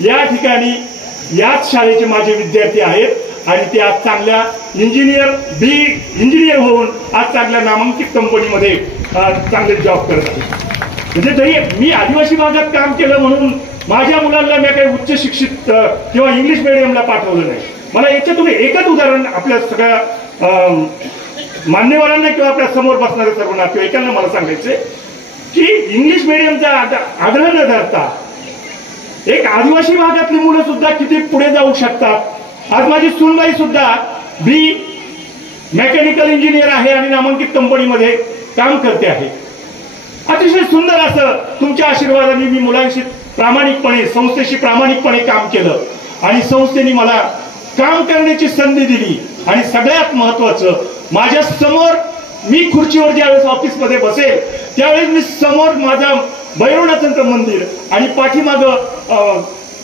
या ठिकाणी याच शाळेचे माझे विद्यार्थी आहेत आणि ते आज चांगल्या इंजिनियर होऊन आज चांगल्या नामांकित कंपनीमध्ये चांगले जॉब करत आहेत. म्हणजे तरी मी आदिवासी भागात काम केलं म्हणून माझ्या मुलांना मी काही उच्च शिक्षित किंवा इंग्लिश मिडियमला पाठवलं नाही. मला याच्यातून एकच उदाहरण आपल्या सगळ्या मान्यवरांना किंवा आपल्या समोर बसणाऱ्या सर्व नातेवाईकांना मला सांगायचे की इंग्लिश मिडियमचा आग्रह न धरता एक आदिवासी भागातली मुलं सुद्धा किती पुढे जाऊ शकतात. आज माझी सूनबाई सुद्धा मेकॅनिकल इंजिनियर आहे आणि नामांकित कंपनीमध्ये काम करते आहे. अतिशय सुंदर असं तुमच्या आशीर्वादाने मी मुलांशी प्रामाणिकपणे, संस्थेशी प्रामाणिकपणे काम केलं आणि संस्थेने मला काम करण्याची संधी दिली. आणि सगळ्यात महत्वाचं, माझ्या समोर मी खुर्चीवर ज्यावेळेस ऑफिसमध्ये बसेल त्यावेळेस मी समोर माझा भैरवनाथांचं मंदिर आणि पाठीमागं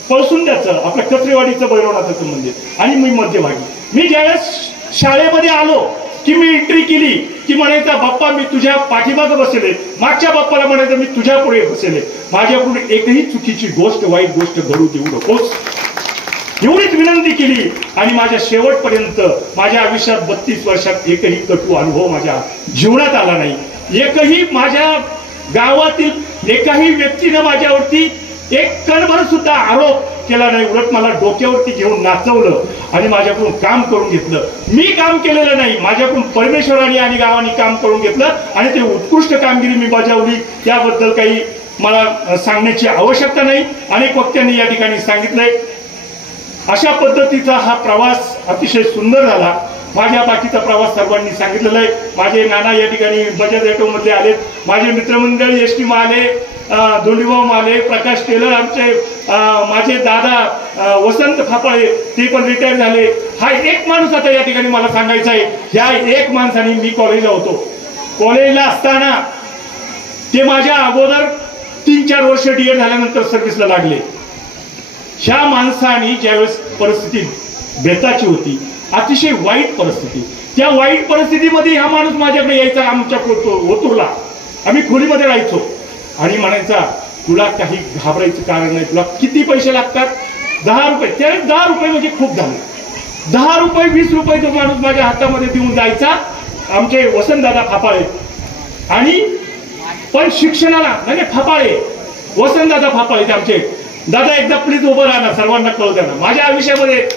पळसुंद्याचं आपल्या कचरेवाडीचं भैरवनाथाचं मंदिर आणि मी मध्यभागी. मी ज्यावेळेस शाळेमध्ये आलो की मी एंट्री केली की म्हणायचा, बाप्पा मी तुझ्या पाठीमागे बसले, मागच्या बाप्पाला म्हणायचं मी तुझ्या पुढे बसले, माझ्याकडून एकही चुकीची गोष्ट, वाईट गोष्ट घडू देऊ नकोस, एवढीच विनंती केली. आणि माझ्या शेवटपर्यंत माझ्या आयुष्यात 32 वर्षात एकही कटू अनुभव माझ्या जीवनात आला नाही. एकही माझ्या गावातील एकाही व्यक्तीनं माझ्यावरती एक कणभर सुद्धा आरोप केला नाही. उलट मला डोक्यावरती घेऊन नाचवलं आणि माझ्याकडून काम करून घेतलं. मी काम केलेलं नाही, माझ्याकडून परमेश्वराने आणि गावाने काम करून घेतलं आणि ते उत्कृष्ट कामगिरी मी बजावली. त्याबद्दल काही मला सांगण्याची आवश्यकता नाही. अनेक वक्त्यांनी या ठिकाणी सांगितलंय. अशा पद्धतीचा हा प्रवास अतिशय सुंदर झाला. माझ्या बाकीचा प्रवास सर्वांनी सांगितलेला आहे. माझे नाना या ठिकाणी बजाज ऑटो मधले आले, माझे मित्रमंडळी एसटी माले, धोंडीभाऊ माले, प्रकाश टेलर आमचे, माझे दादा वसंत फापाळे ते पण रिटायर झाले. हा एक माणूस आता या ठिकाणी मला सांगायचा आहे. ह्या एक माणसाने, मी कॉलेजला होतो, कॉलेजला असताना ते माझ्या अगोदर 3-4 वर्ष डीएड झाल्यानंतर सर्व्हिसला लागले. ह्या माणसाने ज्यावेळेस परिस्थिती बेताची होती, अतिशय वाईट परिस्थिती, त्या वाईट परिस्थितीमध्ये हा माणूस माझ्याकडे यायचा. आमच्या ओतूरला आम्ही खोलीमध्ये राहायचो आणि म्हणायचा, तुला काही घाबरायचं कारण नाही, तुला किती पैसे लागतात? 10 रुपये. त्यावेळेस 10 रुपये म्हणजे खूप झाले. 10 रुपये 20 रुपये तो माणूस माझ्या हातामध्ये देऊन जायचा. आमचे वसंतदादा फापाळे आणि पण शिक्षणाला म्हणजे फापाळे, वसंतदादा फापाळे आमचे दादा, एकदा प्लीज उभं राहा, सर्वांना कळू द्या ना. माझ्या आयुष्यामध्ये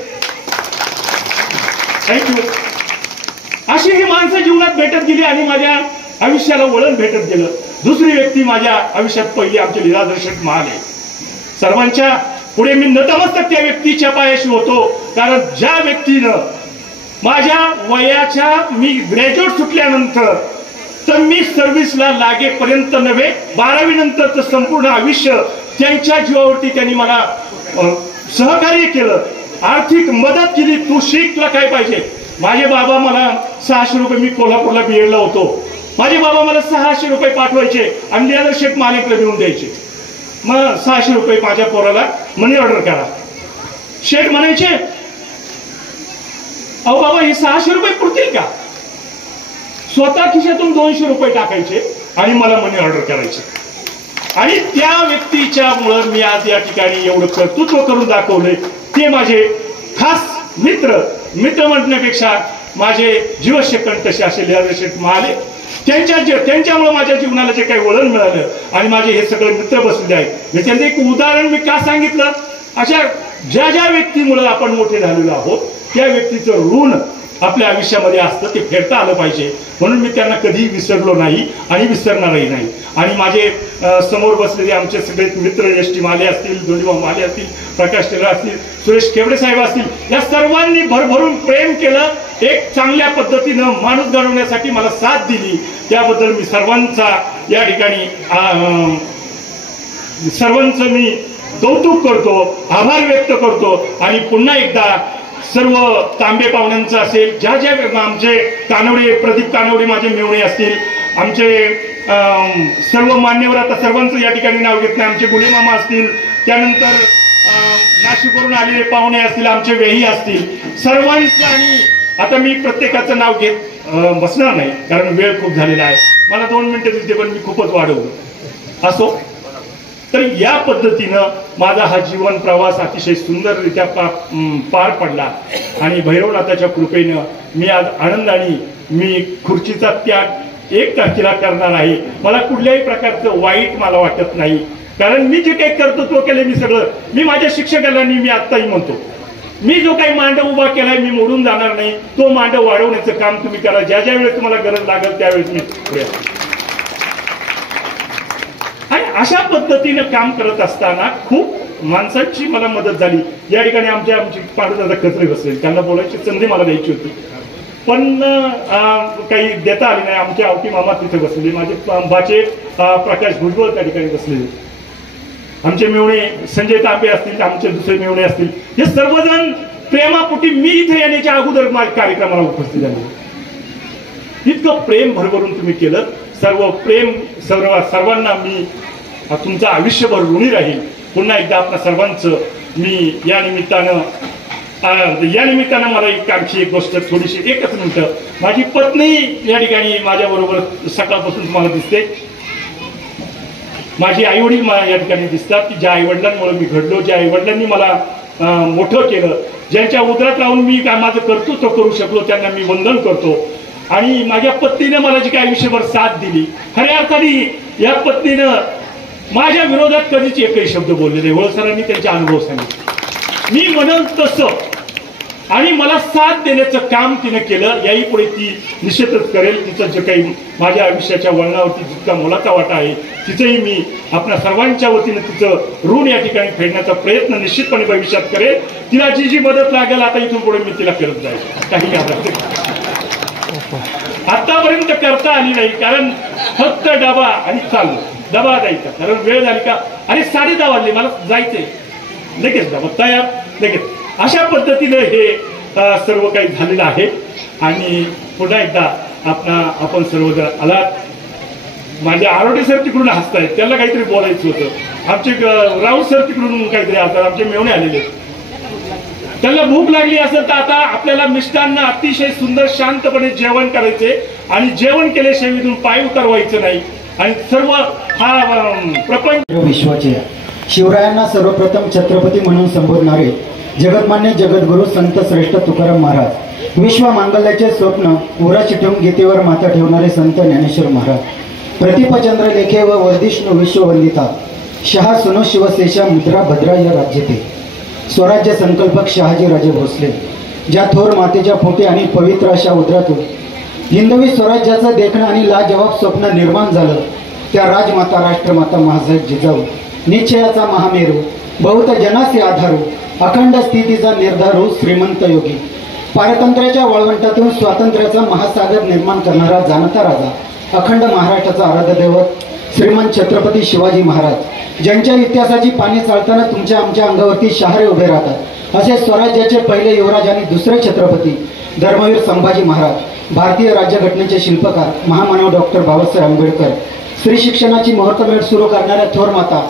थँक्यू. अशी ही माणसं जीवनात भेटत गेली आणि माझ्या आयुष्याला वळण भेटत गेलं. दुसरी व्यक्ती माझ्या आयुष्यात पहिली आमचे लीलाधर शेठ महाले. सर्वांच्या पुढे मी नतमस्तक त्या व्यक्तीच्या पायाशी होतो. कारण ज्या व्यक्तीनं माझ्या वयाच्या, मी ग्रॅज्युएट सुटल्यानंतर तर मी सर्व्हिसला लागेपर्यंत नव्हे, 12वी नंतरचं संपूर्ण आयुष्य त्यांच्या जीवावरती त्यांनी मला सहकार्य केलं, आर्थिक मदत केली. तू शिक, तुला काय पाहिजे. माझे बाबा मला 600 रुपये, मी कोल्हापूरला बीएडला होतो, माझे बाबा मला 600 रुपये पाठवायचे आणि लीलाधर शेठ महालेकडे देऊन द्यायचे. मग 600 रुपये माझ्या पोराला मनी ऑर्डर करा. शेठ म्हणायचे, अहो बाबा हे 600 रुपये पुरतील का? स्वतः खिशातून 200 रुपये टाकायचे आणि मला मनी ऑर्डर करायचे. आणि त्या व्यक्तीच्या मुळे मी आज या ठिकाणी एवढं कर्तृत्व करून दाखवलंय. ते माझे खास मित्र म्हणण्यापेक्षा माझे जीवशकंठ असे लीलाधर शेठ महाले, त्यांच्यामुळे माझ्या जीवनाला जे काही वळण मिळालं आणि माझे हे सगळे मित्र बसलेले आहेत. मी त्यांचं एक उदाहरण मी का सांगितलं, अशा ज्या ज्या व्यक्तीमुळे आपण मोठे झालेलो आहोत त्या व्यक्तीचं ऋण आपल्या आयुष्यामध्ये असतं ते फेडता आलं पाहिजे, म्हणून मी त्यांना कधीही विसरलो नाही आणि विसरणारही नाही. आणि माझे समोर बसलेले आमचे सगळे मित्र एस टी माले असतील, दोंडीबा माले असतील, प्रकाश टेलर असतील, सुरेश खेवडे साहेब असतील, या सर्वांनी भरभरून प्रेम केलं. एक चांगल्या पद्धतीनं माणूस घडवण्यासाठी मला साथ दिली. त्याबद्दल मी सर्वांचा या ठिकाणी सर्वांचं मी कौतुक करतो, आभार व्यक्त करतो. आणि पुन्हा एकदा सर्व तांबे पाहुण्यांचं असेल, ज्या ज्या आमचे कानवडे, प्रदीप कानवडे माझे मेवणे असतील, आमचे सर्व मान्यवर, आता सर्वांचं या ठिकाणी नाव घेत नाही, आमचे गुलीमामा असतील, त्यानंतर नाशिकवरून आलेले पाहुणे असतील, आमचे वेही असतील, सर्वांचं. आणि आता मी प्रत्येकाचं नाव घेत बसणार नाही कारण वेळ खूप झालेला आहे. मला 2 मिनिटं दिसते पण मी खूपच वाढवलं असो. तर या पद्धतीनं माझा हा जीवन प्रवास अतिशय सुंदररित्या पार पडला. आणि भैरवनाथाच्या कृपेनं मी आज आनंदाने मी खुर्चीचा त्याग 1 तारखेला करणार आहे. मला कुठल्याही प्रकारचं वाईट मला वाटत नाही, कारण मी जे काही कर्तृत्व केलं मी सगळं, मी माझ्या शिक्षकांना मी आत्ताही म्हणतो, मी जो काही मांडव उभा केलाय मी मोडून जाणार नाही. तो मांडव वाढवण्याचं काम तुम्ही करा, ज्या ज्या वेळेस तुम्हाला गरज लागेल त्यावेळेस मी पुढे. आणि अशा पद्धतीनं काम करत असताना खूप माणसांची मला मदत झाली. या ठिकाणी आमची पांडुदादा कचरे बसले, त्यांना बोलायची संधी मला द्यायची होती पण काही देता आली नाही. आमचे आवटी मामा तिथे बसलेले, माझे बाचे प्रकाश भुजबळ त्या ठिकाणी बसलेले, आमचे मेवणे संजय तांबे असतील, आमचे दुसरे मेवणे असतील, हे सर्वजण प्रेमापोटी मी इथे येण्याच्या अगोदर माझ्या कार्यक्रमाला उपस्थित झाले. इतकं प्रेम भरभरून तुम्ही केलं. सर्व प्रेम सर्वांना मी तुमचं आयुष्यभर ऋणी राहील. पुन्हा एकदा आपल्या सर्वांचं मी या निमित्तानं मला आणखी एक गोष्ट थोडीशी, 1च मिनिटं. माझी पत्नी या ठिकाणी माझ्याबरोबर सकाळपासून तुम्हाला दिसते. माझे आईवडील या ठिकाणी दिसतात की ज्या आईवडिलांमुळे मी घडलो, ज्या आईवडिलांनी मला मोठं केलं, ज्यांच्या उदरात राहून मी काय माझं कर्तृत्व करू शकलो, त्यांना मी वंदन करतो. आणि माझ्या पत्नीने मला जी काही आयुष्यभर साथ दिली, खऱ्या अर्थाने या पत्नीनं माझ्या विरोधात कधीच एकही शब्द बोलले नाही. वळसरांनी त्यांचे अनुभव सांगितले, मी म्हणेन तसं, आणि मला साथ देण्याचं काम तिने केलं. याही पुढे ती निश्चितच करेल. तिचं जे काही माझ्या आयुष्याच्या वळणावरती जितका मोलाचा वाटा आहे तिचंही मी आपल्या सर्वांच्या वतीनं तिचं ऋण या ठिकाणी फेडण्याचा प्रयत्न निश्चितपणे भविष्यात करेल. तिला जी जी मदत लागेल आता इथून पुढे मी तिला करत जाईल. काही आतापर्यंत करता आली नाही, कारण फक्त डबा आणि चालू डबा द्यायचा, कारण वेळ झाली का अरे 10:30 वाजले मला जायचंय, लगेच डबा तयार लगेच. अशा पद्धतीनं हे सर्व काही झालेलं आहे. आणि पुन्हा एकदा आपण सर्वजण आलात. माझे आरोडे सर तिकडून हसतायत, त्यांना काहीतरी बोलायचं होतं. आमचे राऊत सर तिकडून काहीतरी हसतात, आमचे मेवणे आलेले, त्यांना भूक लागली असेल तर आता आपल्याला मिष्टांना अतिशय सुंदर शांतपणे जेवण करायचे आणि जेवण केल्याशिवाय इथून पाय उतरवायचं नाही. आणि सर्व हा प्रपंच विश्वाचे शिवरायांना सर्वप्रथम छत्रपती म्हणून संबोधणारे जगतमान्य जगद्गुरु संत श्रेष्ठ तुकाराम महाराज, विश्व मांगल्याचे स्वप्न उरा चिटून गीतेवर माथा ठेवणारे संत ज्ञानेश्वर महाराज, प्रतिपचंद्र लेखे व वर्धिष्णू विश्ववंदिता शहा सुनो शिवशेषा मुद्रा भद्रा या राज्यते स्वराज्य संकल्पक शहाजी राजे भोसले, ज्या थोर मातेच्या पोटी आणि पवित्र अशा उदरातून हिंदवी स्वराज्याचं देखणं आणि लाजवाब स्वप्न निर्माण झालं, त्या राजमाता राष्ट्रमाता महासाहेब जिजाऊ निश्चयाचा महामेरू, बहुत जनाचे आधारू, अखंड स्थितीचा निर्धारू, श्रीमंत योगी, पारतंत्र्याच्या वाळवंटातून स्वातंत्र्याचा महासागर निर्माण करणारा जाणता राजा, अखंड महाराष्ट्राचा आराध्य दैवत श्रीमंत छत्रपती शिवाजी महाराज, ज्यांच्या इतिहासाची पाने चालताना तुमच्या आमच्या अंगावरती शहारे उभे राहतात, असे स्वराज्याचे पहिले युवराज आणि दुसरे छत्रपती धर्मवीर संभाजी महाराज, भारतीय राज्यघटनेचे शिल्पकार महामानव डॉक्टर बाबासाहेब आंबेडकर, स्त्री शिक्षणाची मुहूर्तमेढ सुरू करणाऱ्या थोर माता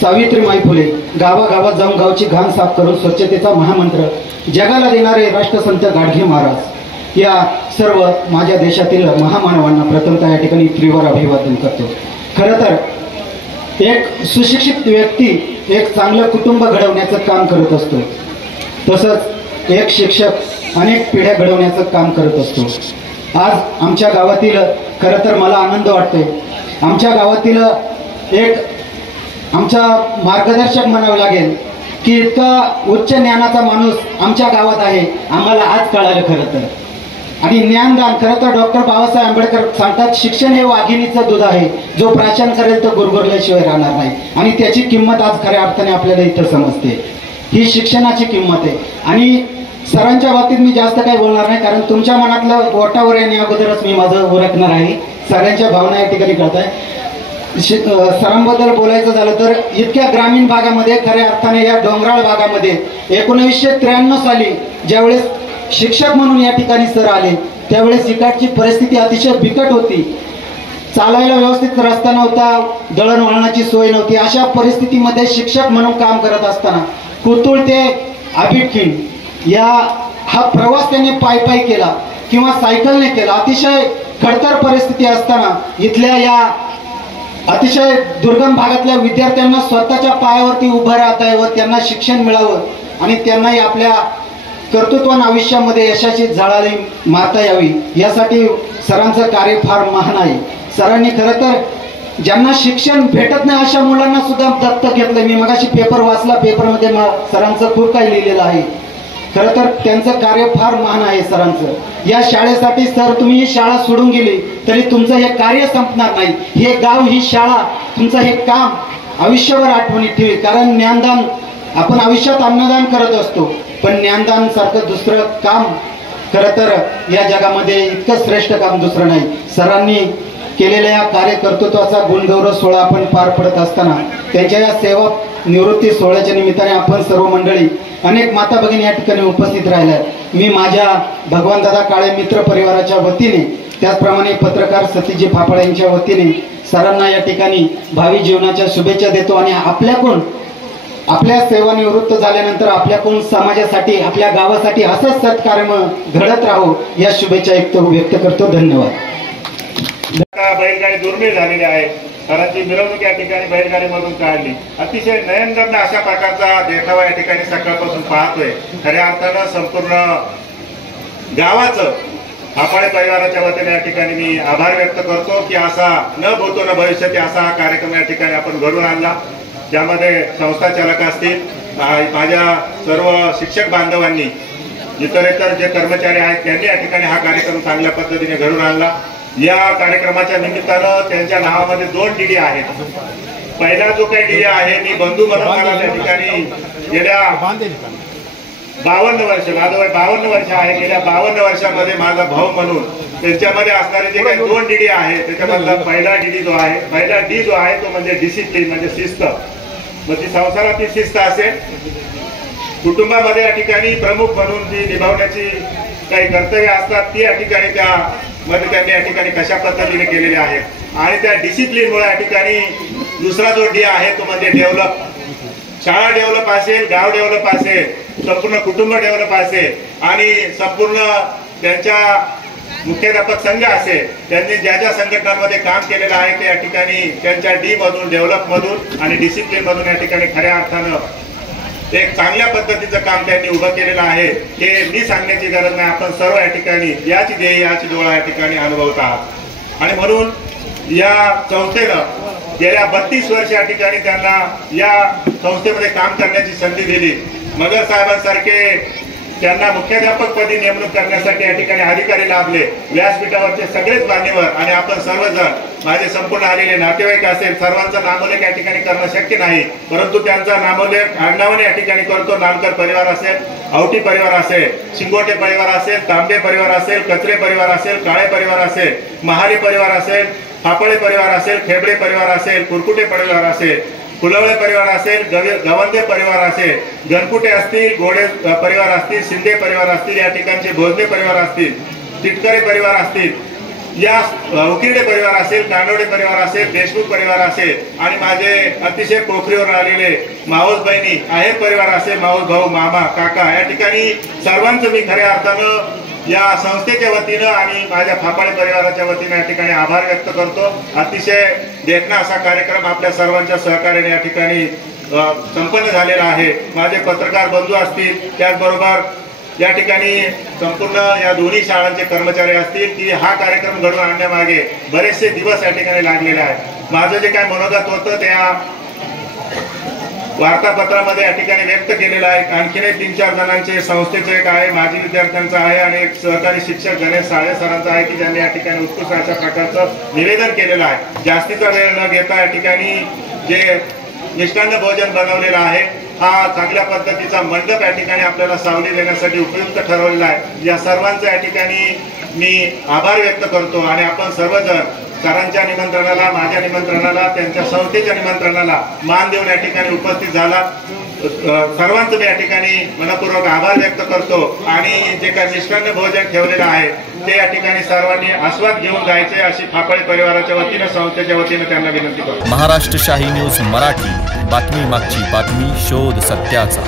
सावित्रीमाई फुले, गावागावात जाऊन गावची घाण साफ करून स्वच्छतेचा महामंत्र जगाला देणारे राष्ट्रसंत गाडगे महाराज, या सर्व माझ्या देशातील महामानवांना प्रथमतः या ठिकाणी त्रिवार अभिवादन करतो. खरं तर एक सुशिक्षित व्यक्ती एक चांगलं कुटुंब घडवण्याचं काम करत असतो, तसंच एक शिक्षक अनेक पिढ्या घडवण्याचं काम करत असतो. आज आमच्या गावातील खरं तर मला आनंद वाटतोय, आमच्या गावातील एक आमचा मार्गदर्शक म्हणावं लागेल की इतका उच्च ज्ञानाचा माणूस आमच्या गावात आहे, आम्हाला आज कळालं. खरं तर आणि ज्ञानदान. खरं तर डॉक्टर बाबासाहेब आंबेडकर सांगतात, शिक्षण हे वाघिणीचं दूध आहे, जो प्राशन करेल तो गुरगुरल्याशिवाय राहणार नाही. आणि त्याची किंमत आज खऱ्या अर्थाने आपल्याला इथं समजते. ही शिक्षणाची किंमत आहे. आणि सरांच्या बाबतीत मी जास्त काही बोलणार नाही, कारण तुमच्या मनातलं ओटावर येणे अगोदरच मी माझं ओळखणार आहे. सगळ्यांच्या भावना या ठिकाणी कळत आहे. सरांबद्दल बोलायचं झालं तर इतक्या ग्रामीण भागामध्ये, खऱ्या अर्थाने या डोंगराळ भागामध्ये 1993 साली ज्यावेळेस शिक्षक म्हणून या ठिकाणी सर आले, त्यावेळेस इकडची परिस्थिती अतिशय बिकट होती. चालायला व्यवस्थित रस्ता नव्हता, दळणवळणाची सोय नव्हती. अशा परिस्थितीमध्ये शिक्षक म्हणून काम करत असताना कुतुळ ते आबिटखिंड हा प्रवास त्यांनी पायी केला किंवा सायकलने केला. अतिशय खडतर परिस्थिती असताना इथल्या या अतिशय दुर्गम भागातल्या विद्यार्थ्यांना स्वतःच्या पायावरती उभं राहता यावं, त्यांना शिक्षण मिळावं आणि त्यांनाही आपल्या कर्तृत्वान आयुष्यामध्ये यशाची झळाळी मारता यावी, यासाठी सरांचं कार्य फार महान आहे. सरांनी खरं तर ज्यांना शिक्षण भेटत नाही अशा मुलांना सुद्धा दत्तक घेतलं. मी मगाशी पेपर वाचला, पेपरमध्ये सरांचं खूप काही लिहिलेलं आहे. खरं तर त्यांचं कार्य फार महान आहे सरांचं. या शाळेसाठी सर तुम्ही ही शाळा सोडून गेली तरी तुमचं हे कार्य संपणार नाही. हे गाव, ही शाळा, तुमचं हे काम आयुष्यभर आठवणीत ठेवी. कारण ज्ञानदान, आपण आयुष्यात अन्नदान करत असतो, पण ज्ञानदान सारखं दुसरं काम खरं तर या जगामध्ये इतकं श्रेष्ठ काम दुसरं नाही. सरांनी केलेल्या या कार्यकर्तृत्वाचा गुणगौरव सोहळा आपण पार पडत असताना त्यांच्या या सेवा निवृत्ती सोहळ्याच्या निमित्ताने आपण सर्व मंडळी, अनेक माता भगिनी या ठिकाणी उपस्थित राहिल्या. मी माझ्या भगवानदादा काळे मित्र परिवाराच्या वतीने, त्याचप्रमाणे पत्रकार सतीजी फाफळे यांच्या वतीने सरांना या ठिकाणी भावी जीवनाच्या शुभेच्छा देतो. आणि आपल्या सेवानिवृत्त झाल्यानंतर आपल्याकडून समाजासाठी, आपल्या गावासाठी असंच सत्कार्य घडत राहो या शुभेच्छा व्यक्त करतो. धन्यवाद. बैलगाडी दुर्मिळ झालेली आहे. सरांची मिरवणूक या ठिकाणी बैलगाडीमधून काढली. अतिशय नयनरम्य अशा प्रकारचा देखावा या ठिकाणी सकाळपासून पाहतोय. खऱ्या अर्थानं संपूर्ण गावाचं फाफळे परिवाराच्या वतीने या ठिकाणी मी आभार व्यक्त करतो की असा न भूतो न भविष्यती असा हा कार्यक्रम या ठिकाणी आपण घडवून आणला. ज्यामध्ये संस्था चालक असतील, माझ्या सर्व शिक्षक बांधवांनी, इतर जे कर्मचारी आहेत त्यांनी या ठिकाणी हा कार्यक्रम चांगल्या पद्धतीने घडवून आणला. या कार्यक्रमाच्या निमित्तानं त्यांच्या नावामध्ये 2 डीडी आहेत. पहिला जो काही डीडी आहे, मी बंधू म्हणून मला त्या ठिकाणी गेल्या 52 वर्ष, माझं वय 52 वर्ष आहे, गेल्या 52 वर्षामध्ये माझा भाऊ म्हणून त्यांच्यामध्ये असणारे जे काही 2 डीडी आहे, त्याच्यामधला पहिला डीडी जो आहे, पहिला डी जो आहे तो म्हणजे डिसिप्लिन, म्हणजे शिस्त. मग ती संसारातील शिस्त असेल, कुटुंबामध्ये या ठिकाणी प्रमुख म्हणून जी निभावण्याची काही कर्तव्य असतात ती या ठिकाणी त्यामध्ये त्यांनी या ठिकाणी कशा पद्धतीने केलेले आहेत. आणि त्या डिसिप्लिनमुळे या ठिकाणी दुसरा जो डी आहे तो म्हणजे डेव्हलप. शाळा डेव्हलप असेल, गाव डेव्हलप असेल, संपूर्ण कुटुंब डेव्हलप असेल आणि संपूर्ण त्यांच्या मुख्याध्यापक संघ असेल, त्यांनी ज्या ज्या संघटनांमध्ये काम केलेलं आहे ते या ठिकाणी त्यांच्या डी मधून, डेव्हलप मधून आणि डिसिप्लिन मधून या ठिकाणी खऱ्या अर्थानं एक चांगल्या पद्धतीचं काम त्यांनी उभं केलेलं आहे. हे मी सांगण्याची गरज नाही, आपण सर्व या ठिकाणी याची ध्येय, याची डोळा या ठिकाणी अनुभवत आहात. आणि म्हणून या संस्थेनं गेल्या 32 वर्ष या ठिकाणी त्यांना या संस्थेमध्ये काम करण्याची संधी दिली. मगर साहेबांसारखे त्यांना मुख्याध्यापकपदी नेमणूक करण्यासाठी या ठिकाणी अधिकारी लाभले. व्यासपीठावरचे सगळेच मान्यवर आणि आपण सर्वजण, माझे संपूर्ण आलेले नातेवाईक असेल, सर्वांचा नामोल्लेख या ठिकाणी करणं शक्य नाही, परंतु त्यांचा नामोल्लेख आडनावाने या ठिकाणी करतो. नामकर परिवार असेल, आवटी परिवार असेल, शिंगोटे परिवार असेल, तांबे परिवार असेल, कचरे परिवार असेल, काळे परिवार असेल, महारी परिवार असेल, फाफळे परिवार असेल, खेबडे परिवार असेल, कुरकुटे परिवार असेल, फुलवळे परिवार असेल, गवंदे परिवार असेल, गणकुटे असतील, गोडे परिवार असतील, शिंदे परिवार असतील, या ठिकाणचे भोजने परिवार असतील, तिटकरे परिवार असतील, या उकिरडे परिवार असेल, कांडोडे परिवार असेल, देशमुख परिवार असेल आणि माझे अतिशय पोखरीवर आलेले मावस बहिणी, आहेर परिवार असेल, मावस भाऊ, मामा, काका, या ठिकाणी सर्वांचं मी खऱ्या अर्थानं या संस्थेच्या वतीनं आणि माझ्या फाफळे परिवाराच्या वतीनं या ठिकाणी आभार व्यक्त करतो. अतिशय देखणा असा कार्यक्रम आपल्या सर्वांच्या सहकार्याने या ठिकाणी संपन्न झालेला आहे. माझे पत्रकार बंधू असतील, त्याचबरोबर या ठिकाणी संपूर्ण या दोन्ही शाळांचे कर्मचारी असतील की हा कार्यक्रम घडवून आणण्यामागे बरेचसे दिवस या ठिकाणी लागलेले आहेत. माझं जे काय मनोगत होतं वार्तापत्रामध्ये या ठिकाणी व्यक्त केलेला आहे। आणखीन 3-4 जणांचे संस्थेचे एक आहे, माजी विद्यार्थ्यांचा आहे आणि एक सहकारी शिक्षक गणेश साळे सरांचा आहे की ज्यांनी या ठिकाणी उत्कृष्ट अशा प्रकारचं निवेदन केलेलं आहे। जास्तीचा वेळ न घेता या ठिकाणी जे मिष्टान्न भोजन बनवलेलं आहे हा चांगल्या पद्धतीचा मंडप या ठिकाणी आपल्याला सावली देण्यासाठी उपयुक्त ठरवलेला आहे। या सर्वांचा या ठिकाणी मी आभार व्यक्त करतो आणि आपण सर्वजण सरांच्या निमंत्रणाला, माझ्या निमंत्रणाला, त्यांच्या संस्थेच्या निमंत्रणाला मान देऊन या ठिकाणी उपस्थित झाला। सर्वांचं मी या ठिकाणी मनपूर्वक आभार व्यक्त करतो आणि जे काही मिष्टान्न भोजन ठेवलेलं आहे ते या ठिकाणी सर्वांनी आस्वाद घेऊन जायचे अशी फापळे परिवाराच्या वतीनं, संस्थेच्या वतीनं त्यांना विनंती करतो। महाराष्ट्र शाही न्यूज मराठी, बातमी मागची बातमी, शोध सत्याचा।